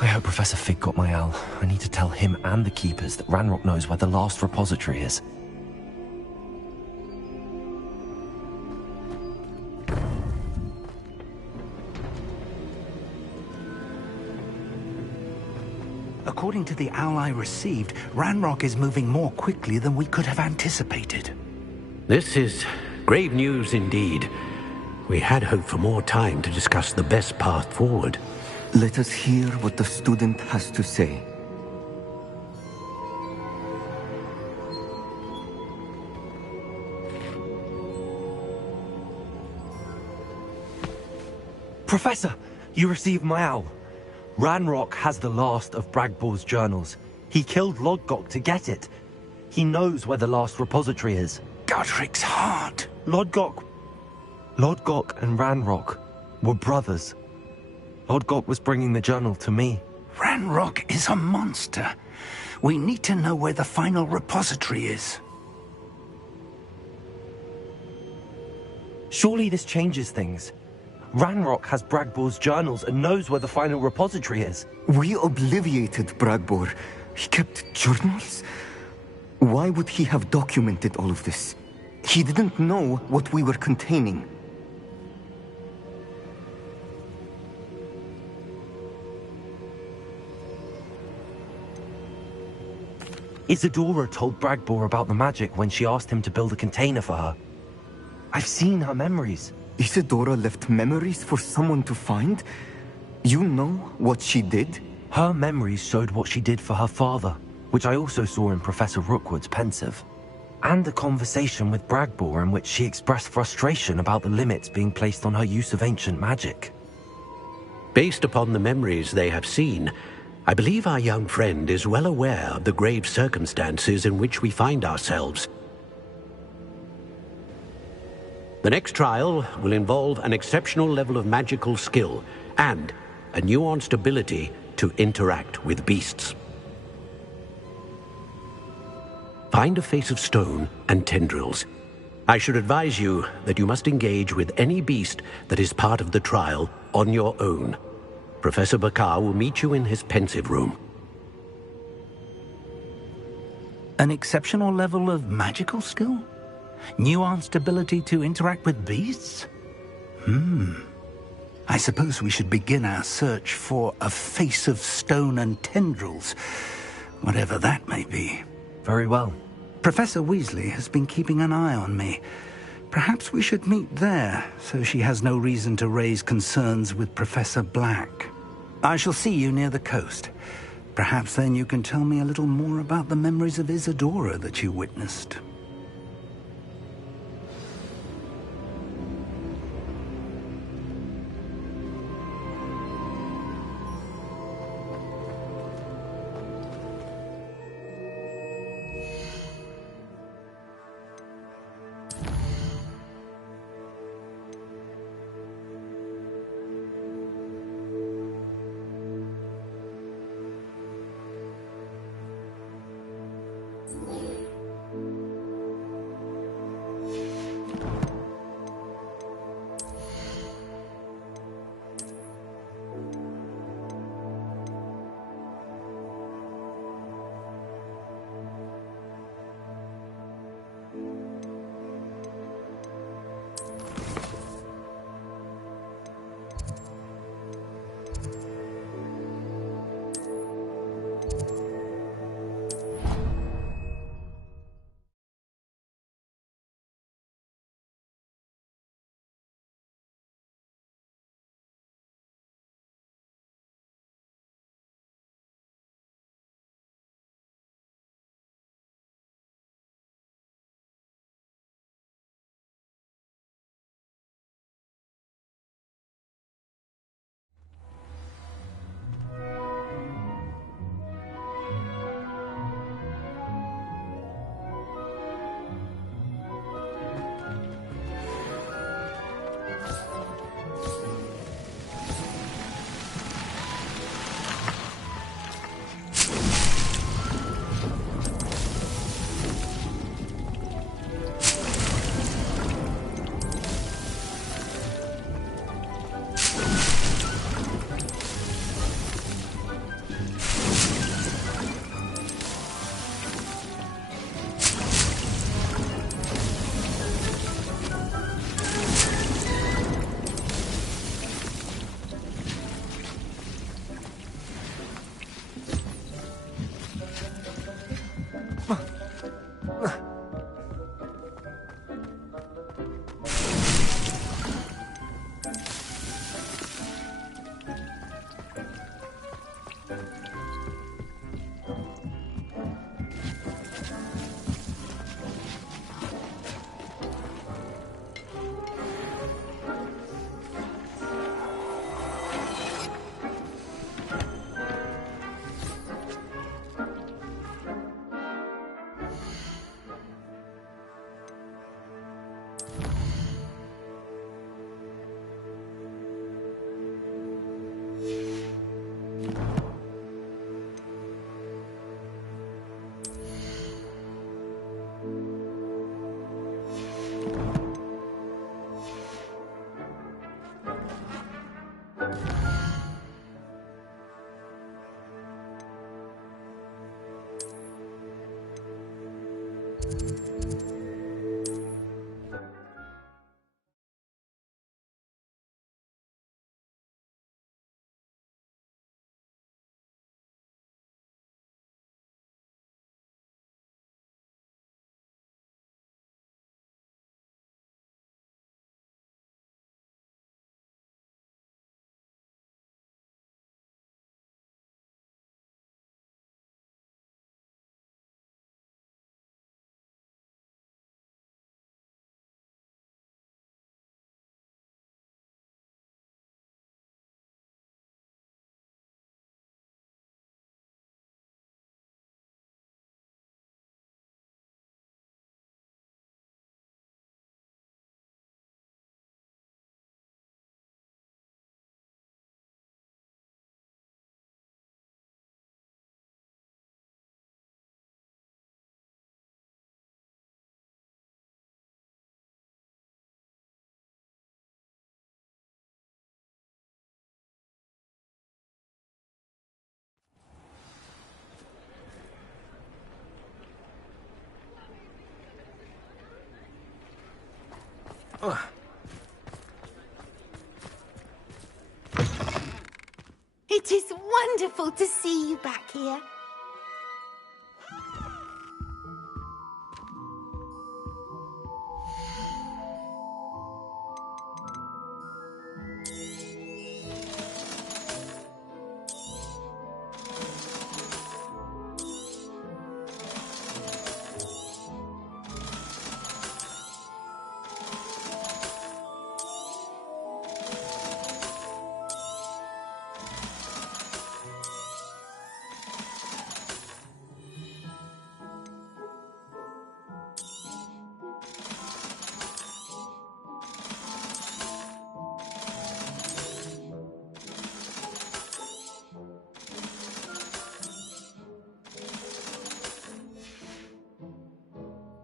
I hope Professor Fig got my owl. I need to tell him and the Keepers that Ranrock knows where the last repository is. According to the owl I received, Ranrock is moving more quickly than we could have anticipated. This is grave news indeed. We had hoped for more time to discuss the best path forward. Let us hear what the student has to say. Professor, you received my owl. Ranrock has the last of Bragbor's journals. He killed Lodgok to get it. He knows where the last repository is. Godric's heart. Lodgok and Ranrock were brothers. Lodgok was bringing the journal to me. Ranrock is a monster. We need to know where the final repository is. Surely this changes things. Ranrock has Bragbor's journals and knows where the final repository is. We obliviated Bragbor. He kept journals? Why would he have documented all of this? He didn't know what we were containing. Isadora told Bragbor about the magic when she asked him to build a container for her. I've seen her memories. Isadora left memories for someone to find? You know what she did? Her memories showed what she did for her father, which I also saw in Professor Rookwood's pensive. And a conversation with Bragbor in which she expressed frustration about the limits being placed on her use of ancient magic. Based upon the memories they have seen, I believe our young friend is well aware of the grave circumstances in which we find ourselves. The next trial will involve an exceptional level of magical skill and a nuanced ability to interact with beasts. Find a face of stone and tendrils. I should advise you that you must engage with any beast that is part of the trial on your own. Professor Bakar will meet you in his pensive room. An exceptional level of magical skill? Nuanced ability to interact with beasts? I suppose we should begin our search for a face of stone and tendrils, whatever that may be. Very well. Professor Weasley has been keeping an eye on me. Perhaps we should meet there, so she has no reason to raise concerns with Professor Black. I shall see you near the coast. Perhaps then you can tell me a little more about the memories of Isadora that you witnessed. It is wonderful to see you back here.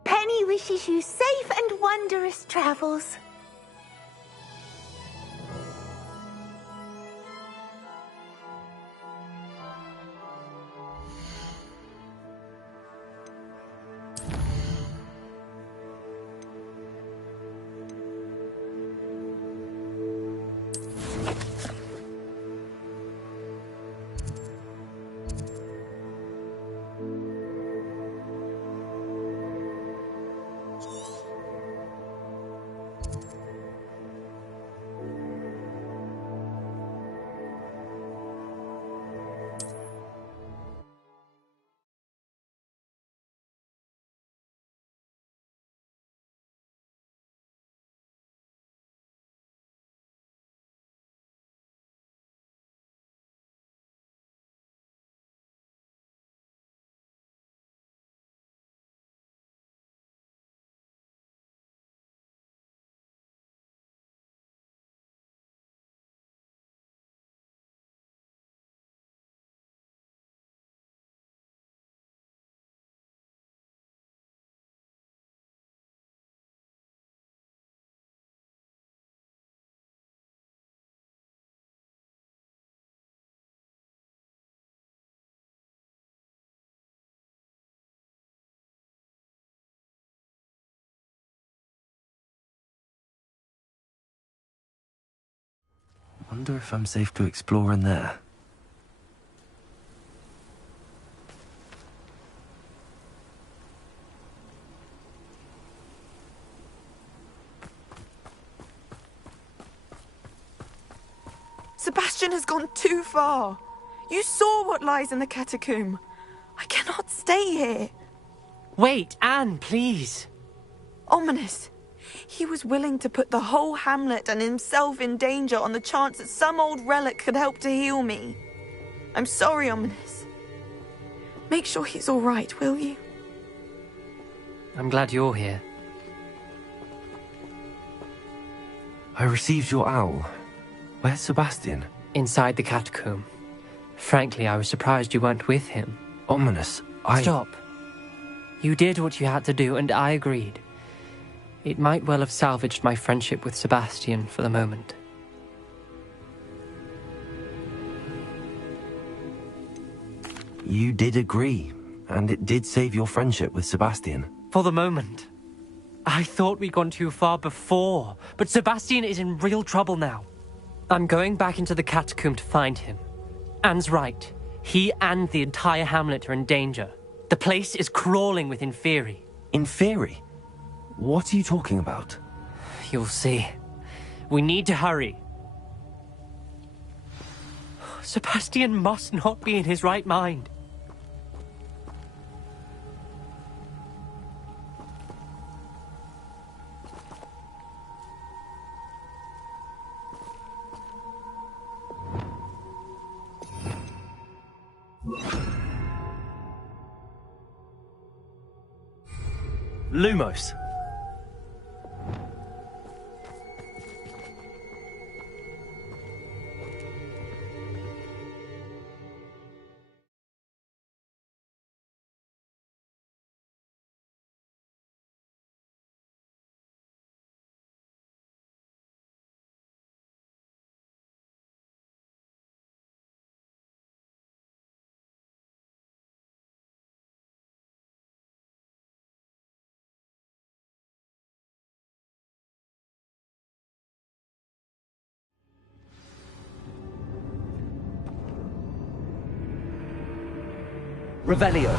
Penny wishes you safe and wondrous travels. Wonder if I'm safe to explore in there. Sebastian has gone too far. You saw what lies in the catacomb. I cannot stay here. Wait, Anne, please. Ominous. He was willing to put the whole hamlet and himself in danger on the chance that some old relic could help to heal me. I'm sorry, Ominous. Make sure he's all right, will you? I'm glad you're here. I received your owl. Where's Sebastian? Inside the catacomb. Frankly, I was surprised you weren't with him. Ominous, Stop. You did what you had to do, and I agreed. It might well have salvaged my friendship with Sebastian for the moment. You did agree, and it did save your friendship with Sebastian. For the moment. I thought we'd gone too far before, but Sebastian is in real trouble now. I'm going back into the catacomb to find him. Anne's right. He and the entire hamlet are in danger. The place is crawling with Inferi. Inferi? What are you talking about? You'll see. We need to hurry. Sebastian must not be in his right mind. Lumos. Revelio.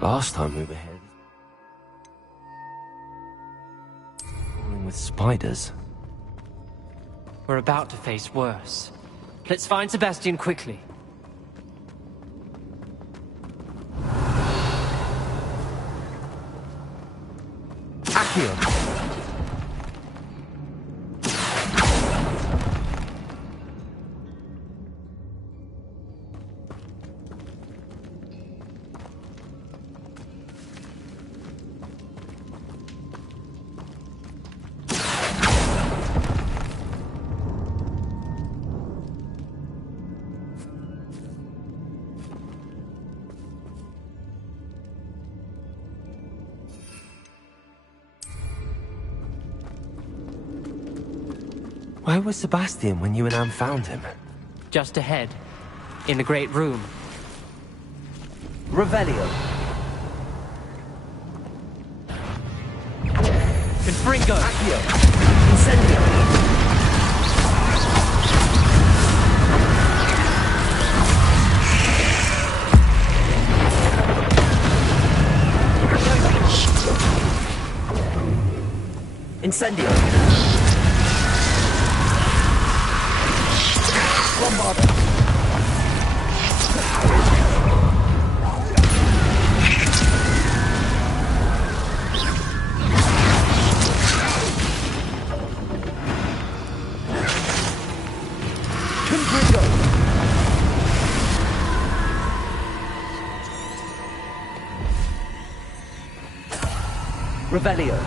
Last time we were here, crawling with spiders. We're about to face worse. Let's find Sebastian quickly. Accio. Where was Sebastian when you and Anne found him? Just ahead, in the Great Room. Revelio. Confringo. Accio. Incendio. Incendio. Bombarda. Revelio.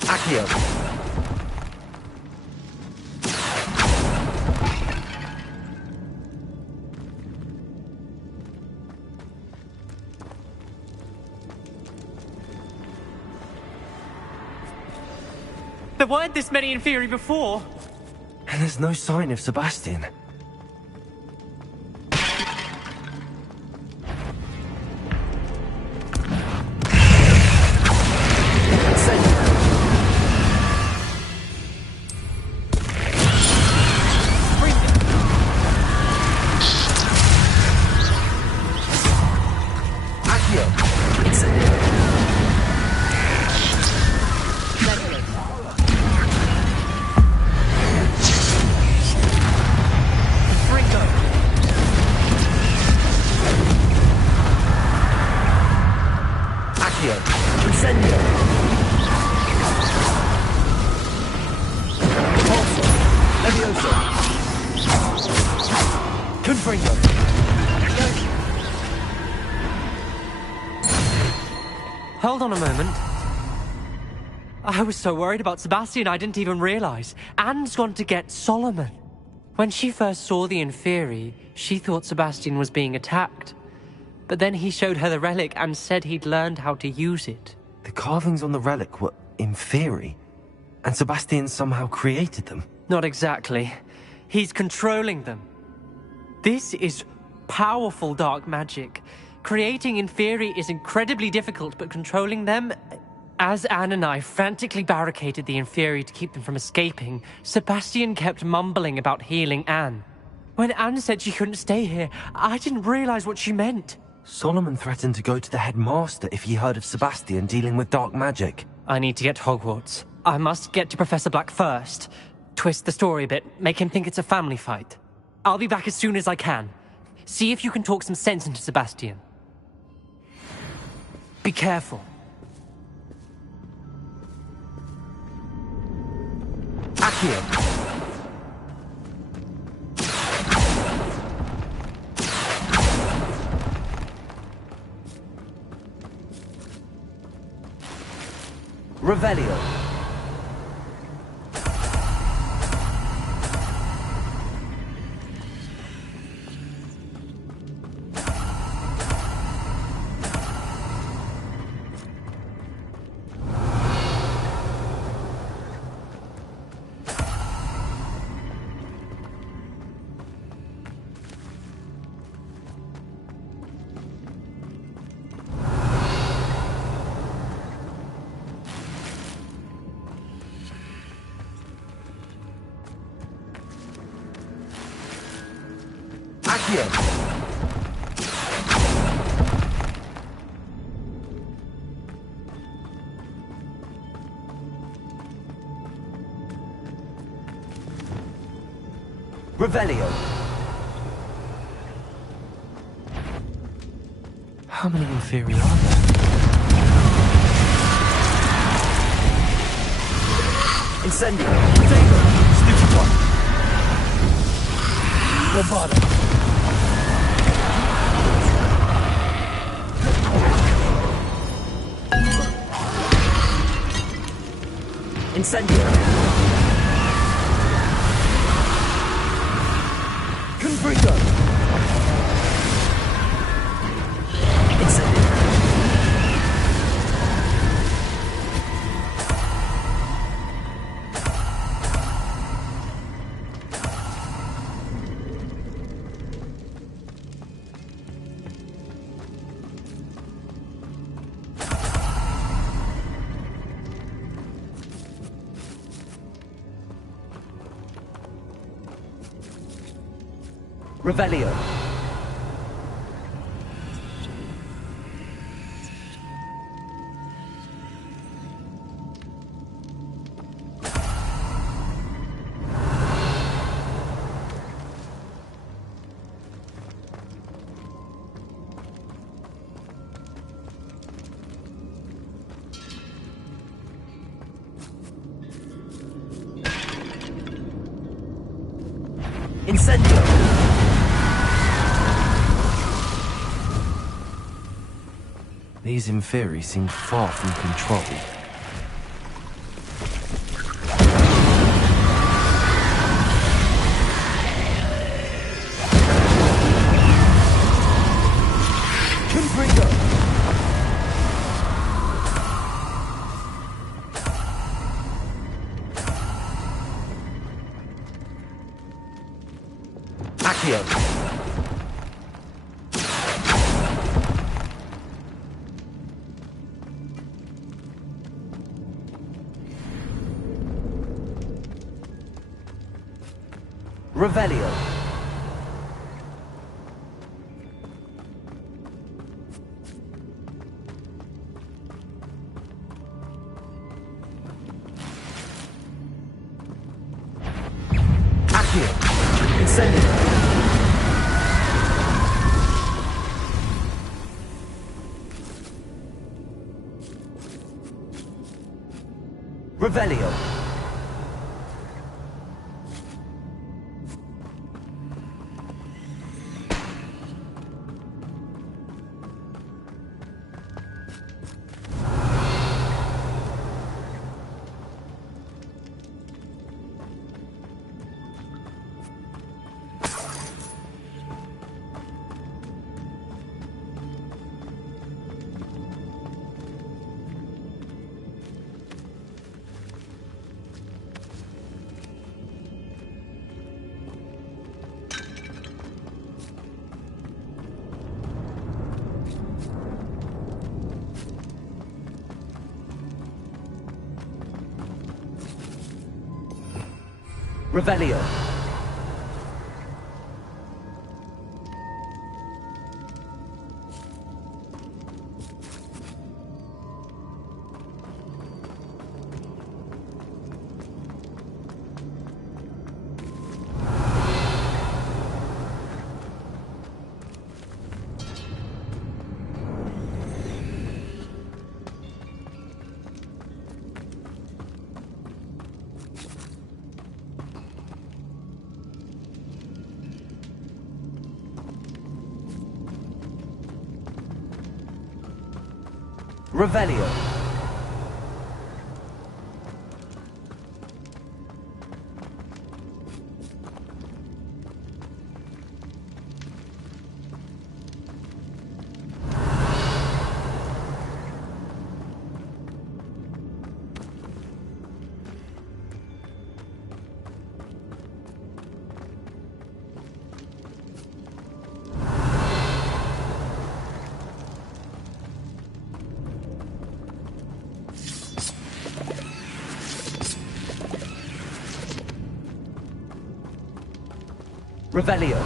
Accio. There weren't this many Inferi before. And there's no sign of Sebastian. Hold on a moment. I was so worried about Sebastian I didn't even realize. Anne's gone to get Solomon. When she first saw the Inferi, she thought Sebastian was being attacked. But then he showed her the relic and said he'd learned how to use it. The carvings on the relic were Inferi, and Sebastian somehow created them. Not exactly. He's controlling them. This is powerful dark magic. Creating Inferi is incredibly difficult, but controlling them... As Anne and I frantically barricaded the Inferi to keep them from escaping, Sebastian kept mumbling about healing Anne. When Anne said she couldn't stay here, I didn't realize what she meant. Solomon threatened to go to the headmaster if he heard of Sebastian dealing with dark magic. I need to get to Hogwarts. I must get to Professor Black first. Twist the story a bit, make him think it's a family fight. I'll be back as soon as I can. See if you can talk some sense into Sebastian. Be careful. Accio. Revelio. Accio. Revelio. How many inferi are there? Incendio. Potato. Stupid one. Lombardo. Incendio. Confringo. Incendio. Revelio. Incendio. These inferi seem far from control. Confringo. Accio. Revelio. Accio. Incendio. Revelio. Revelio. Revelio. Revelio.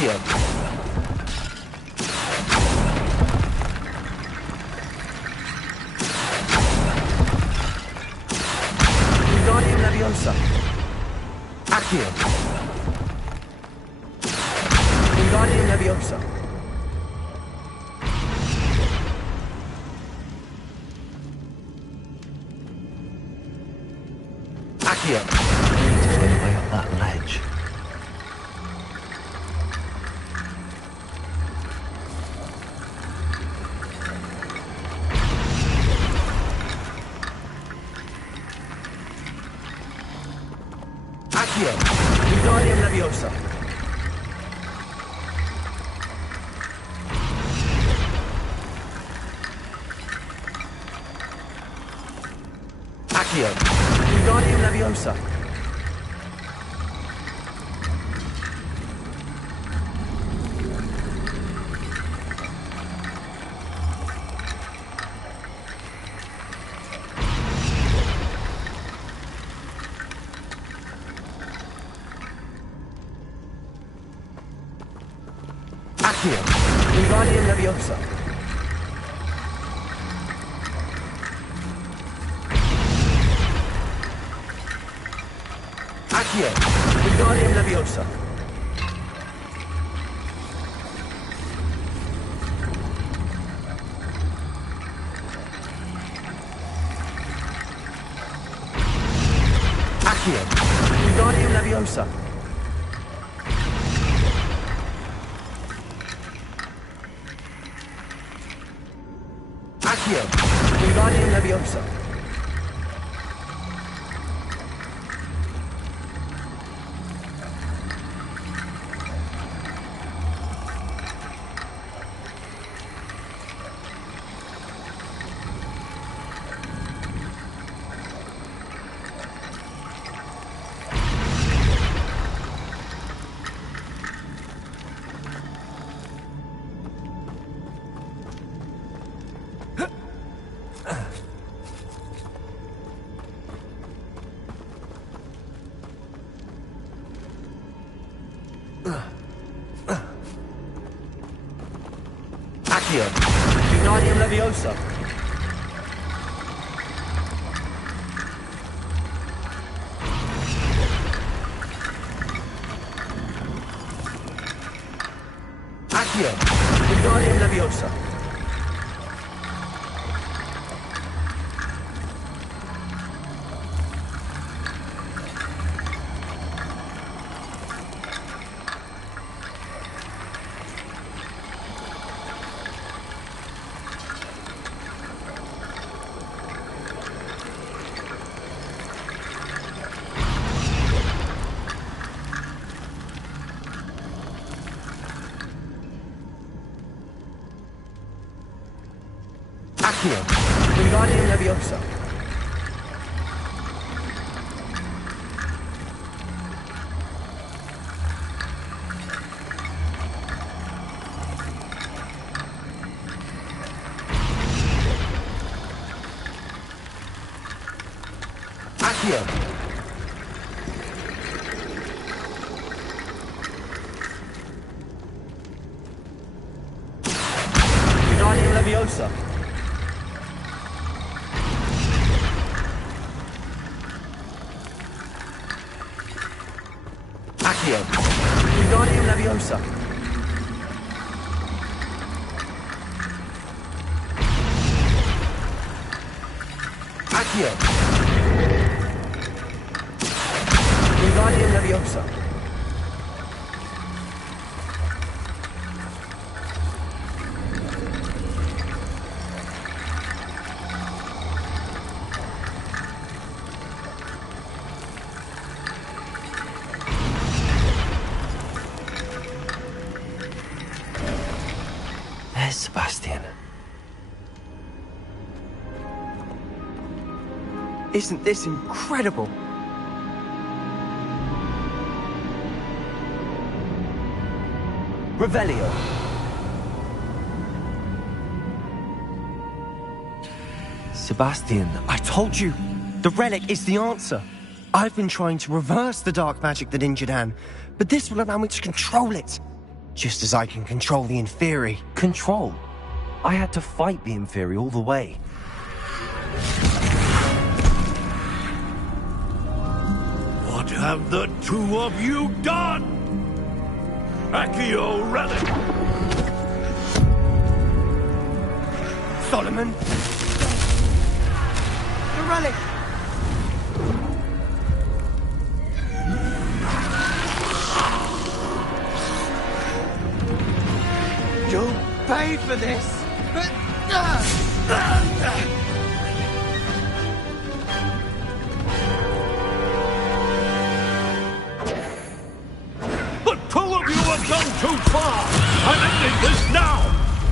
Accio. Wingardium Leviosa. Accio. Wingardium Leviosa. Accio. I need to find a way up that ledge. Accio. Wingardium Leviosa. Accio. Wingardium Leviosa. Accio. Wingardium Leviosa. Accio. Wingardium Leviosa. Accio. Wingardium Leviosa. Accio. Wingardium Leviosa. Accio. Wingardium Leviosa. Accio. Wingardium Leviosa. Accio. Wingardium Leviosa. Accio. Wingardium Leviosa. Accio. Wingardium Leviosa. Accio. Wingardium Leviosa. There's Sebastian. Isn't this incredible? Revelio. Sebastian, I told you, the relic is the answer. I've been trying to reverse the dark magic that injured Anne, but this will allow me to control it. Just as I can control the Inferi. Control? I had to fight the Inferi all the way. What have the two of you done? Accio Relic! Solomon! The relic! You'll pay for this! The two of you have gone too far! I'm ending this now!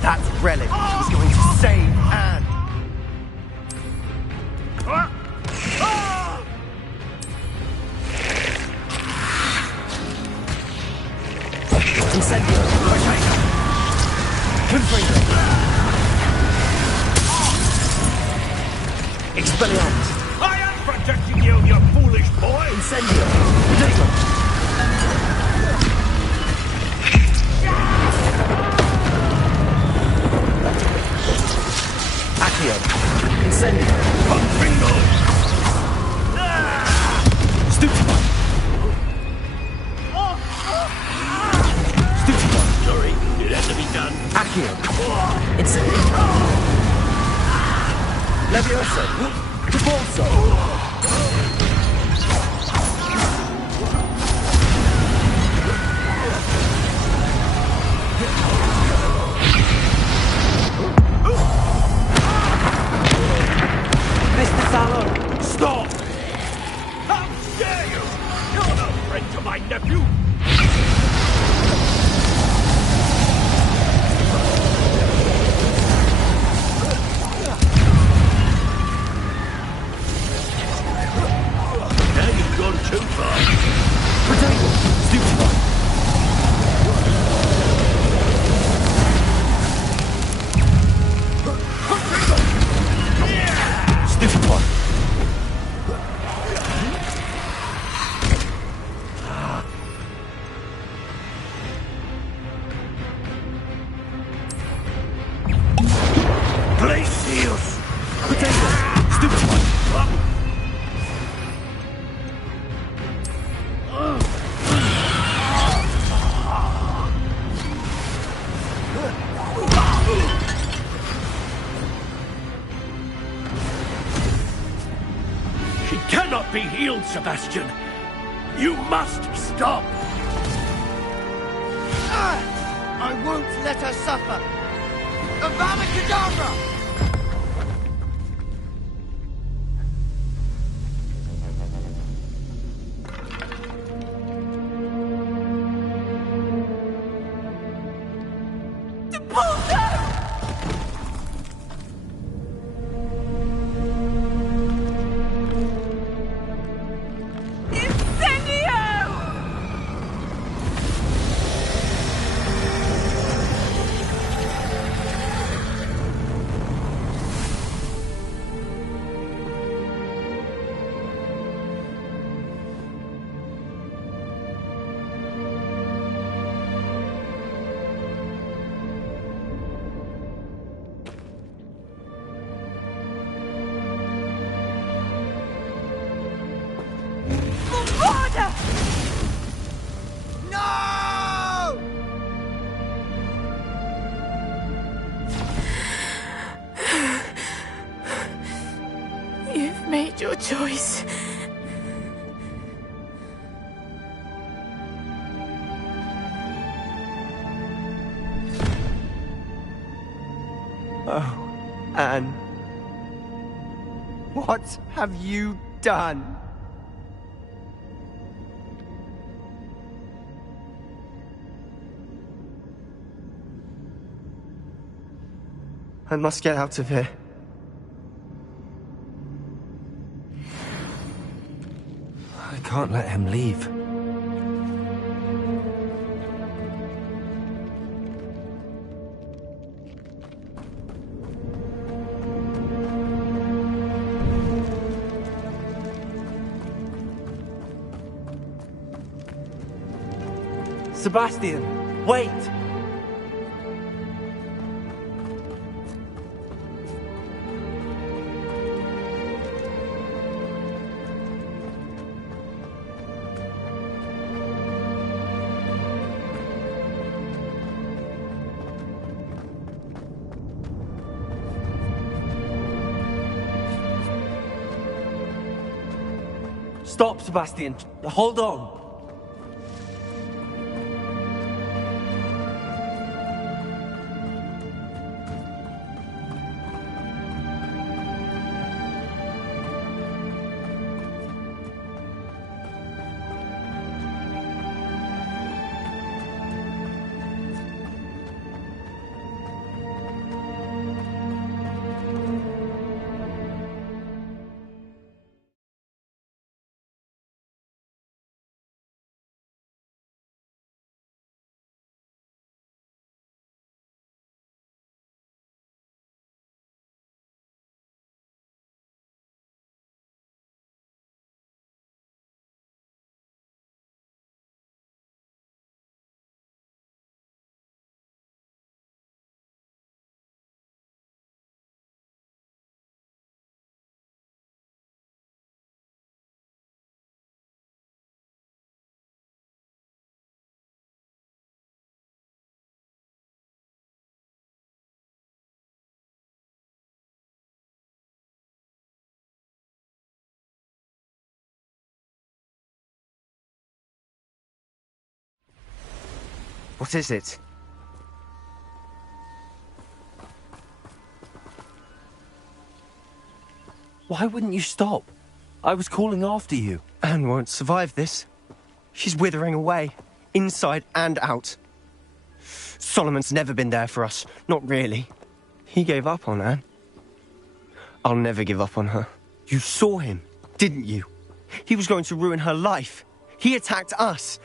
That relic is going to save Anne! Incendio! Confringo! Expelliarmus! I am protecting you, you foolish boy! Incendio! Potato! Accio! Incendio! Confringo! Stupefy! Stupefy! Sorry, it had to be done. Accio! Incendio! Levioso! Debolso! Mr. Salon! Stop! How dare you! You're no friend to my nephew! Now you've gone too far. Potato! Stupefy! Stupefy! Glacius! Potato! Stupefy! She cannot be healed, Sebastian! You must stop! I won't let her suffer! Avada Kedavra! No! You've made your choice. Oh, Anne. What have you done? I must get out of here. I can't let him leave. Sebastian! wait! Stop, Sebastian. Hold on. What is it? Why wouldn't you stop? I was calling after you. Anne won't survive this. She's withering away, inside and out. Solomon's never been there for us, not really. He gave up on Anne. I'll never give up on her. You saw him, didn't you? He was going to ruin her life. He attacked us.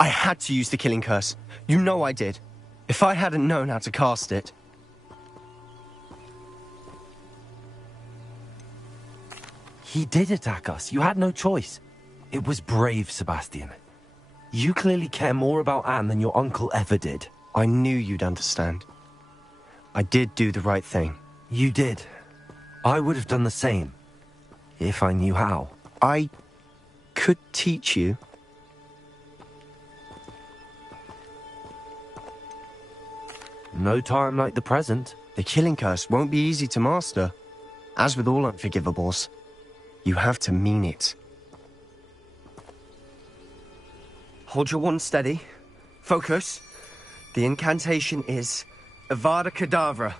I had to use the killing curse. You know I did. If I hadn't known how to cast it... He did attack us. You had no choice. It was brave, Sebastian. You clearly care more about Anne than your uncle ever did. I knew you'd understand. I did do the right thing. You did. I would have done the same. If I knew how. I could teach you. No time like the present. The killing curse won't be easy to master. As with all unforgivables, you have to mean it. Hold your wand steady. Focus. The incantation is Avada Kedavra.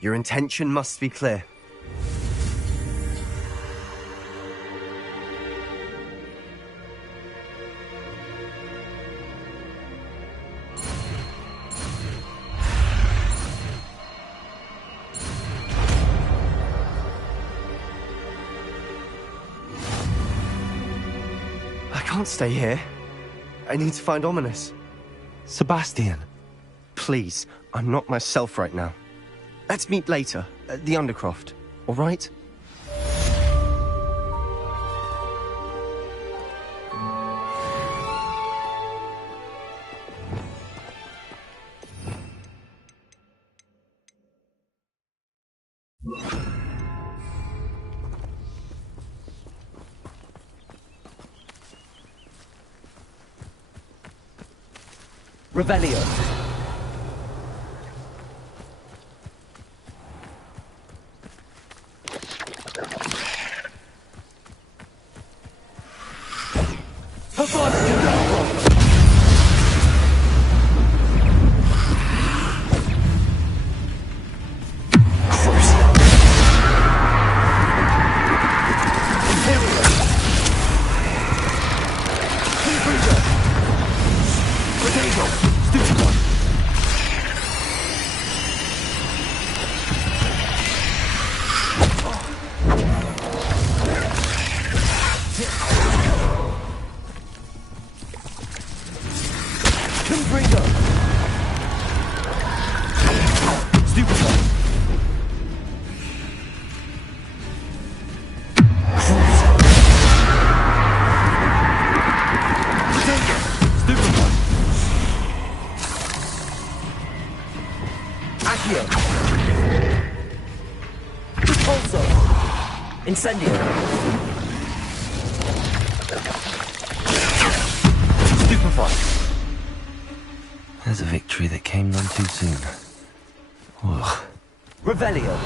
Your intention must be clear. I can't stay here. I need to find Ominous. Sebastian. Please, I'm not myself right now. Let's meet later, at the Undercroft, all right? Revelio. Incendio! Stupefy! There's a victory that came none too soon. Ugh. Revelio!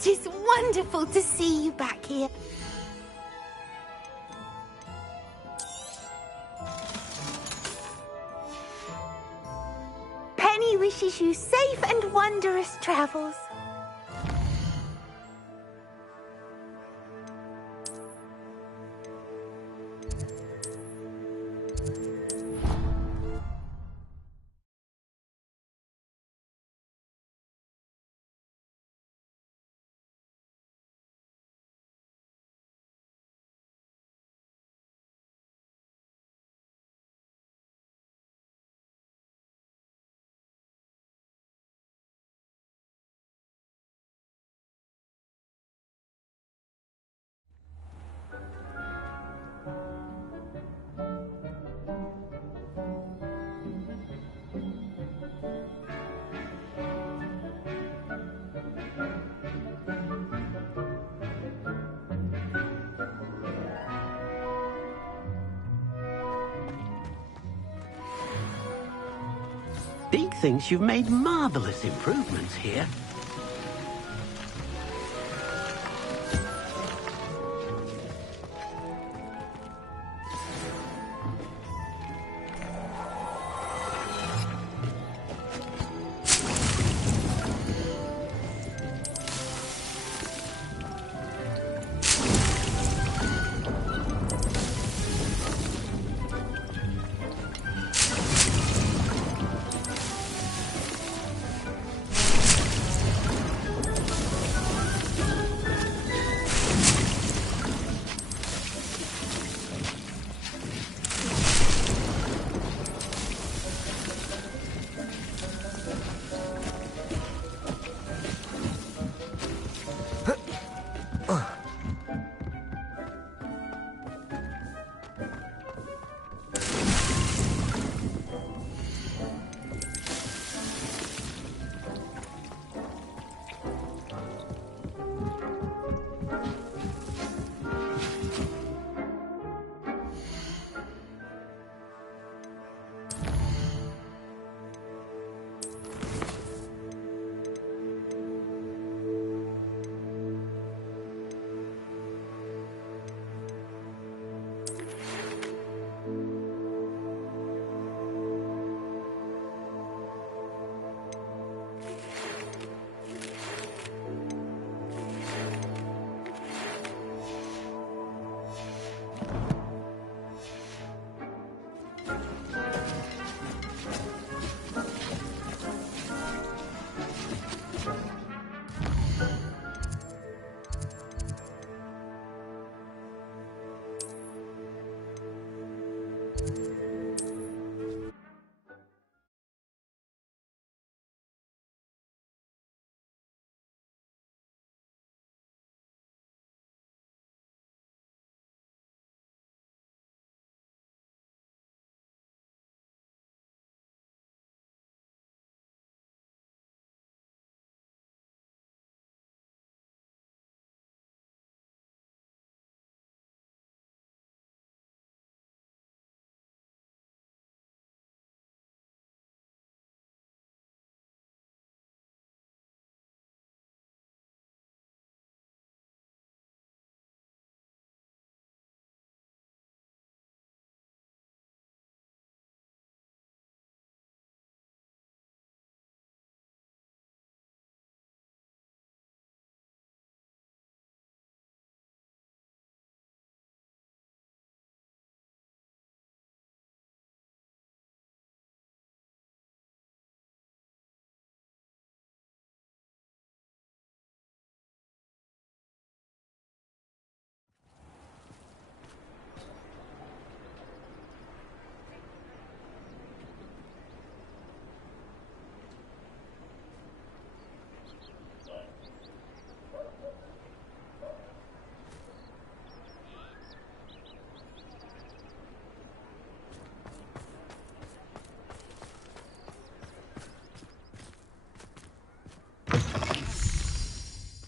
It is wonderful to see you back here. Penny wishes you safe and wondrous travels. Deke thinks you've made marvelous improvements here.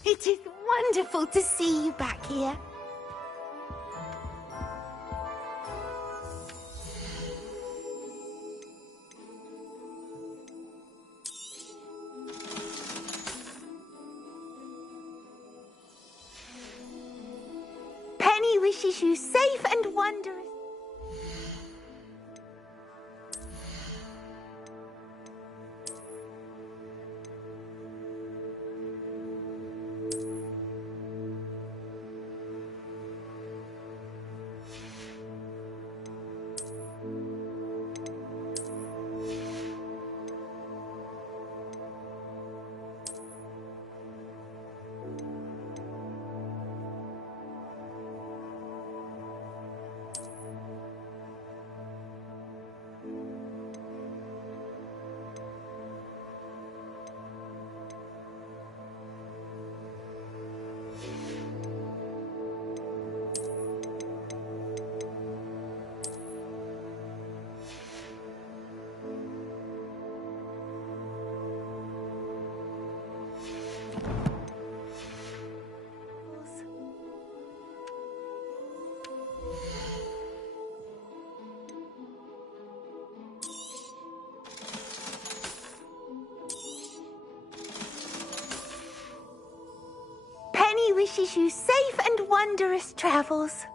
It is wonderful to see you back here. wishes you safe and wondrous. Penny wishes you safe and wondrous travels.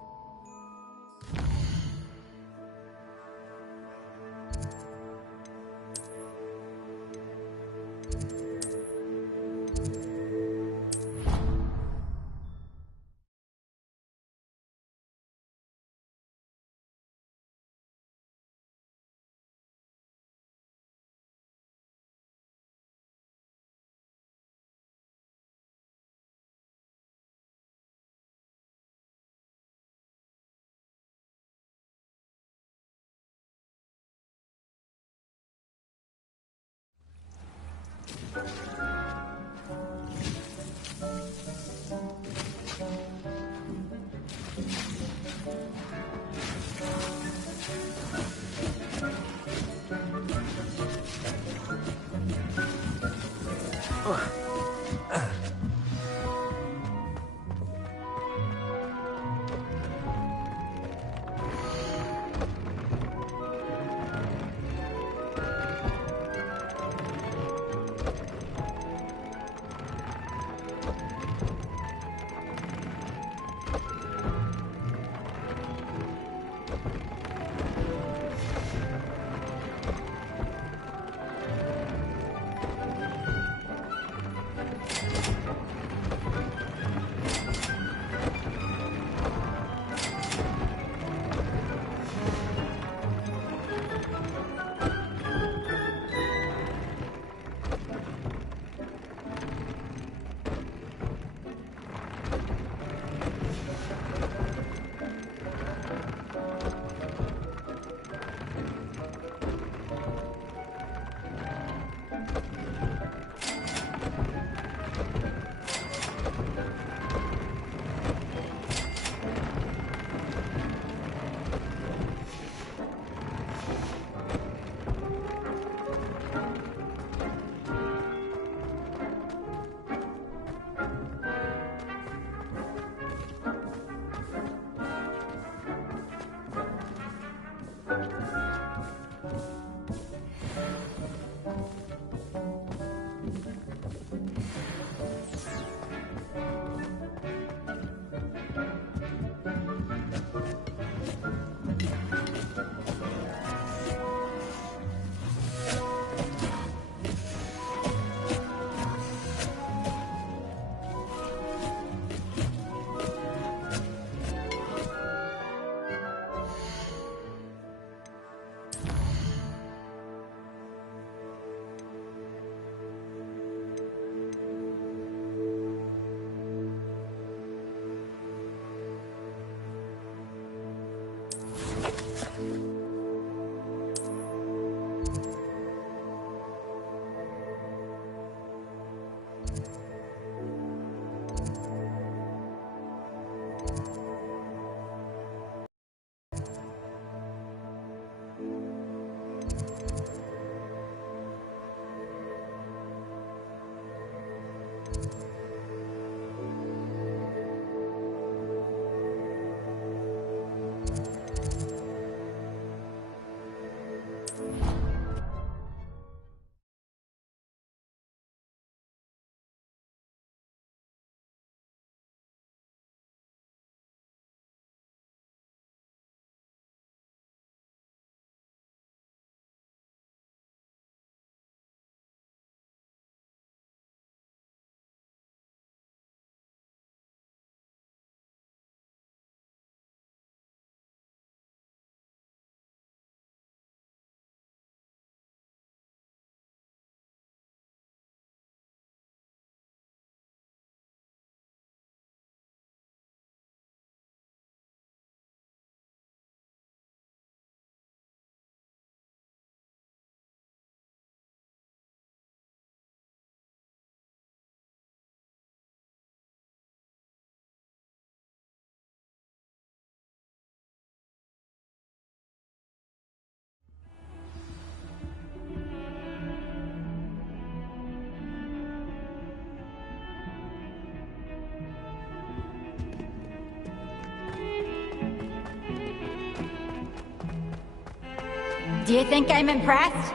Do you think I'm impressed?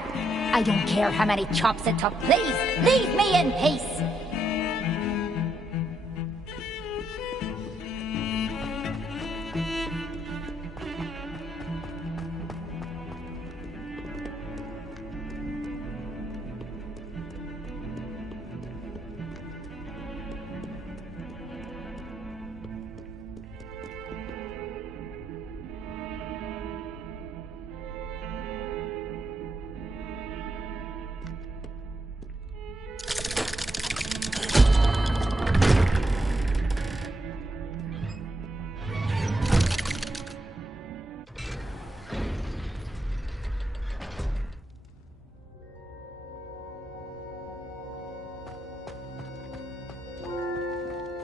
I don't care how many chops it took. Please, leave me in peace.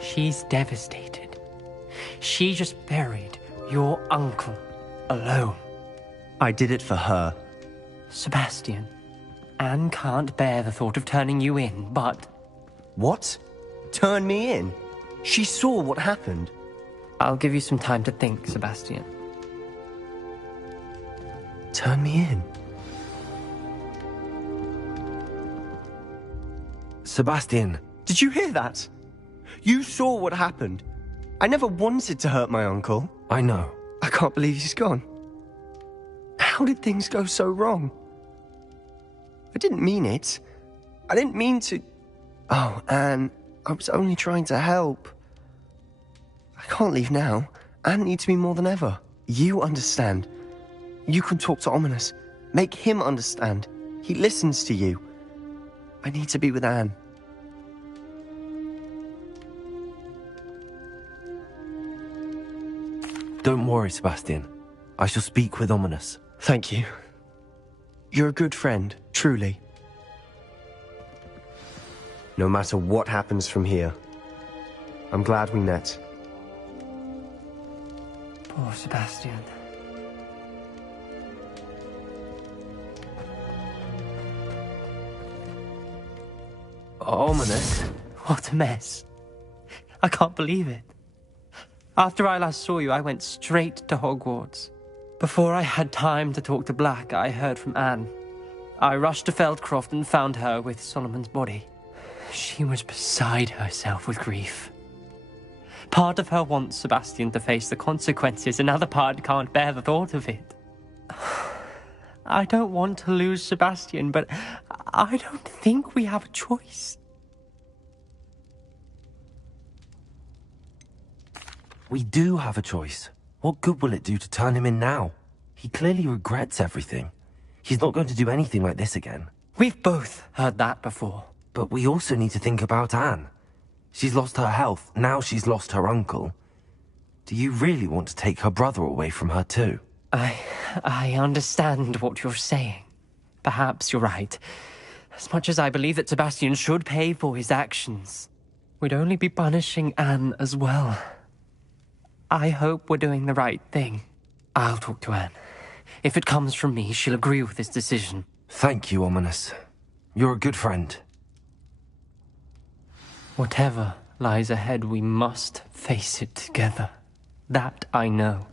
She's devastated. She just buried your uncle alone. I did it for her. Sebastian, Anne can't bear the thought of turning you in, but... What? Turn me in? She saw what happened. I'll give you some time to think, Sebastian. Turn me in? Sebastian. Did you hear that? You saw what happened. I never wanted to hurt my uncle. I know. I can't believe he's gone. How did things go so wrong? I didn't mean it. I didn't mean to... Oh, Anne, I was only trying to help. I can't leave now. Anne needs me more than ever. You understand. You can talk to Ominous. Make him understand. He listens to you. I need to be with Anne. Don't worry, Sebastian. I shall speak with Ominous. Thank you. You're a good friend, truly. No matter what happens from here, I'm glad we met. Poor Sebastian. Ominous? What a mess. I can't believe it. After I last saw you, I went straight to Hogwarts. Before I had time to talk to Black, I heard from Anne. I rushed to Feldcroft and found her with Solomon's body. She was beside herself with grief. Part of her wants Sebastian to face the consequences, another part can't bear the thought of it. I don't want to lose Sebastian, but I don't think we have a choice. We do have a choice. What good will it do to turn him in now? He clearly regrets everything. He's not going to do anything like this again. We've both heard that before. But we also need to think about Anne. She's lost her health, now she's lost her uncle. Do you really want to take her brother away from her too? I understand what you're saying. Perhaps you're right. As much as I believe that Sebastian should pay for his actions, we'd only be punishing Anne as well. I hope we're doing the right thing. I'll talk to Anne. If it comes from me, she'll agree with this decision. Thank you, Ominous. You're a good friend. Whatever lies ahead, we must face it together. That I know.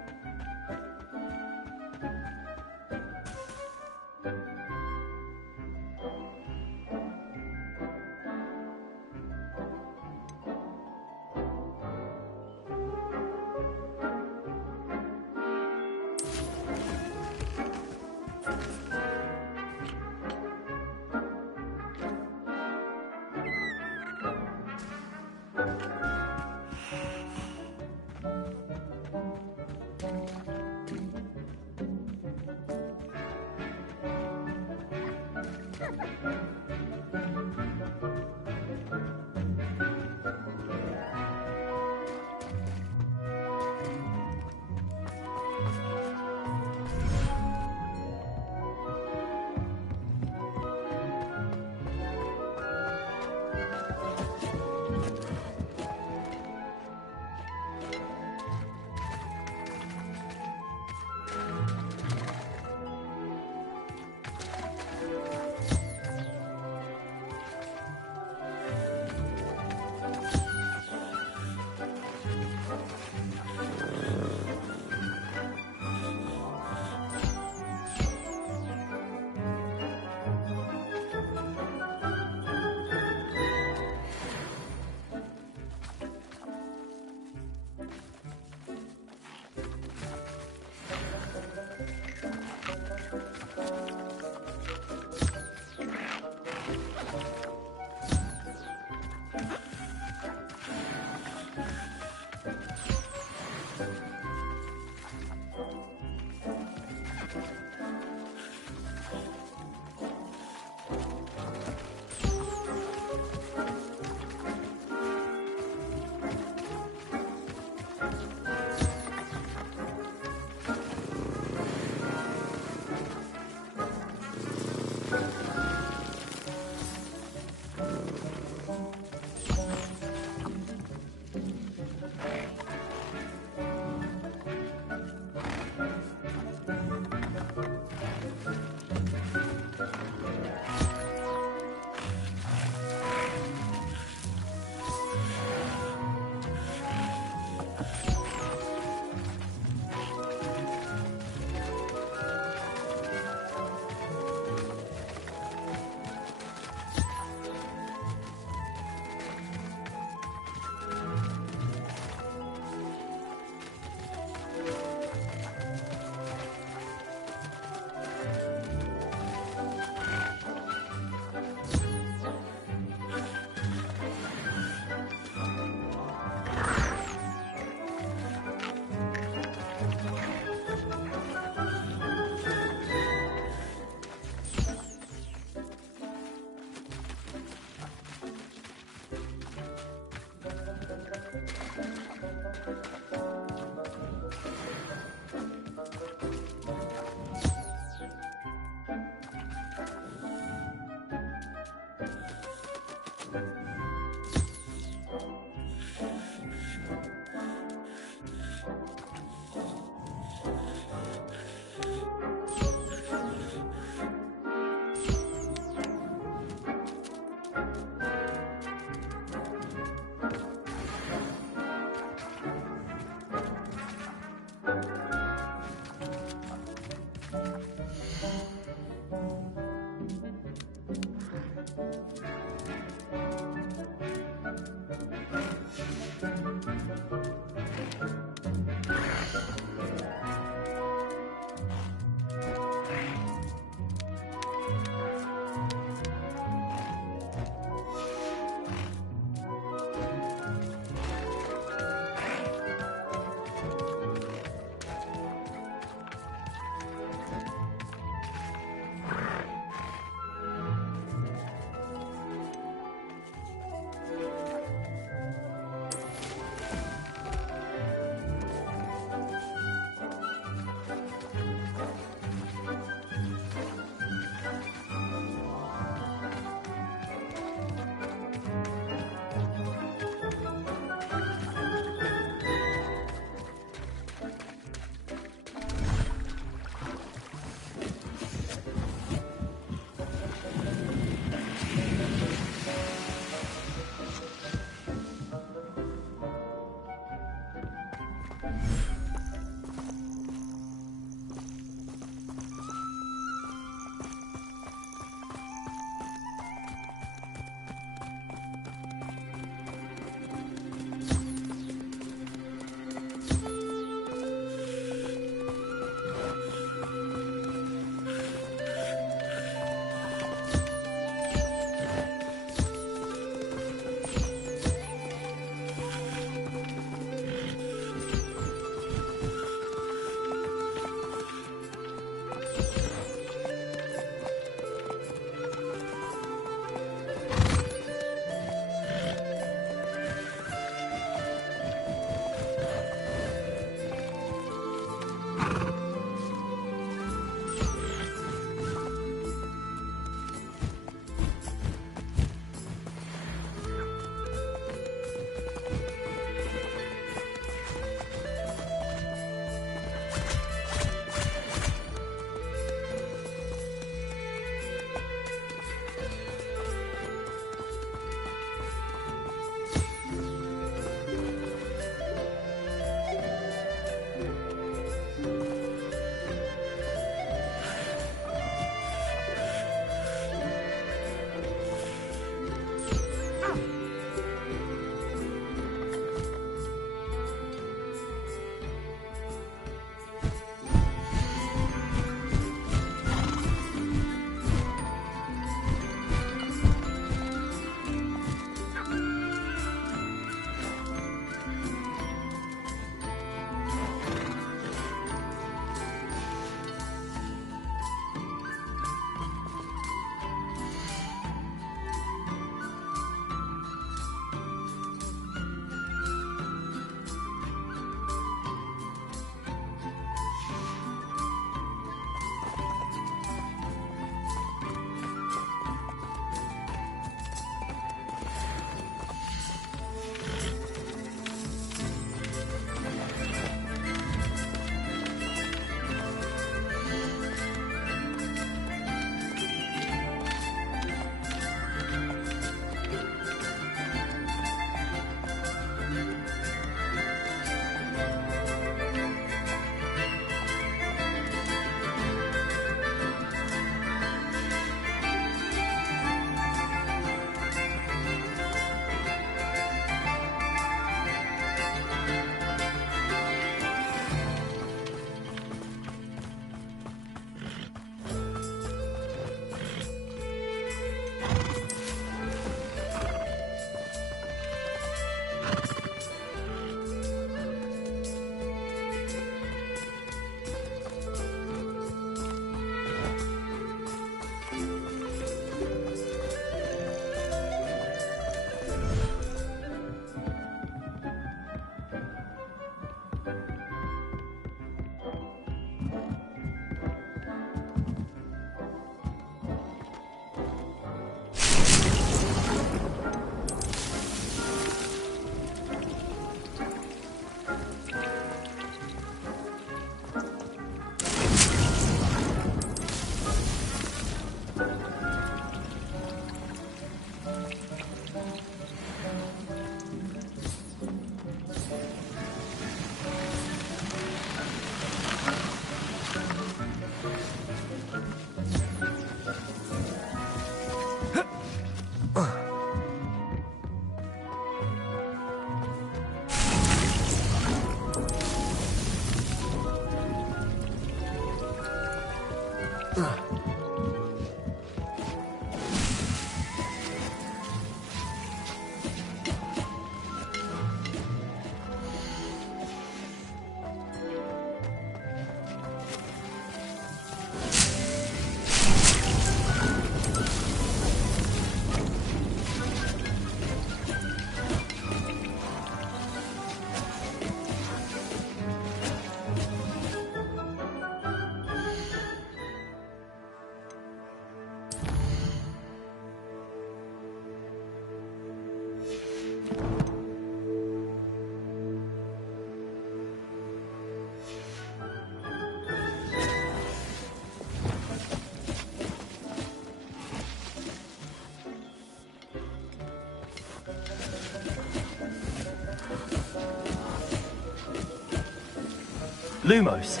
Lumos.